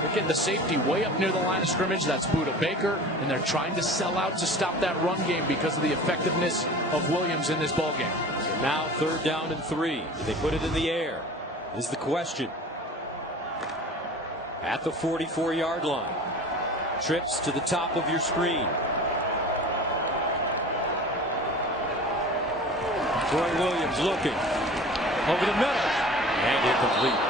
they're getting the safety way up near the line of scrimmage. That's Buda Baker, and they're trying to sell out to stop that run game because of the effectiveness of Williams in this ball game. So now 3rd down and 3. Did they put it in the air? Is the question. At the 44-yard line. Trips to the top of your screen. Troy Williams looking over the middle and incomplete.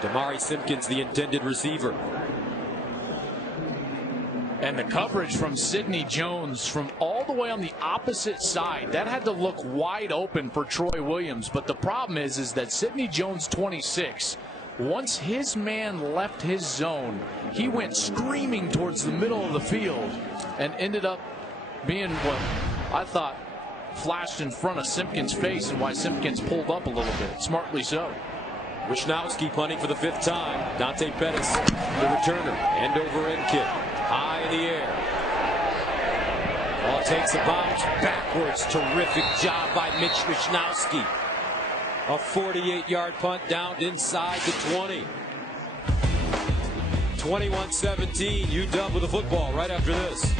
Damari Simpkins, the intended receiver. And the coverage from Sidney Jones from all the way on the opposite side, that had to look wide open for Troy Williams. But the problem is that Sidney Jones, 26, once his man left his zone, he went screaming towards the middle of the field and ended up being what I thought flashed in front of Simpkins' face, and why Simpkins pulled up a little bit, smartly so. Wisnowski punting for the 5th time. Dante Pettis, the returner, end over end kick. High in the air. Ball takes a bounce backwards. Terrific job by Mitch Wisnowski. A 48-yard punt down inside the 20. 21-17. UW with the football right after this.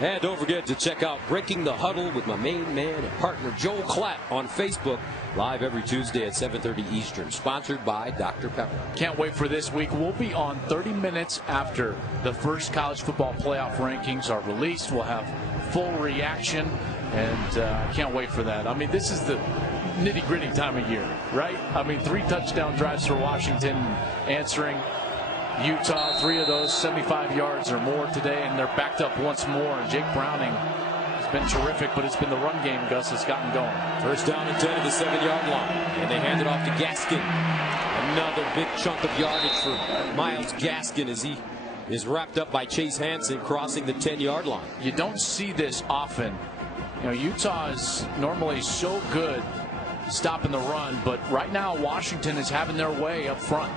And don't forget to check out Breaking the Huddle with my main man and partner Joel Klatt on Facebook, live every Tuesday at 7:30 Eastern, sponsored by Dr. Pepper. Can't wait for this week. We'll be on 30 minutes after the first college football playoff rankings are released. We'll have full reaction, and I can't wait for that. I mean, this is the nitty-gritty time of year, right? I mean, 3 touchdown drives for Washington answering. Utah, 3 of those 75 yards or more today, and they're backed up once more. And Jake Browning has been terrific, but it's been the run game, Gus, that's gotten going. First down and 10 at the 7-yard line, and they hand it off to Gaskin. Another big chunk of yardage for Myles Gaskin as he is wrapped up by Chase Hansen crossing the 10-yard line. You don't see this often. You know, Utah is normally so good stopping the run, but right now Washington is having their way up front.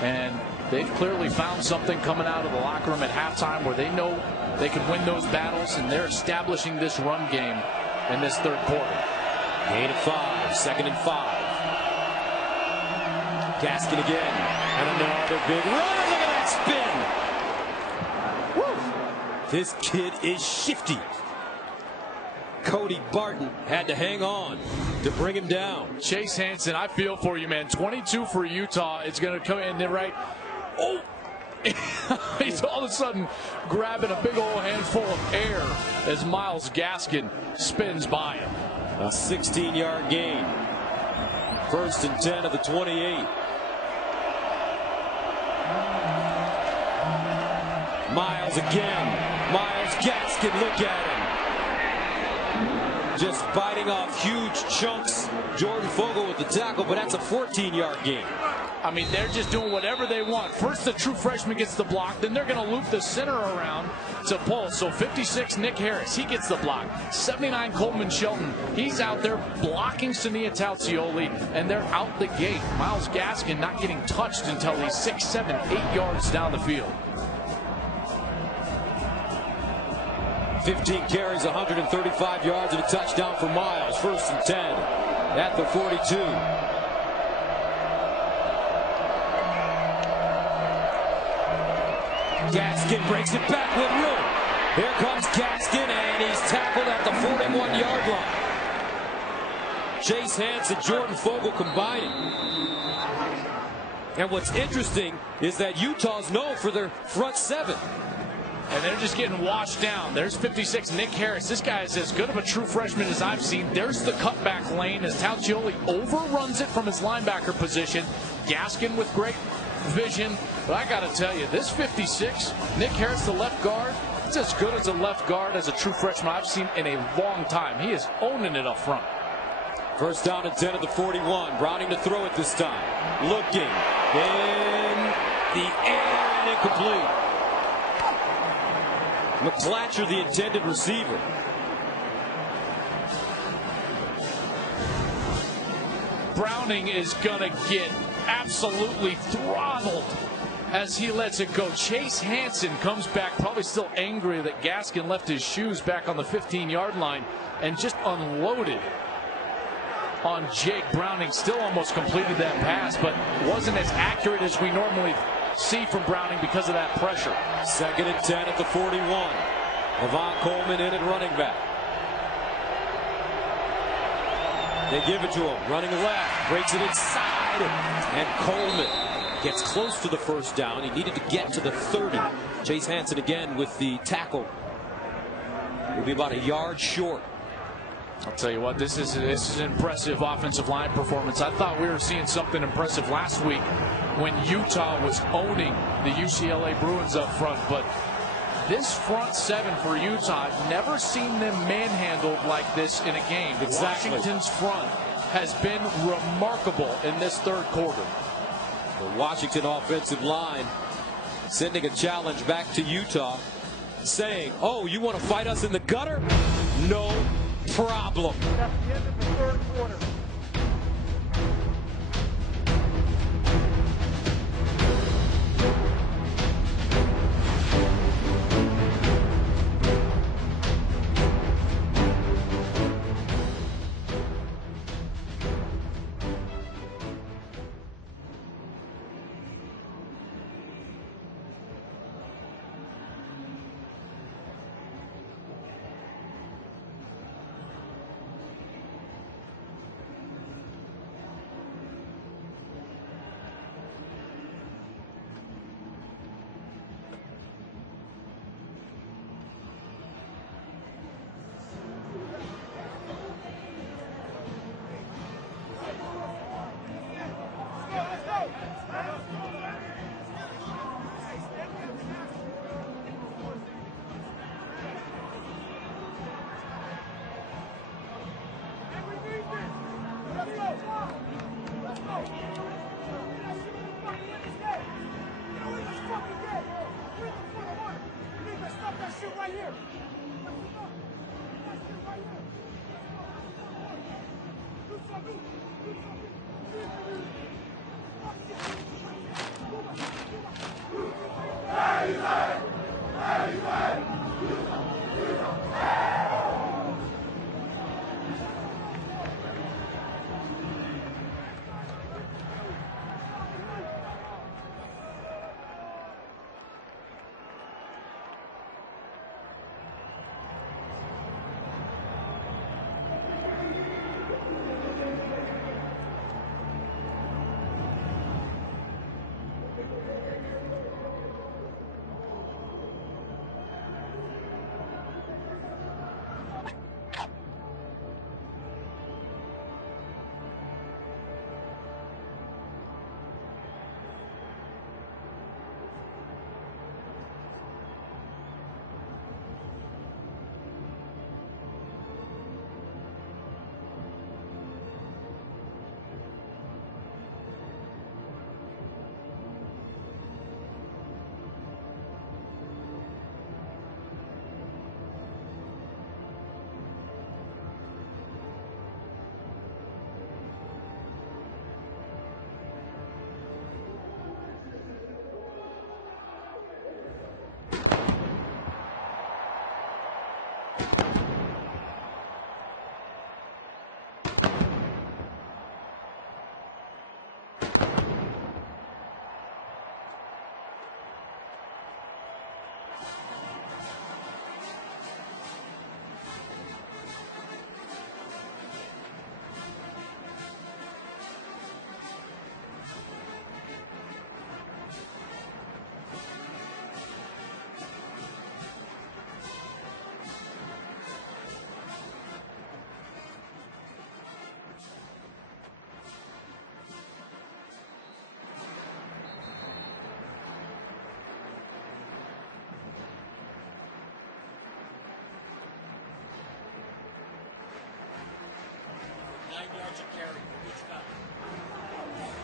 And they've clearly found something coming out of the locker room at halftime where they know they can win those battles, and they're establishing this run game in this third quarter. Gain of 5, 2nd and 5. Gaskin again, and another big run. Look at that spin. Woo. This kid is shifty. Cody Barton had to hang on to bring him down. Chase Hansen, I feel for you, man. 22 for Utah. It's going to come in there, right? Oh! He's all of a sudden grabbing a big old handful of air as Myles Gaskin spins by him. A 16-yard gain. 1st and 10 of the 28. Myles again. Myles Gaskin, look at him. Just biting off huge chunks. Jordan Fogle with the tackle, but that's a 14-yard gain. I mean, they're just doing whatever they want. First, the true freshman gets the block. Then they're going to loop the center around to pull. So 56, Nick Harris, he gets the block. 79, Coleman Shelton, he's out there blocking Sania Taucioli, and they're out the gate. Myles Gaskin not getting touched until he's 6, 7, 8 yards down the field. 15 carries, 135 yards, and a touchdown for Myles. 1st and 10 at the 42. Gaskin breaks it back with room. Here comes Gaskin, and he's tackled at the 41-yard line. Chase Hansen, Jordan Fogle combining. And what's interesting is that Utah's known for their front 7. And they're just getting washed down. There's 56, Nick Harris. This guy is as good of a true freshman as I've seen. There's the cutback lane as Taucioli overruns it from his linebacker position. Gaskin with great vision. But I got to tell you, this 56, Nick Harris, the left guard, it's as good as a left guard as a true freshman I've seen in a long time. He is owning it up front. 1st down and 10 at the 41. Browning to throw it this time. Looking in the air and incomplete. McClatcher, the intended receiver. Browning is going to get absolutely throttled as he lets it go. Chase Hansen comes back, probably still angry that Gaskin left his shoes back on the 15-yard line and just unloaded on Jake Browning. Still almost completed that pass, but wasn't as accurate as we normally see from Browning because of that pressure. 2nd and 10 at the 41. Levon Coleman in at running back. They give it to him, running left, breaks it inside, and Coleman gets close to the 1st down. He needed to get to the 30. Chase Hansen again with the tackle. Will be about a yard short. I'll tell you what, this is an impressive offensive line performance. I thought we were seeing something impressive last week when Utah was owning the UCLA Bruins up front, but this front 7 for Utah, I've never seen them manhandled like this in a game. Exactly. Washington's front has been remarkable in this third quarter. The Washington offensive line sending a challenge back to Utah, saying, oh, you want to fight us in the gutter? No problem. That's the end of the third quarter.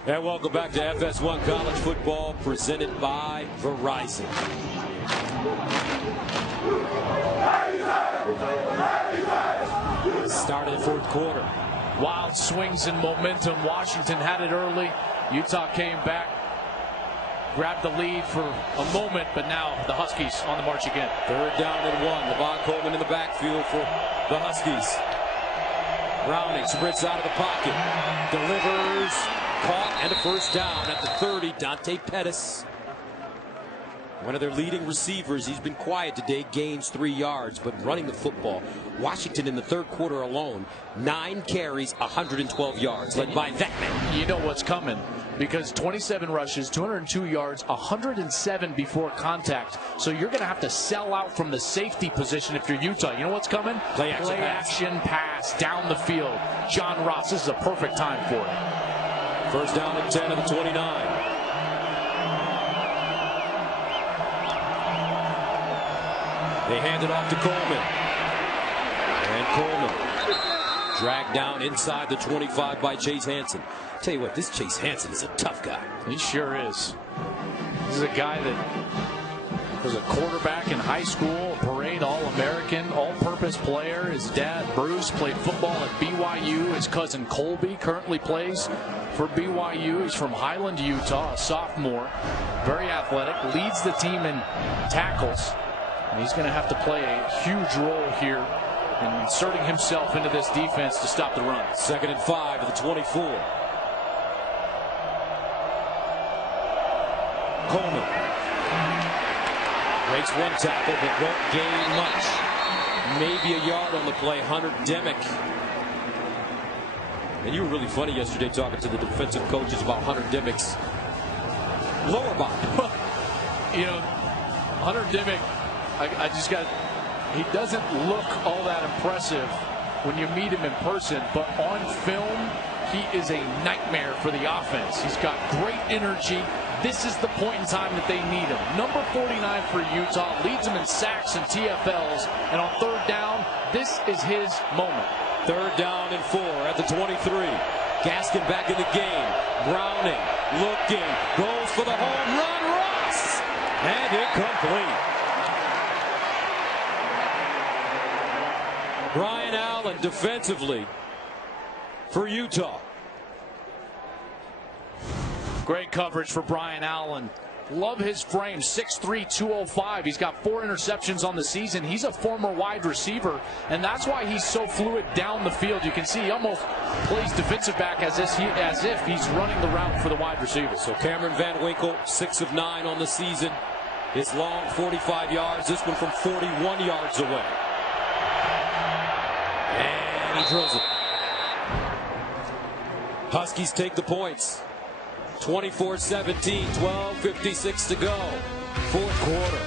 And welcome back to FS1 College Football presented by Verizon. Start of the fourth quarter. Wild swings and momentum. Washington had it early. Utah came back, grabbed the lead for a moment, but now the Huskies on the march again. Third down and 1. Levon Coleman in the backfield for the Huskies. Browning sprints out of the pocket, delivers, caught, and a first down at the 30. Dante Pettis, one of their leading receivers. He's been quiet today, gains 3 yards, but running the football. Washington in the third quarter alone, 9 carries, 112 yards, led by that man. You know what's coming, because 27 rushes, 202 yards, 107 before contact. So you're going to have to sell out from the safety position if you're Utah. You know what's coming? Play action pass down the field. John Ross, this is a perfect time for it. First down and 10 of the 29. They hand it off to Coleman. And Coleman dragged down inside the 25 by Chase Hansen. Tell you what, this Chase Hansen is a tough guy. He sure is. This is a guy that was a quarterback in high school, a parade All-American, all-purpose player. His dad, Bruce, played football at BYU. His cousin, Colby, currently plays for BYU. He's from Highland, Utah, a sophomore. Very athletic, leads the team in tackles. And he's going to have to play a huge role here in inserting himself into this defense to stop the run. 2nd and 5 to the 24. Coleman breaks 1 tackle but won't gain much. Maybe a yard on the play. Hunter Demick. And you were really funny yesterday talking to the defensive coaches about Hunter Demick's lower body. You know, Hunter Demick, I just got, he doesn't look all that impressive when you meet him in person, but on film, he is a nightmare for the offense. He's got great energy. This is the point in time that they need him. Number 49 for Utah, leads them in sacks and TFLs, and on third down, this is his moment. 3rd down and 4 at the 23. Gaskin back in the game. Browning looking, goes for the home run. Ross, and incomplete. Brian Allen defensively for Utah. Great coverage for Brian Allen. Love his frame, 6'3", 205. He's got 4 interceptions on the season. He's a former wide receiver, and that's why he's so fluid down the field. You can see he almost plays defensive back as if he's running the route for the wide receiver. So Cameron Van Winkle, 6 of 9 on the season. His long 45 yards, this one from 41 yards away. And he drills it. Huskies take the points. 24-17, 12:56 to go. Fourth quarter.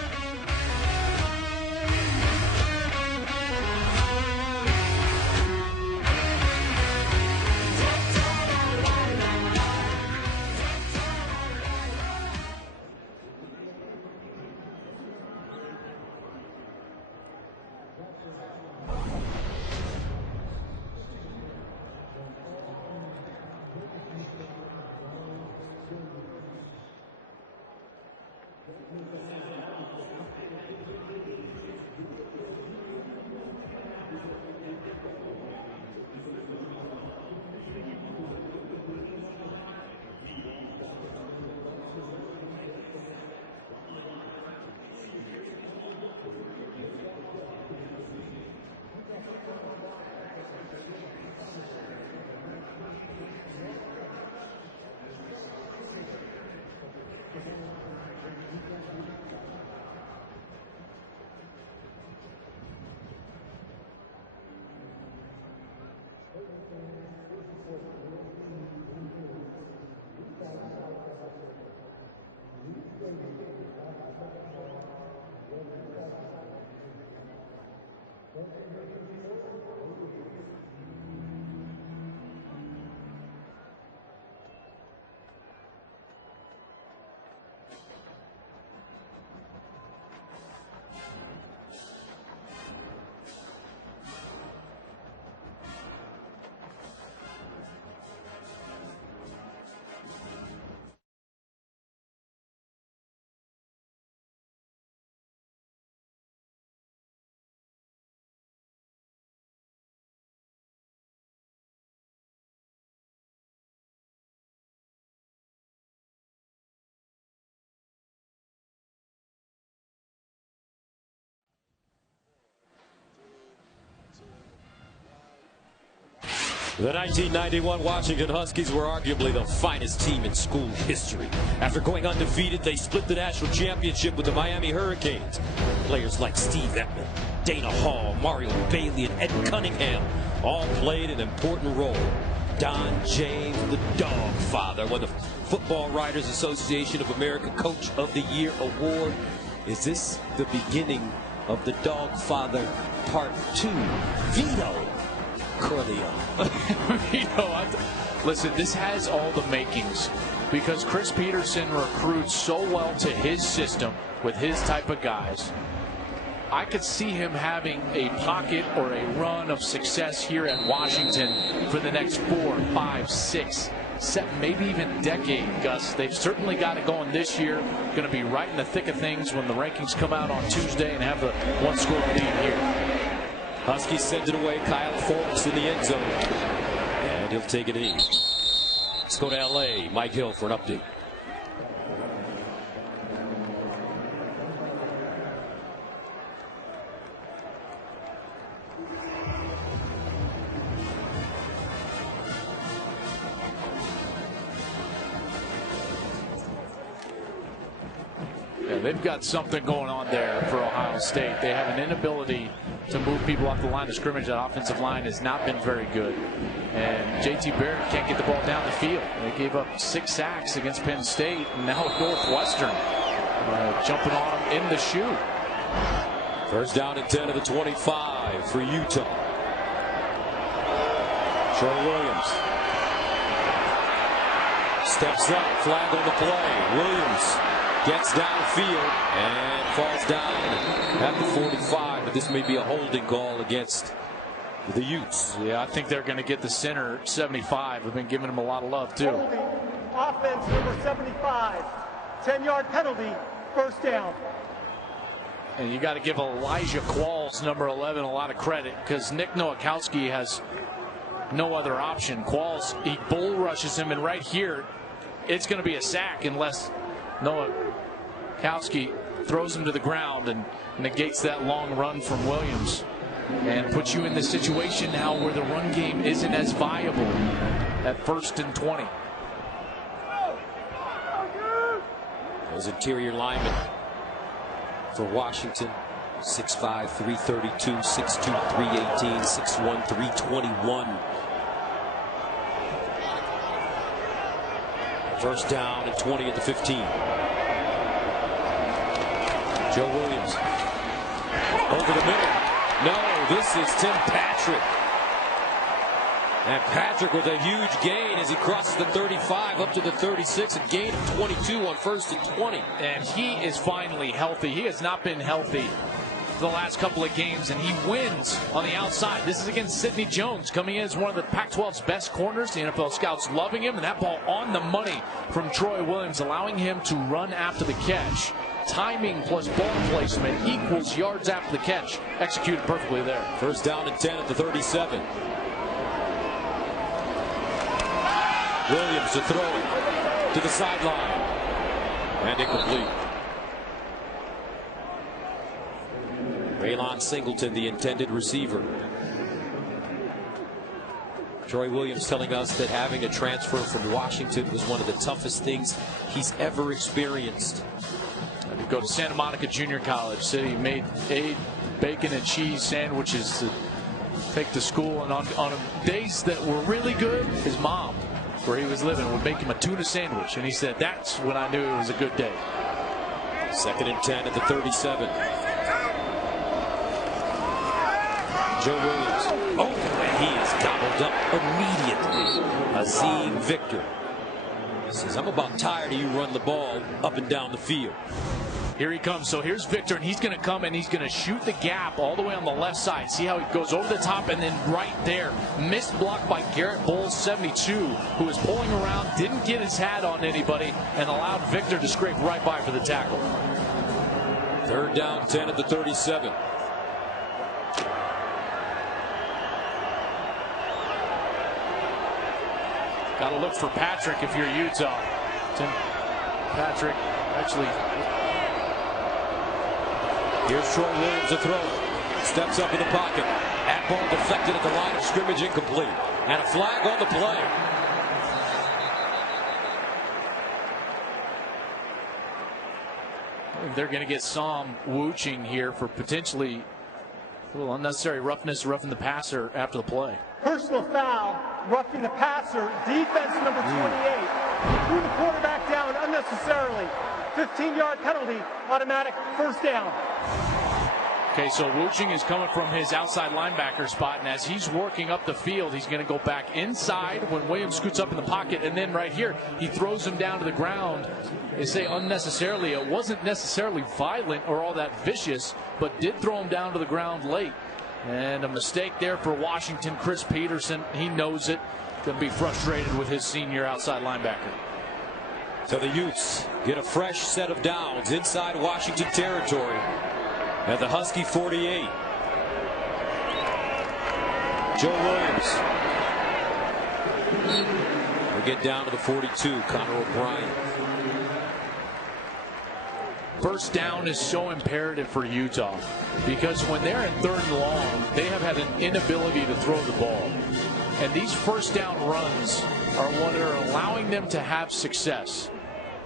The 1991 Washington Huskies were arguably the finest team in school history. After going undefeated, they split the national championship with the Miami Hurricanes. Players like Steve Ettman, Dana Hall, Mario Bailey, and Ed Cunningham all played an important role. Don James, the Dog Father, won the Football Writers Association of America Coach of the Year award. Is this the beginning of the Dog Father Part 2? Vito Corleone. Listen, this has all the makings because Chris Peterson recruits so well to his system with his type of guys. I could see him having a pocket or a run of success here at Washington for the next 4, 5, 6, 7, maybe even decade, Gus. They've certainly got it going this year. Going to be right in the thick of things when the rankings come out on Tuesday and have the one-score lead here. Huskies send it away. Kyle Forbes in the end zone. And he'll take it in. Let's go to L.A. Mike Hill for an update. Yeah, they've got something going on there for Ohio State. They have an inability to move people off the line of scrimmage. That offensive line has not been very good. And J.T. Barrett can't get the ball down the field. They gave up 6 sacks against Penn State. And now Northwestern jumping on them in the shoe. First down and 10 of the 25 for Utah. Troy Williams steps up. Flag on the play. Williams gets downfield and falls down at the 45, but this may be a holding call against the Utes. Yeah, I think they're going to get the center 75. We've been giving him a lot of love, too. Holding, offense number 75, 10-yard penalty, first down. And you got to give Elijah Qualls, number 11, a lot of credit, because Nick Nowakowski has no other option. Qualls, he bull rushes him, and right here, it's going to be a sack unless Nowakowski throws him to the ground and negates that long run from Williams and puts you in the situation now where the run game isn't as viable at 1st and 20. Those interior linemen for Washington, 6'5", 332, 6'2", 318, 6'1", 321. First down and 20 at the 15. Joe Williams over the middle. No, this is Tim Patrick. And Patrick with a huge gain as he crosses the 35 up to the 36, a gain of 22 on 1st and 20. And he is finally healthy. He has not been healthy the last couple of games, and he wins on the outside. This is against Sidney Jones, coming in as one of the Pac-12's best corners. The NFL scouts loving him, and that ball on the money from Troy Williams, allowing him to run after the catch. Timing plus ball placement equals yards after the catch. Executed perfectly there. First down and 10 at the 37. Williams to throw it to the sideline. And incomplete. Raylon Singleton, the intended receiver. Troy Williams telling us that having a transfer from Washington was one of the toughest things he's ever experienced. To go to Santa Monica Junior College. Said he made 8 bacon and cheese sandwiches to take to school, and on days that were really good, his mom, where he was living, would make him a tuna sandwich, and he said that's when I knew it was a good day. 2nd and 10 at the 37. Joe Williams. Oh, and he is gobbled up immediately. Azim Victor. He says, I'm about tired of you running the ball up and down the field. Here he comes. So here's Victor, and he's going to come and he's going to shoot the gap all the way on the left side. See how he goes over the top, and then right there, missed block by Garrett Bowles, 72, who was pulling around, didn't get his hat on anybody, and allowed Victor to scrape right by for the tackle. 3rd down, 10 at the 37. Got to look for Patrick if you're Utah. Tim Patrick actually. Here's Troy Williams to throw. Steps up in the pocket. That ball deflected at the line of scrimmage, incomplete. And a flag on the play. They're going to get Sam Wuching here for potentially a little unnecessary roughness, roughing the passer after the play. Personal foul, roughing the passer, defense number 28. Threw the quarterback down unnecessarily. 15-yard penalty, automatic first down. Okay, so Wuching is coming from his outside linebacker spot, and as he's working up the field, he's going to go back inside when Williams scoots up in the pocket, and then right here, he throws him down to the ground. They say unnecessarily. It wasn't necessarily violent or all that vicious, but did throw him down to the ground late. And a mistake there for Washington. Chris Peterson, he knows it. Going to be frustrated with his senior outside linebacker. So the Utes get a fresh set of downs inside Washington territory at the Husky 48. Joe Williams will get down to the 42. Connor O'Brien. First down is so imperative for Utah because when they're in 3rd and long, they have had an inability to throw the ball. And these first down runs are what are allowing them to have success.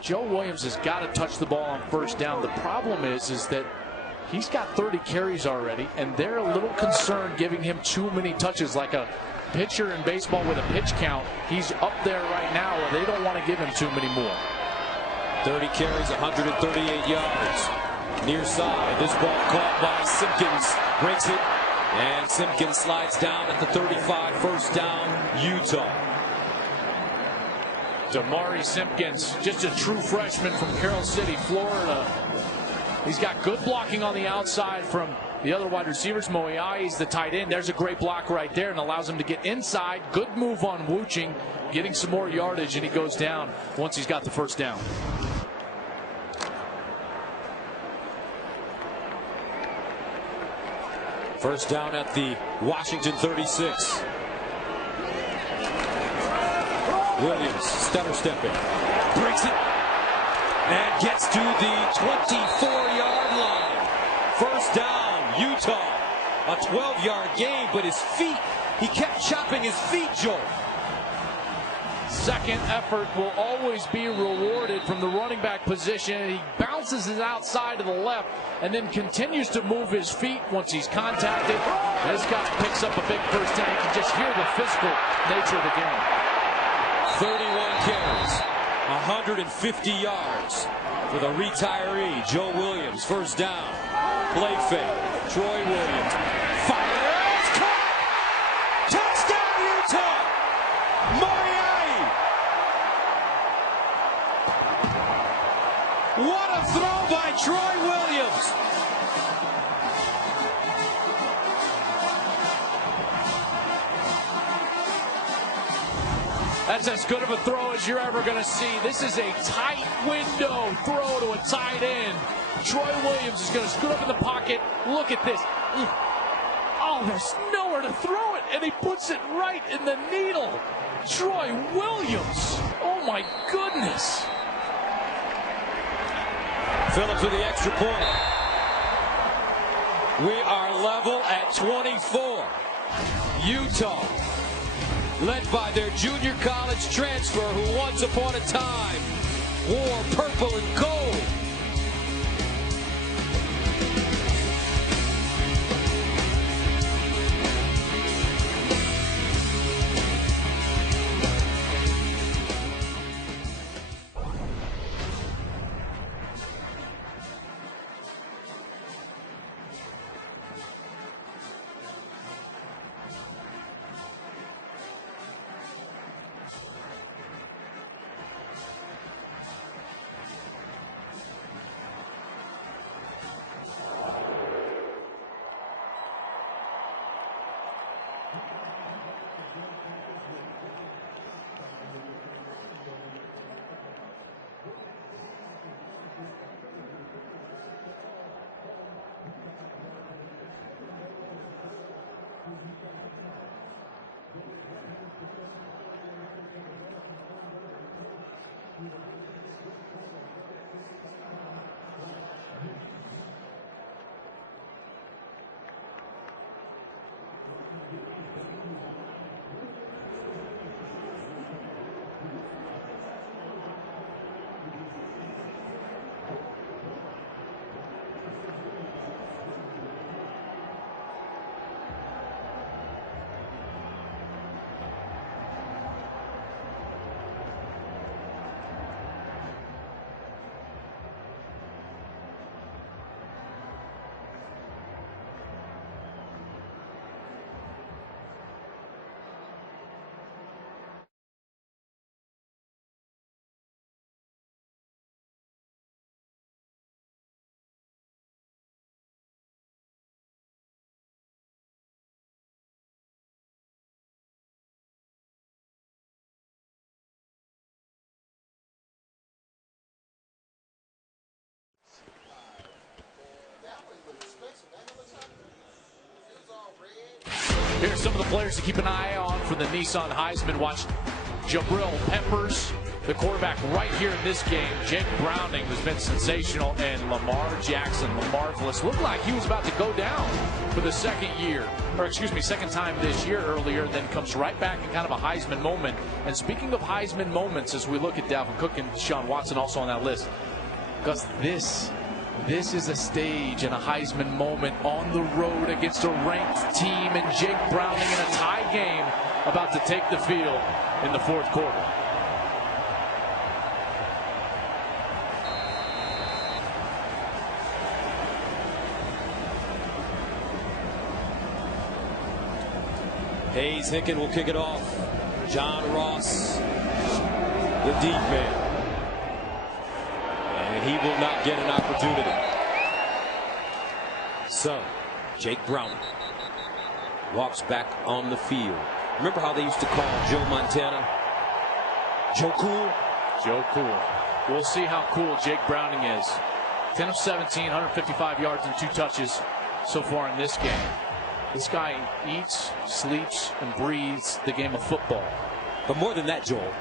Joe Williams has got to touch the ball on first down. The problem is that he's got 30 carries already, and they're a little concerned giving him too many touches. Like a pitcher in baseball with a pitch count, he's up there right now where they don't want to give him too many more. 30 carries, 138 yards. Near side, this ball caught by Simpkins. Breaks it, and Simpkins slides down at the 35. First down, Utah. Damari Simpkins, just a true freshman from Carroll City, Florida. He's got good blocking on the outside from the other wide receivers. Moiai's the tight end. There's a great block right there and allows him to get inside. Good move on Wuching, getting some more yardage, and he goes down once he's got the first down. First down at the Washington 36. Williams stutter stepping, breaks it, and gets to the 24-yard line. First down, Utah. A 12-yard gain, but his feet, he kept chopping his feet, Joel. Second effort will always be rewarded from the running back position. He bounces his outside to the left and then continues to move his feet once he's contacted. This guy picks up a big first down. You can just hear the physical nature of the game. 31 carries, 150 yards for the retiree, Joe Williams. First down, play fake, Troy Williams. Fires, caught! Touchdown, Utah! Mariani! What a throw by Troy Williams! That's as good of a throw as you're ever going to see. This is a tight window throw to a tight end. Troy Williams is going to scoot up in the pocket. Look at this. Oh, there's nowhere to throw it, and he puts it right in the needle. Troy Williams. Oh, my goodness. Phillips with the extra point. We are level at 24. Utah, led by their junior college transfer who once upon a time wore purple and gold. Here's some of the players to keep an eye on for the Nissan Heisman. Watch Jabril Peppers, the quarterback right here in this game. Jake Browning has been sensational, and Lamar Jackson, the marvelous, looked like he was about to go down for the second time this year earlier, then comes right back in kind of a Heisman moment. And speaking of Heisman moments, as we look at Dalvin Cook and Deshaun Watson also on that list, because this is a stage and a Heisman moment on the road against a ranked team, and Jake Browning in a tie game about to take the field in the fourth quarter. Hayes Hicken will kick it off. John Ross, the deep man. And he will not get an opportunity. So, Jake Browning walks back on the field. Remember how they used to call Joe Montana Joe Cool? Joe Cool. We'll see how cool Jake Browning is. 10 of 17, 155 yards and 2 touches so far in this game. This guy eats, sleeps, and breathes the game of football. But more than that, Joel,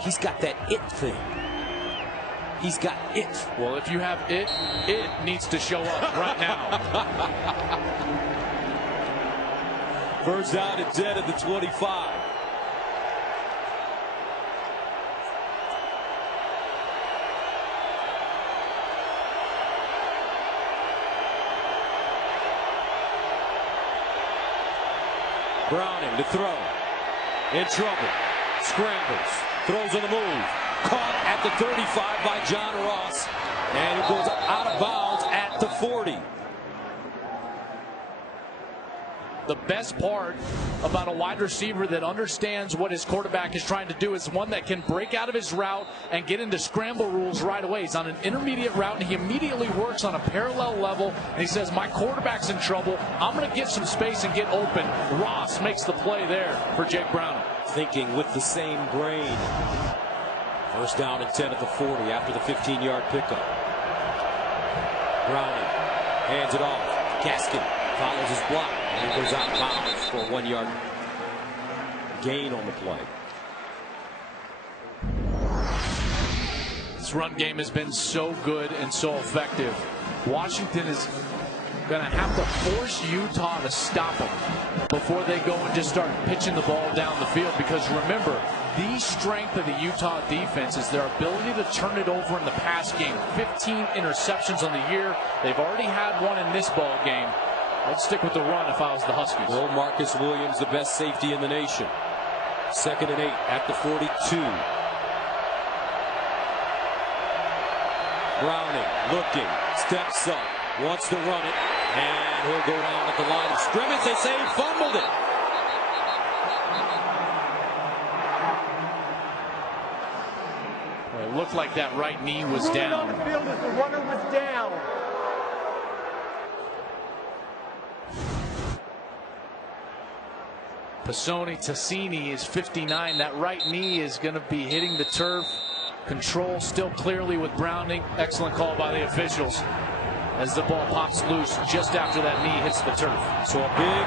he's got that it thing. He's got it. Well, if you have it needs to show up right now. First down and 10 at the 25. Browning to throw. In trouble. Scrambles. Throws on the move. Caught at the 35 by John Ross. And it goes out of bounds at the 40. The best part about a wide receiver that understands what his quarterback is trying to do is one that can break out of his route and get into scramble rules right away. He's on an intermediate route, and he immediately works on a parallel level, and he says, my quarterback's in trouble. I'm going to get some space and get open. Ross makes the play there for Jake Browning. Thinking with the same brain. First down and 10 at the 40 after the 15-yard pickup. Browning hands it off. Gaskin follows his block, and he goes out of bounds for a 1-yard gain on the play. This run game has been so good and so effective. Washington is going to have to force Utah to stop them before they go and just start pitching the ball down the field, because remember, the strength of the Utah defense is their ability to turn it over in the pass game. 15 interceptions on the year. They've already had one in this ball game. I'd stick with the run if I was the Huskies. Well, Marcus Williams, the best safety in the nation. 2nd and 8 at the 42. Browning looking, steps up, wants to run it, and he'll go down at the line of scrimmage. They say he fumbled it. Well, it looked like that right knee was down. On the field as the runner was down. Pisoni Tassini is 59. That right knee is going to be hitting the turf. Control still clearly with Browning. Excellent call by the officials as the ball pops loose just after that knee hits the turf. So a big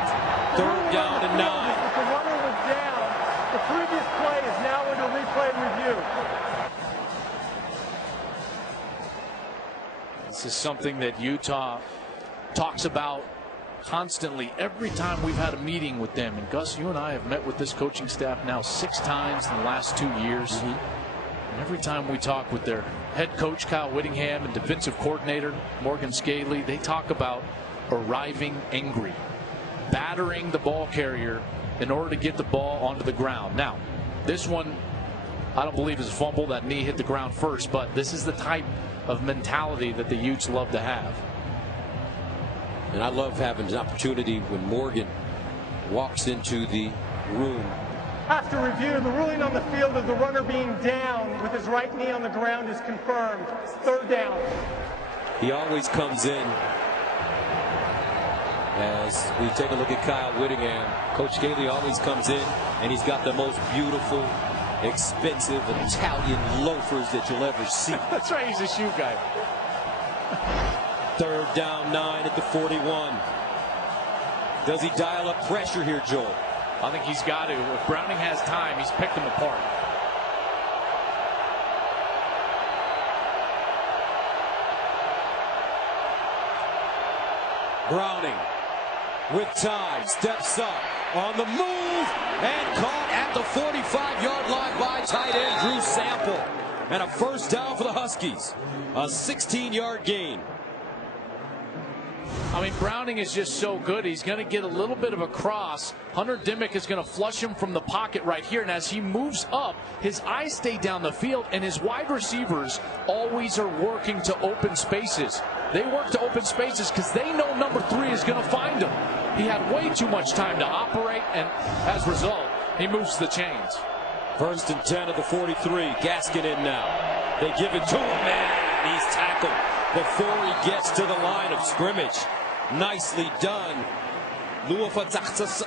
3rd down and 9. The runner was down. The previous play is now under replay review. This is something that Utah talks about constantly every time we've had a meeting with them. And Gus, you and I have met with this coaching staff now 6 times in the last 2 years. And every time we talk with their head coach Kyle Whittingham and defensive coordinator Morgan Scaley, they talk about arriving angry, battering the ball carrier in order to get the ball onto the ground. Now, this one I don't believe is a fumble. That knee hit the ground first, but this is the type of mentality that the Utes love to have. And I love having an opportunity when Morgan walks into the room. After review, the ruling on the field of the runner being down with his right knee on the ground is confirmed. 3rd down. He always comes in as we take a look at Kyle Whittingham. Coach Scaley always comes in, and he's got the most beautiful, expensive Italian loafers that you'll ever see. That's right, he's a shoe guy. 3rd down 9 at the 41. Does he dial up pressure here, Joel? I think he's got to. If Browning has time, he's picked them apart. Browning with time, steps up on the move, and caught at the 45-yard line by tight end Drew Sample. And a first down for the Huskies. A 16-yard gain. I mean, Browning is just so good. He's going to get a little bit of a cross. Hunter Dimick is going to flush him from the pocket right here. And as he moves up, his eyes stay down the field, and his wide receivers always are working to open spaces. They work to open spaces because they know number 3 is going to find him. He had way too much time to operate, and as a result, he moves the chains. 1st and 10 at the 43. Gaskin in now. They give it to him, and he's tackled before he gets to the line of scrimmage. Nicely done. Lua Fatasonga.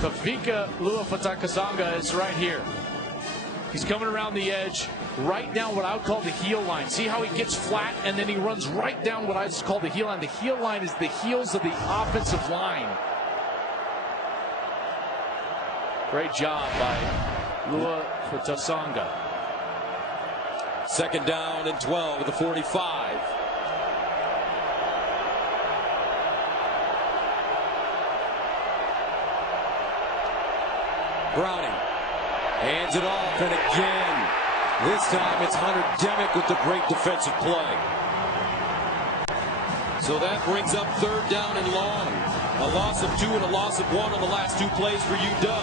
Tavika Lua Fatakasonga is right here. He's coming around the edge, right down what I would call the heel line. See how he gets flat, and then he runs right down what I just call the heel line. The heel line is the heels of the offensive line. Great job by Lua Futasanga. Second down and 12 at the 45. Browning hands it off, and again, this time it's Hunter Demick with the great defensive play. So that brings up third down and long. A loss of 2 and a loss of 1 on the last 2 plays for UW.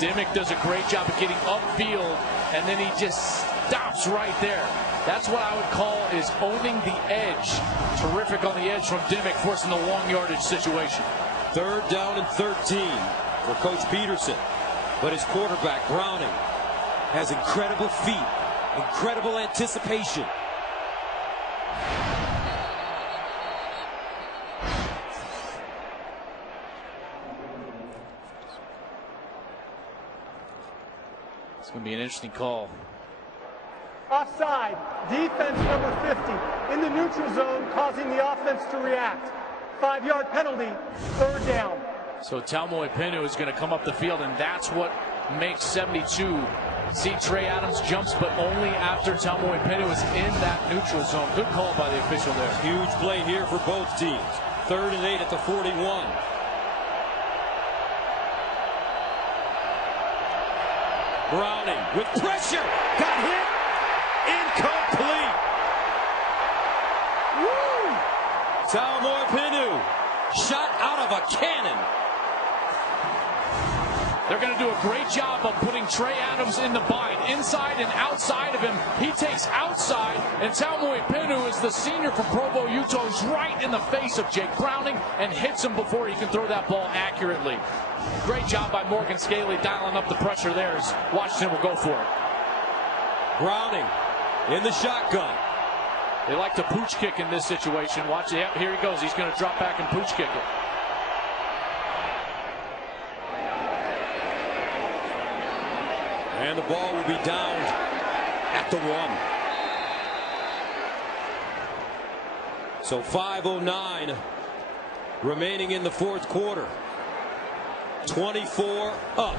Demick does a great job of getting upfield, and then he just stops right there. That's what I would call is owning the edge. Terrific on the edge from Demick, forcing the long yardage situation. Third down and 13 for Coach Peterson. But his quarterback, Browning, has incredible feet, incredible anticipation. It's going to be an interesting call. Offside, defense number 50 in the neutral zone, causing the offense to react. 5-yard penalty, third down. So Talmoi Pinu is going to come up the field, and that's what makes 72. See, Trey Adams jumps, but only after Talmoi Pinu is in that neutral zone. Good call by the official there. Huge play here for both teams. 3rd and 8 at the 41. Browning with pressure. Got hit. Incomplete. Woo! Talmoi Pinu shot out of a cannon. They're going to do a great job of putting Trey Adams in the bind, inside and outside of him. He takes outside, and Talmoi Pinu is the senior from Provo, Utah, who's right in the face of Jake Browning and hits him before he can throw that ball accurately. Great job by Morgan Scaley dialing up the pressure there as Washington will go for it. Browning in the shotgun. They like to pooch kick in this situation. Watch it. Yep, here he goes. He's going to drop back and pooch kick it. And the ball will be down at the 1. So 5:09 remaining in the 4th quarter. 24 up.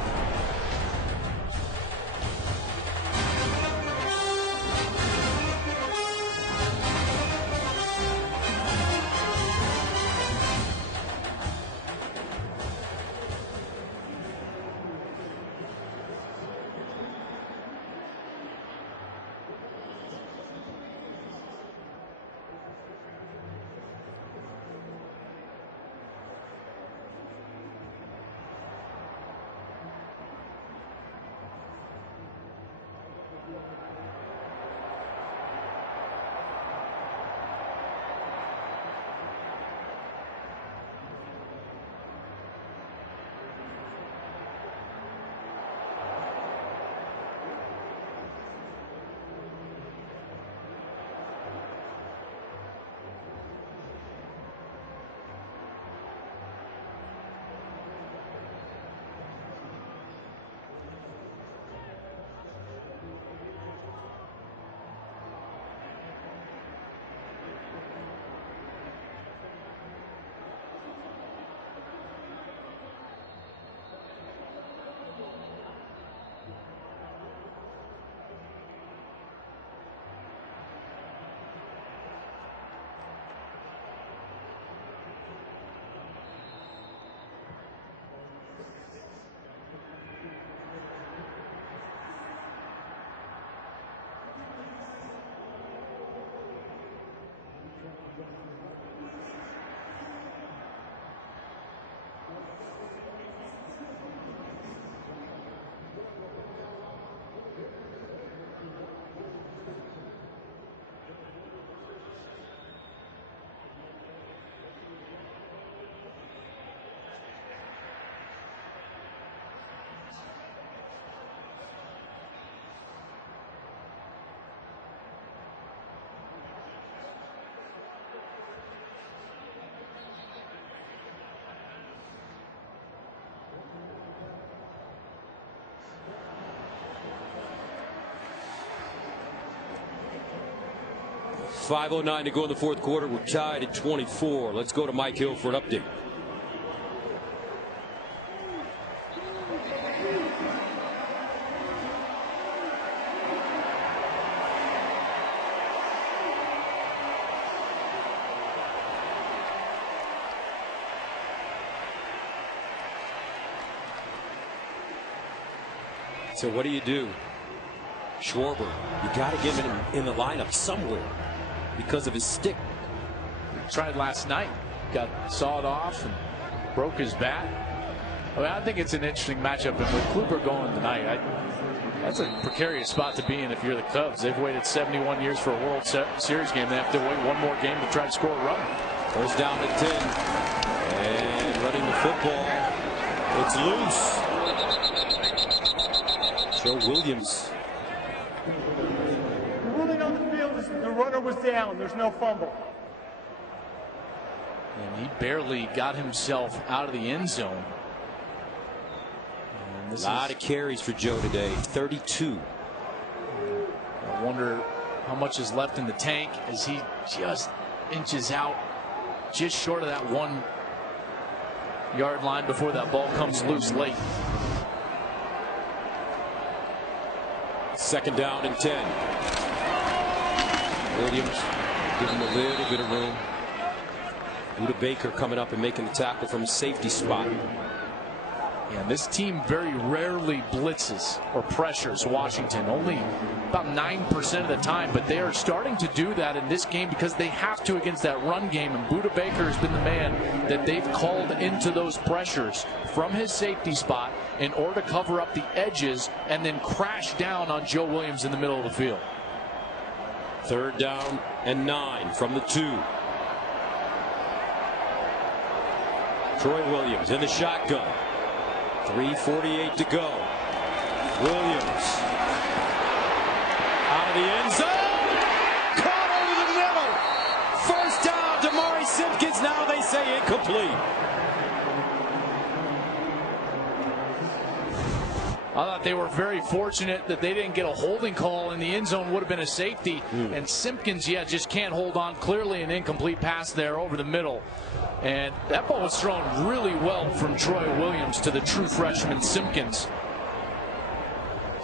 5:09 to go in the fourth quarter. We're tied at 24. Let's go to Mike Hill for an update. So what do? Schwarber, you got to get him in the lineup somewhere because of his stick. Tried last night, got sawed off and broke his bat. I mean, I think it's an interesting matchup, and with Kluber going tonight, that's a precarious spot to be in if you're the Cubs. They've waited 71 years for a World Series game. They have to wait one more game to try to score a run. First down at 10, and running the football. It's loose. Joe Williams. The ruling on the field is the runner was down. There's no fumble. And he barely got himself out of the end zone. A lot of carries for Joe today, 32. I wonder how much is left in the tank as he just inches out just short of that 1 yard line before that ball comes loose late. Second down and 10. Williams giving a little bit of room. Buda Baker coming up and making the tackle from a safety spot. Yeah, this team very rarely blitzes or pressures Washington, only about 9% of the time, but they are starting to do that in this game because they have to against that run game, and Buda Baker has been the man that they've called into those pressures from his safety spot in order to cover up the edges and then crash down on Joe Williams in the middle of the field. Third down and 9 from the 2. Troy Williams in the shotgun. 3:48 to go. Williams out of the end zone. Caught over the middle. First down, Damari Simpkins. Now they say incomplete. I thought they were very fortunate that they didn't get a holding call in the end zone. Would have been a safety. And Simpkins, just can't hold on. Clearly an incomplete pass there over the middle. And that ball was thrown really well from Troy Williams to the true freshman Simpkins.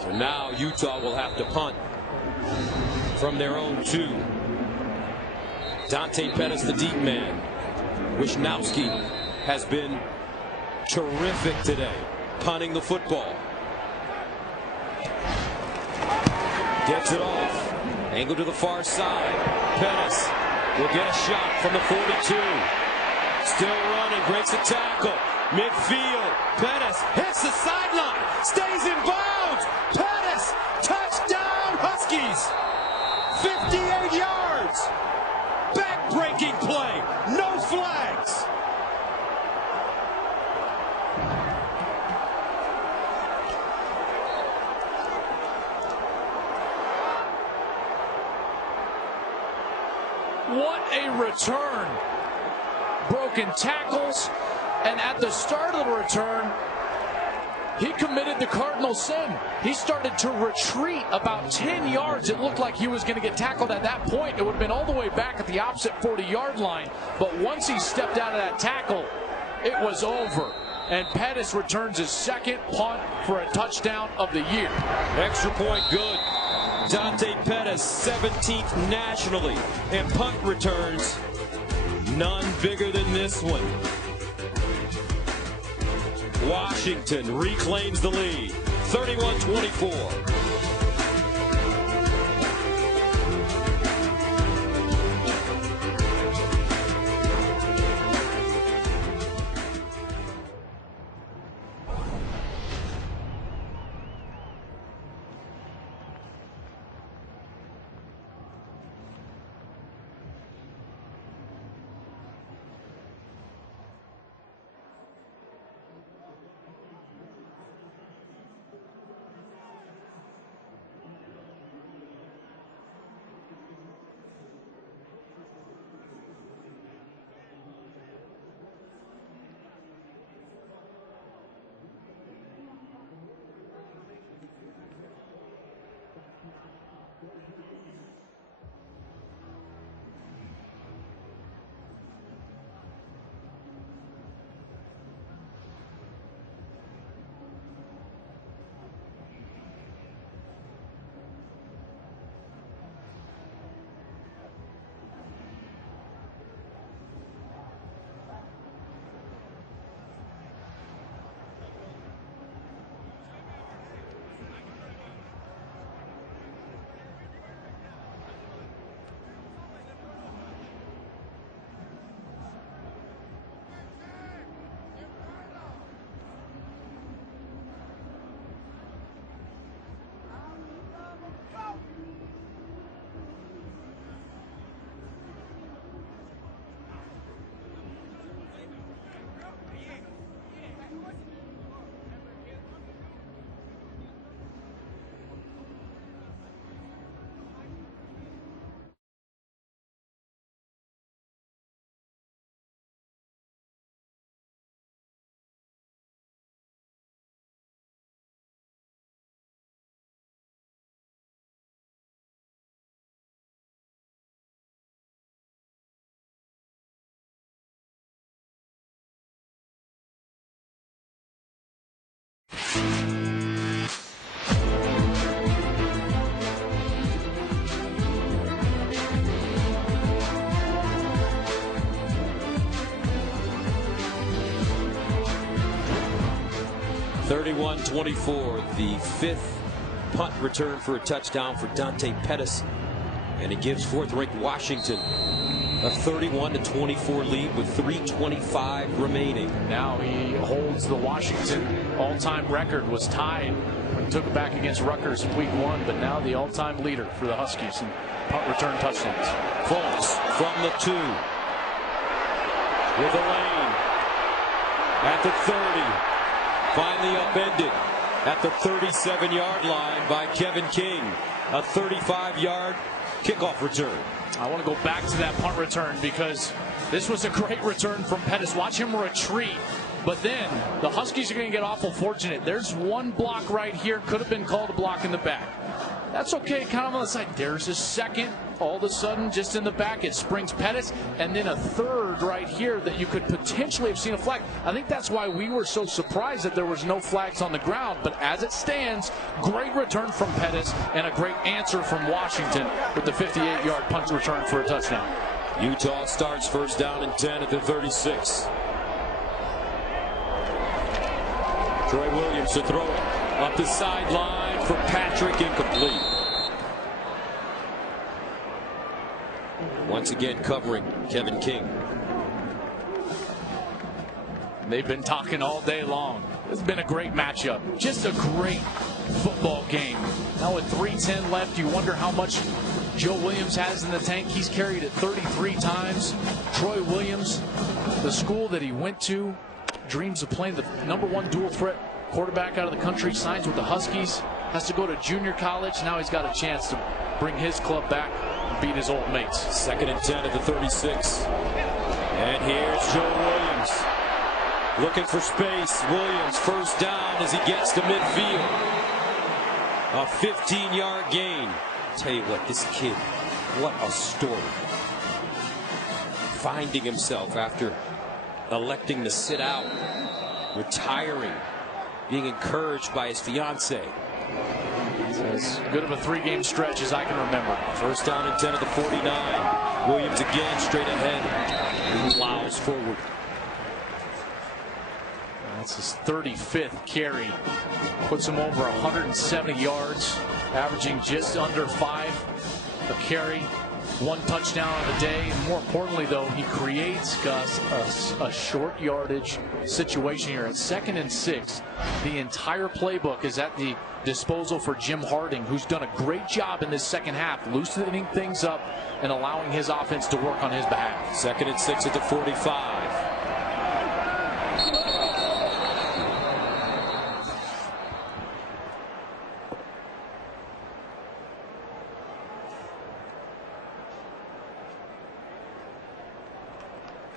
So now Utah will have to punt from their own 2. Dante Pettis, the deep man. Wisnowski has been terrific today, punting the football. Gets it off. Angle to the far side. Pettis will get a shot from the 42. Still running, breaks a tackle. Midfield. Pettis hits the sideline. Stays in bounds. Pettis, touchdown Huskies. 58 yards. Back-breaking play. No flags. What a return. Broken tackles, and at the start of the return, he committed the cardinal sin. He started to retreat about 10 yards. It looked like he was going to get tackled at that point. It would have been all the way back at the opposite 40-yard line. But once he stepped out of that tackle, it was over. And Pettis returns his second punt for a touchdown of the year. Extra point good. Dante Pettis, 17th nationally in punt returns. None bigger than this one. Washington reclaims the lead, 31-24. 31-24, the 5th punt return for a touchdown for Dante Pettis, and it gives 4th-ranked Washington a 31-24 lead with 3:25 remaining. Now he holds the Washington all-time record, was tied when he took it back against Rutgers in week 1, but now the all-time leader for the Huskies in punt return touchdowns. Fultz from the 2 with a lane at the 30. Finally upended at the 37-yard line by Kevin King. A 35-yard kickoff return. I want to go back to that punt return because this was a great return from Pettis. Watch him retreat. But then the Huskies are going to get awful fortunate. There's one block right here. Could have been called a block in the back. That's okay, kind of on the side. There's a second. All of a sudden, just in the back, it springs Pettis. And then a third right here that you could potentially have seen a flag. I think that's why we were so surprised that there was no flags on the ground. But as it stands, great return from Pettis and a great answer from Washington with the 58-yard punt return for a touchdown. Utah starts 1st down and 10 at the 36. Troy Williams to throw it up the sideline for Patrick, incomplete. Once again covering Kevin King. They've been talking all day long. It's been a great matchup. Just a great football game. Now with 3:10 left, you wonder how much Joe Williams has in the tank. He's carried it 33 times. Troy Williams, the school that he went to, dreams of playing the #1 dual threat quarterback out of the country, signs with the Huskies, has to go to junior college. Now he's got a chance to bring his club back and beat his old mates. 2nd and 10 at the 36. And here's Joe Williams looking for space. Williams 1st down as he gets to midfield. A 15-yard gain. Tell you what, this kid, what a story. Finding himself after electing to sit out, retiring, being encouraged by his fiance. It's as good of a 3-game stretch as I can remember. 1st down and 10 at the 49. Williams again straight ahead. He plows forward. That's his 35th carry. Puts him over 170 yards, averaging just under 5 a carry. 1 touchdown on the day. And more importantly, though, he creates, Gus, a short yardage situation here. At 2nd and 6, the entire playbook is at the disposal for Jim Harding, who's done a great job in this second half, loosening things up and allowing his offense to work on his behalf. 2nd and 6 at the 45.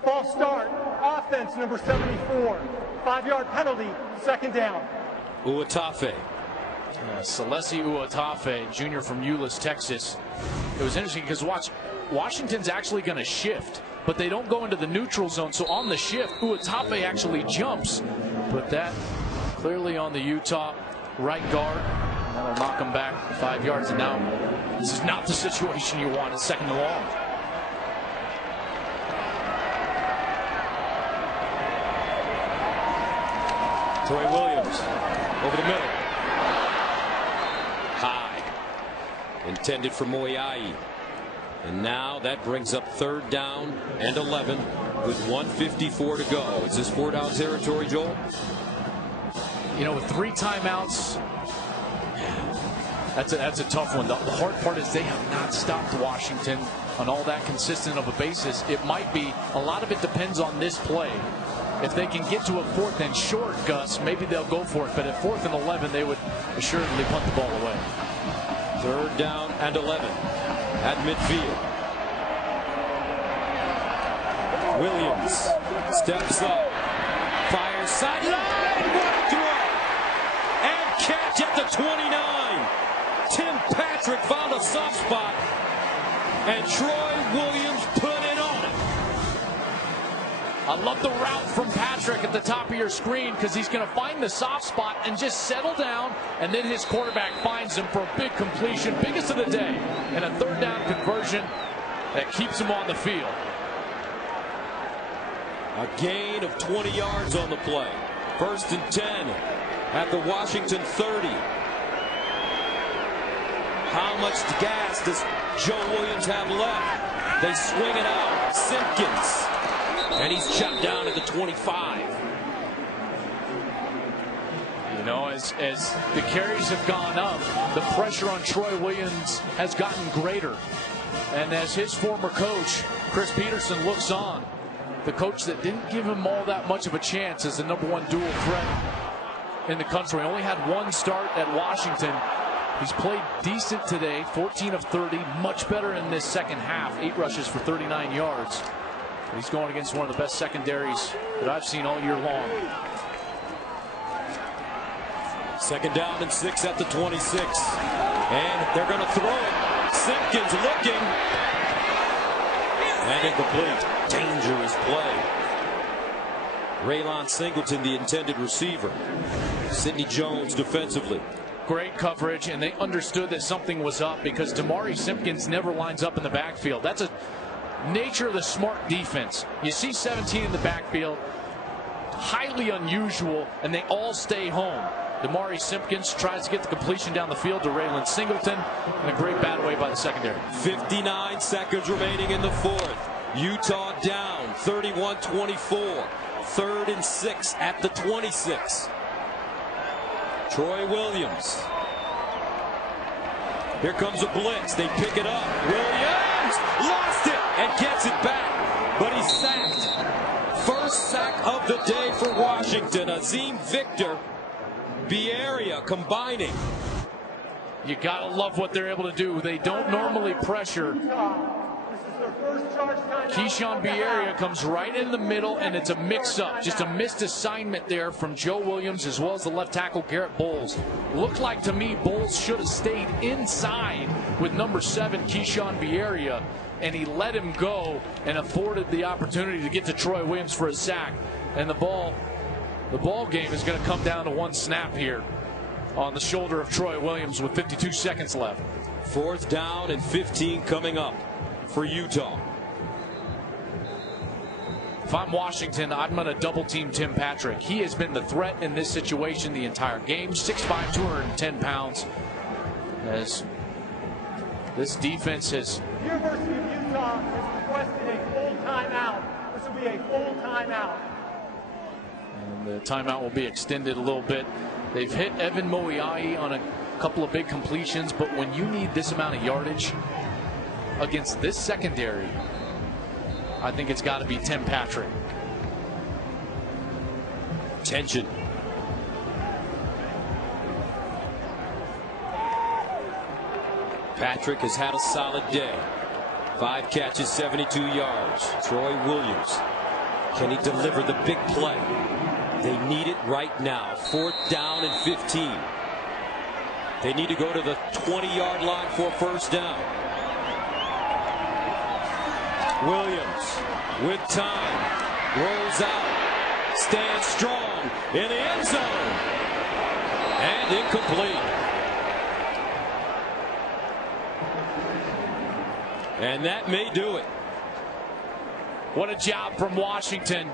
False start. Offense number 74. 5-yard penalty. 2nd down. Uatafe. Celesi Uatafe, junior from Euless, Texas. It was interesting because watch, Washington's actually going to shift, but they don't go into the neutral zone. So on the shift, Uatafe actually jumps. But that clearly on the Utah right guard. That'll knock him back 5 yards. And now this is not the situation you want. It's 2nd and long. Troy Williams over the middle. High. Intended for Moyai. And now that brings up 3rd down and 11 with 1:54 to go. Is this 4-down territory, Joel? You know, with 3 timeouts, that's a tough one. The hard part is they have not stopped Washington on all that consistent of a basis. It might be, a lot of it depends on this play. If they can get to a 4th and short, Gus, maybe they'll go for it. But at 4th and 11, they would assuredly punt the ball away. 3rd down and 11 at midfield. Williams steps up, fires sideline, what a throw! And catch at the 29. Tim Patrick found a soft spot, and Troy Williams put it on it. I love the route from Patrick at the top of your screen because he's going to find the soft spot and just settle down, and then his quarterback finds him for a big completion, biggest of the day, and a 3rd down conversion that keeps him on the field. A gain of 20 yards on the play. 1st and 10 at the Washington 30. How much gas does Joe Williams have left? They swing it out. Simpkins. And he's chopped down at the 25. You know, as the carries have gone up, the pressure on Troy Williams has gotten greater. And as his former coach, Chris Peterson, looks on, the coach that didn't give him all that much of a chance as the #1 dual threat in the country. Only had one start at Washington. He's played decent today, 14 of 30, much better in this second half, 8 rushes for 39 yards. He's going against one of the best secondaries that I've seen all year long. Second down and 6 at the 26. And they're going to throw it. Simpkins looking. And incomplete. Dangerous play. Raylon Singleton, the intended receiver. Sidney Jones defensively. Great coverage, and they understood that something was up because Damari Simpkins never lines up in the backfield. That's a nature of the smart defense. You see 17 in the backfield, highly unusual, and they all stay home. Damari Simpkins tries to get the completion down the field to Raylon Singleton, and a great bat away by the secondary. 59 seconds remaining in the fourth. Utah down 31-24. 3rd and 6 at the 26. Troy Williams. Here comes a blitz. They pick it up. Williams lost it and gets it back, but he's sacked. First sack of the day for Washington. Azim Victor, Bieria combining. You gotta love what they're able to do. They don't normally pressure. Keyshawn Bieria comes right in the middle, and it's a mix-up. Just a missed assignment there from Joe Williams as well as the left tackle Garrett Bowles. Looked like to me Bowles should have stayed inside with number 7 Keyshawn Bieria, and he let him go and afforded the opportunity to get to Troy Williams for a sack. And the ball game is going to come down to one snap here on the shoulder of Troy Williams with 52 seconds left. 4th down and 15 coming up for Utah. If I'm Washington, I'm going to double team Tim Patrick. He has been the threat in this situation the entire game. 6'5", 210 pounds. As this defense has... The University of Utah has requested a full timeout. This will be a full timeout. And the timeout will be extended a little bit. They've hit Evan Moiai on a couple of big completions, but when you need this amount of yardage against this secondary, I think it's got to be Tim Patrick. Tension. Patrick has had a solid day. 5 catches, 72 yards. Troy Williams. Can he deliver the big play? They need it right now. 4th down and 15. They need to go to the 20-yard line for first down. Williams with time, rolls out, stands strong in the end zone, and incomplete. And that may do it. What a job from Washington.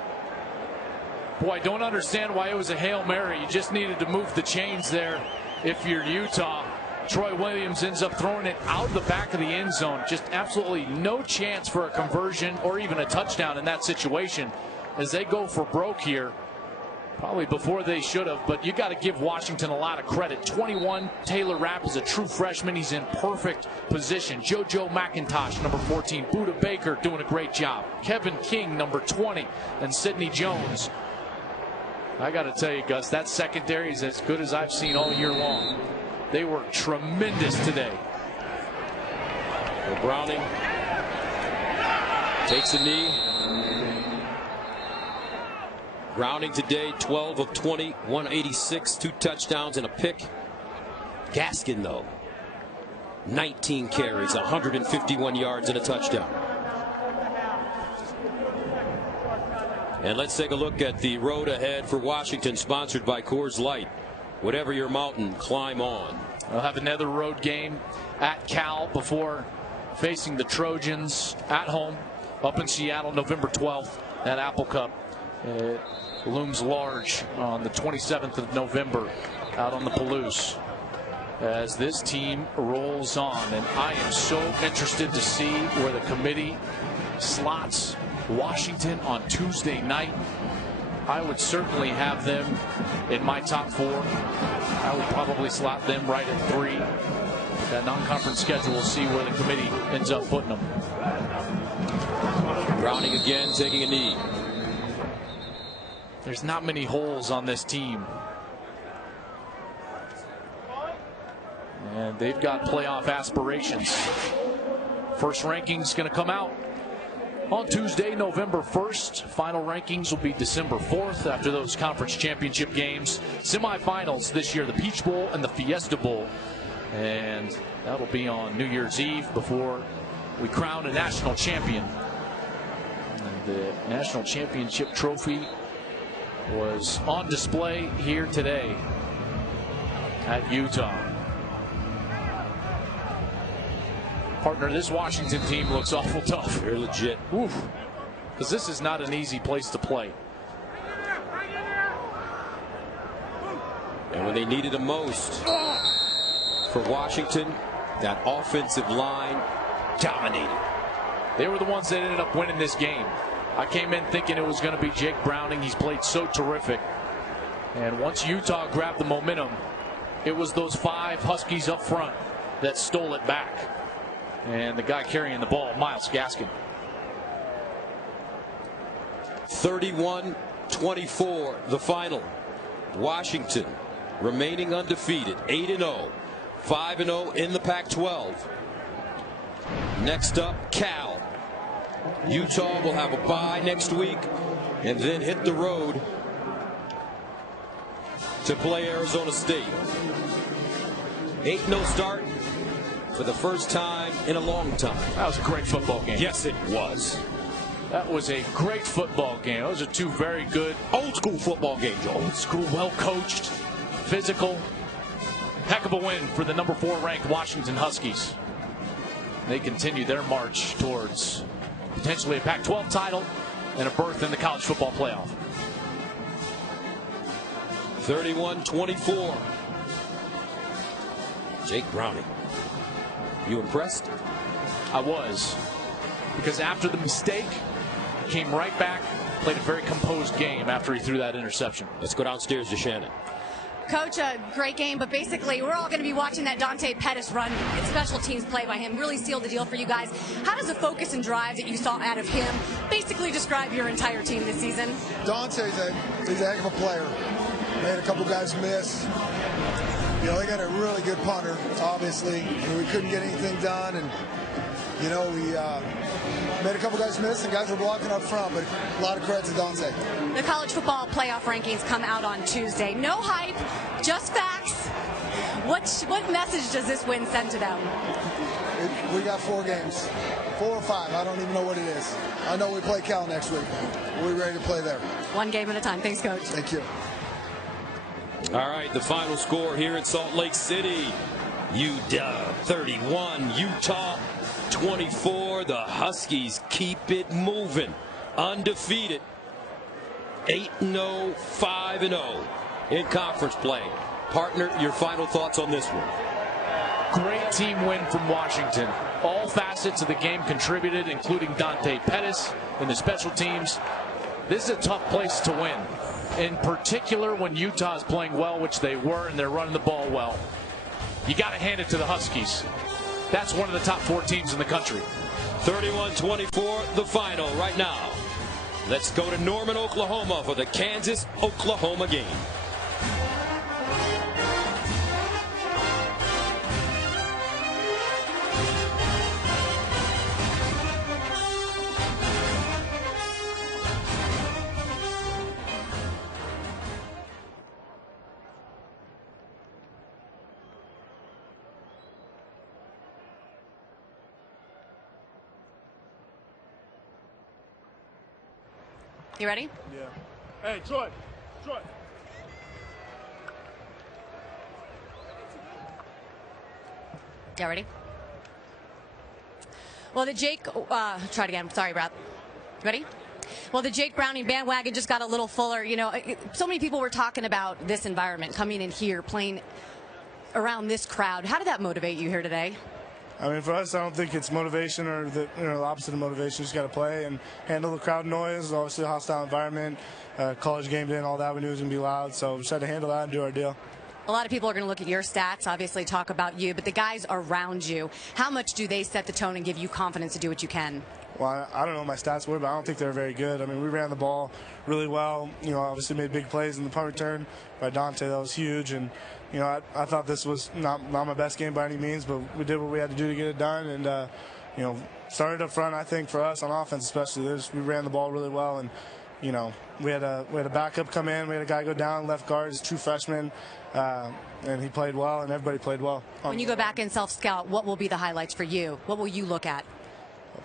Boy, I don't understand why it was a Hail Mary. You just needed to move the chains there if you're Utah. Troy Williams ends up throwing it out the back of the end zone. Just absolutely no chance for a conversion or even a touchdown in that situation as they go for broke here. Probably before they should have, but you got to give Washington a lot of credit. 21, Taylor Rapp is a true freshman. He's in perfect position. JoJo McIntosh, number 14. Buda Baker doing a great job. Kevin King, number 20. And Sidney Jones. I got to tell you, Gus, that secondary is as good as I've seen all year long. They were tremendous today. Well, Browning takes a knee. Browning today, 12 of 20, 186, 2 touchdowns and a pick. Gaskin, though, 19 carries, 151 yards and a touchdown. And let's take a look at the road ahead for Washington, sponsored by Coors Light. Whatever your mountain, climb on. They'll have another road game at Cal before facing the Trojans at home up in Seattle November 12th at Apple Cup. looms large on the 27th of November out on the Palouse as this team rolls on. And I am so interested to see where the committee slots Washington on Tuesday night. I would certainly have them in my top 4. I would probably slot them right at 3. That non-conference schedule, we'll see where the committee ends up putting them. Browning again taking a knee. There's not many holes on this team. And they've got playoff aspirations. First ranking's going to come out on Tuesday, November 1st. Final rankings will be December 4th after those conference championship games. Semifinals this year, the Peach Bowl and the Fiesta Bowl. And that'll be on New Year's Eve before we crown a national champion. And the national championship trophy was on display here today at Utah. Partner, this Washington team looks awful tough. They're legit. Because this is not an easy place to play. And when they needed the most for Washington, that offensive line dominated. They were the ones that ended up winning this game. I came in thinking it was going to be Jake Browning. He's played so terrific. And once Utah grabbed the momentum, it was those 5 Huskies up front that stole it back. And the guy carrying the ball, Myles Gaskin. 31-24, the final. Washington remaining undefeated, 8-0, 5-0 in the Pac-12. Next up, Cal. Utah will have a bye next week and then hit the road to play Arizona State. 8-0 start for the first time in a long time. That was a great football game. Yes, it was. That was a great football game. Those are 2 very good Old school football games, Joel. old school, well coached, physical. Heck of a win for the number 4 ranked Washington Huskies. They continue their march towards potentially a Pac-12 title and a berth in the college football playoff. 31-24. Jake Browning. You impressed? I was. Because after the mistake, came right back, played a very composed game after he threw that interception. Let's go downstairs to Shannon. Coach, a great game, but basically we're all going to be watching that Dante Pettis run. Special teams play by him really sealed the deal for you guys. How does the focus and drive that you saw out of him basically describe your entire team this season? Dante's he's a heck of a player. Made a couple guys miss. You know, they got a really good punter, obviously. We couldn't get anything done, and, you know, we made a couple guys miss, and guys were blocking up front, but a lot of credit to Dante. The college football playoff rankings come out on Tuesday. No hype, just facts. What message does this win send to them? We got 4 games. 4 or 5, I don't even know what it is. I know we play Cal next week. We're ready to play there. 1 game at a time. Thanks, Coach. Thank you. All right, the final score here in Salt Lake City. UW 31, Utah 24. The Huskies keep it moving. Undefeated. 8-0, 5-0 in conference play. Partner, your final thoughts on this one? Great team win from Washington. All facets of the game contributed, including Dante Pettis in the special teams. This is a tough place to win, in particular when Utah is playing well, which they were, and they're running the ball well. You got to hand it to the Huskies. That's one of the top 4 teams in the country. 31-24, the final right now. Let's go to Norman, Oklahoma for the Kansas-Oklahoma game. You ready? Yeah. Hey, Troy. Yeah, ready? Well, try it again. Sorry, Brad. Ready? Well, the Jake Browning bandwagon just got a little fuller. You know, so many people were talking about this environment, coming in here, playing around this crowd. How did that motivate you here today? I mean, for us, I don't think it's motivation or the opposite of motivation. You just got to play and handle the crowd noise. Obviously, a hostile environment, college game day and all that. We knew it was going to be loud, so we just had to handle that and do our deal. A lot of people are going to look at your stats, obviously talk about you, but the guys around you, how much do they set the tone and give you confidence to do what you can? Well, I don't know what my stats were, but I don't think they were very good. I mean, we ran the ball really well. You know, obviously made big plays in the punt return by Dante. That was huge. And, you know, I thought this was not my best game by any means, but we did what we had to do to get it done. And, you know, started up front, I think, for us on offense especially. We ran the ball really well. And, you know, we had a backup come in. We had a guy go down, left guard, he's a true freshman. And he played well, and everybody played well. When you go back and self-scout, what will be the highlights for you? What will you look at?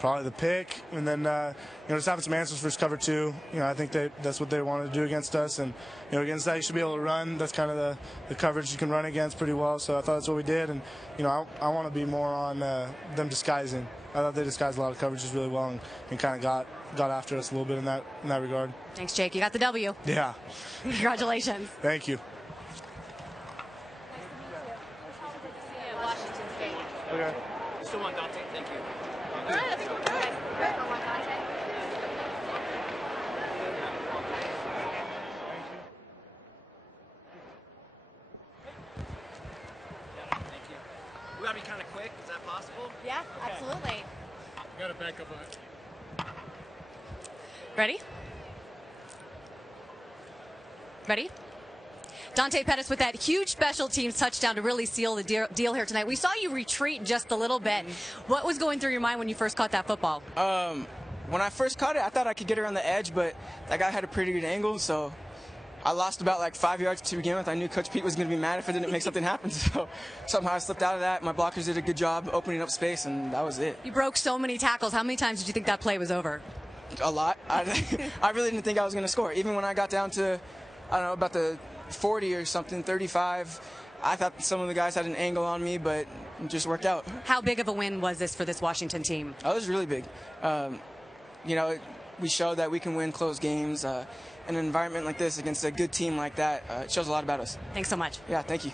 Probably the pick, and then you know, just having some answers for his cover two. You know, I think that's what they wanted to do against us, and you know, against that you should be able to run. That's kind of the coverage you can run against pretty well. So I thought that's what we did, and you know, I want to be more on them disguising. I thought they disguised a lot of coverages really well, and kind of got after us a little bit in that regard. Thanks, Jake. You got the W. Yeah. Congratulations. Thank you. Washington State. Okay. Still on Dante. Thank you. All right, I think we're good. We gotta be kind of quick. Is that possible? Yeah, absolutely. We gotta back up on it. Ready? Ready? Dante Pettis with that huge special teams touchdown to really seal the deal here tonight. We saw you retreat just a little bit. What was going through your mind when you first caught that football? When I first caught it, I thought I could get her on the edge, but that guy had a pretty good angle, so I lost about like 5 yards to begin with. I knew Coach Pete was going to be mad if I didn't make something happen, so somehow I slipped out of that. My blockers did a good job opening up space, and that was it. You broke so many tackles. How many times did you think that play was over? A lot. I really didn't think I was going to score. Even when I got down to, I don't know, about the 40 or something, 35, I thought some of the guys had an angle on me, but it just worked out. How big of a win was this for this Washington team? Oh, it was really big. You know, we showed that we can win close games. In an environment like this against a good team like that, it shows a lot about us. Thanks so much. Yeah, thank you.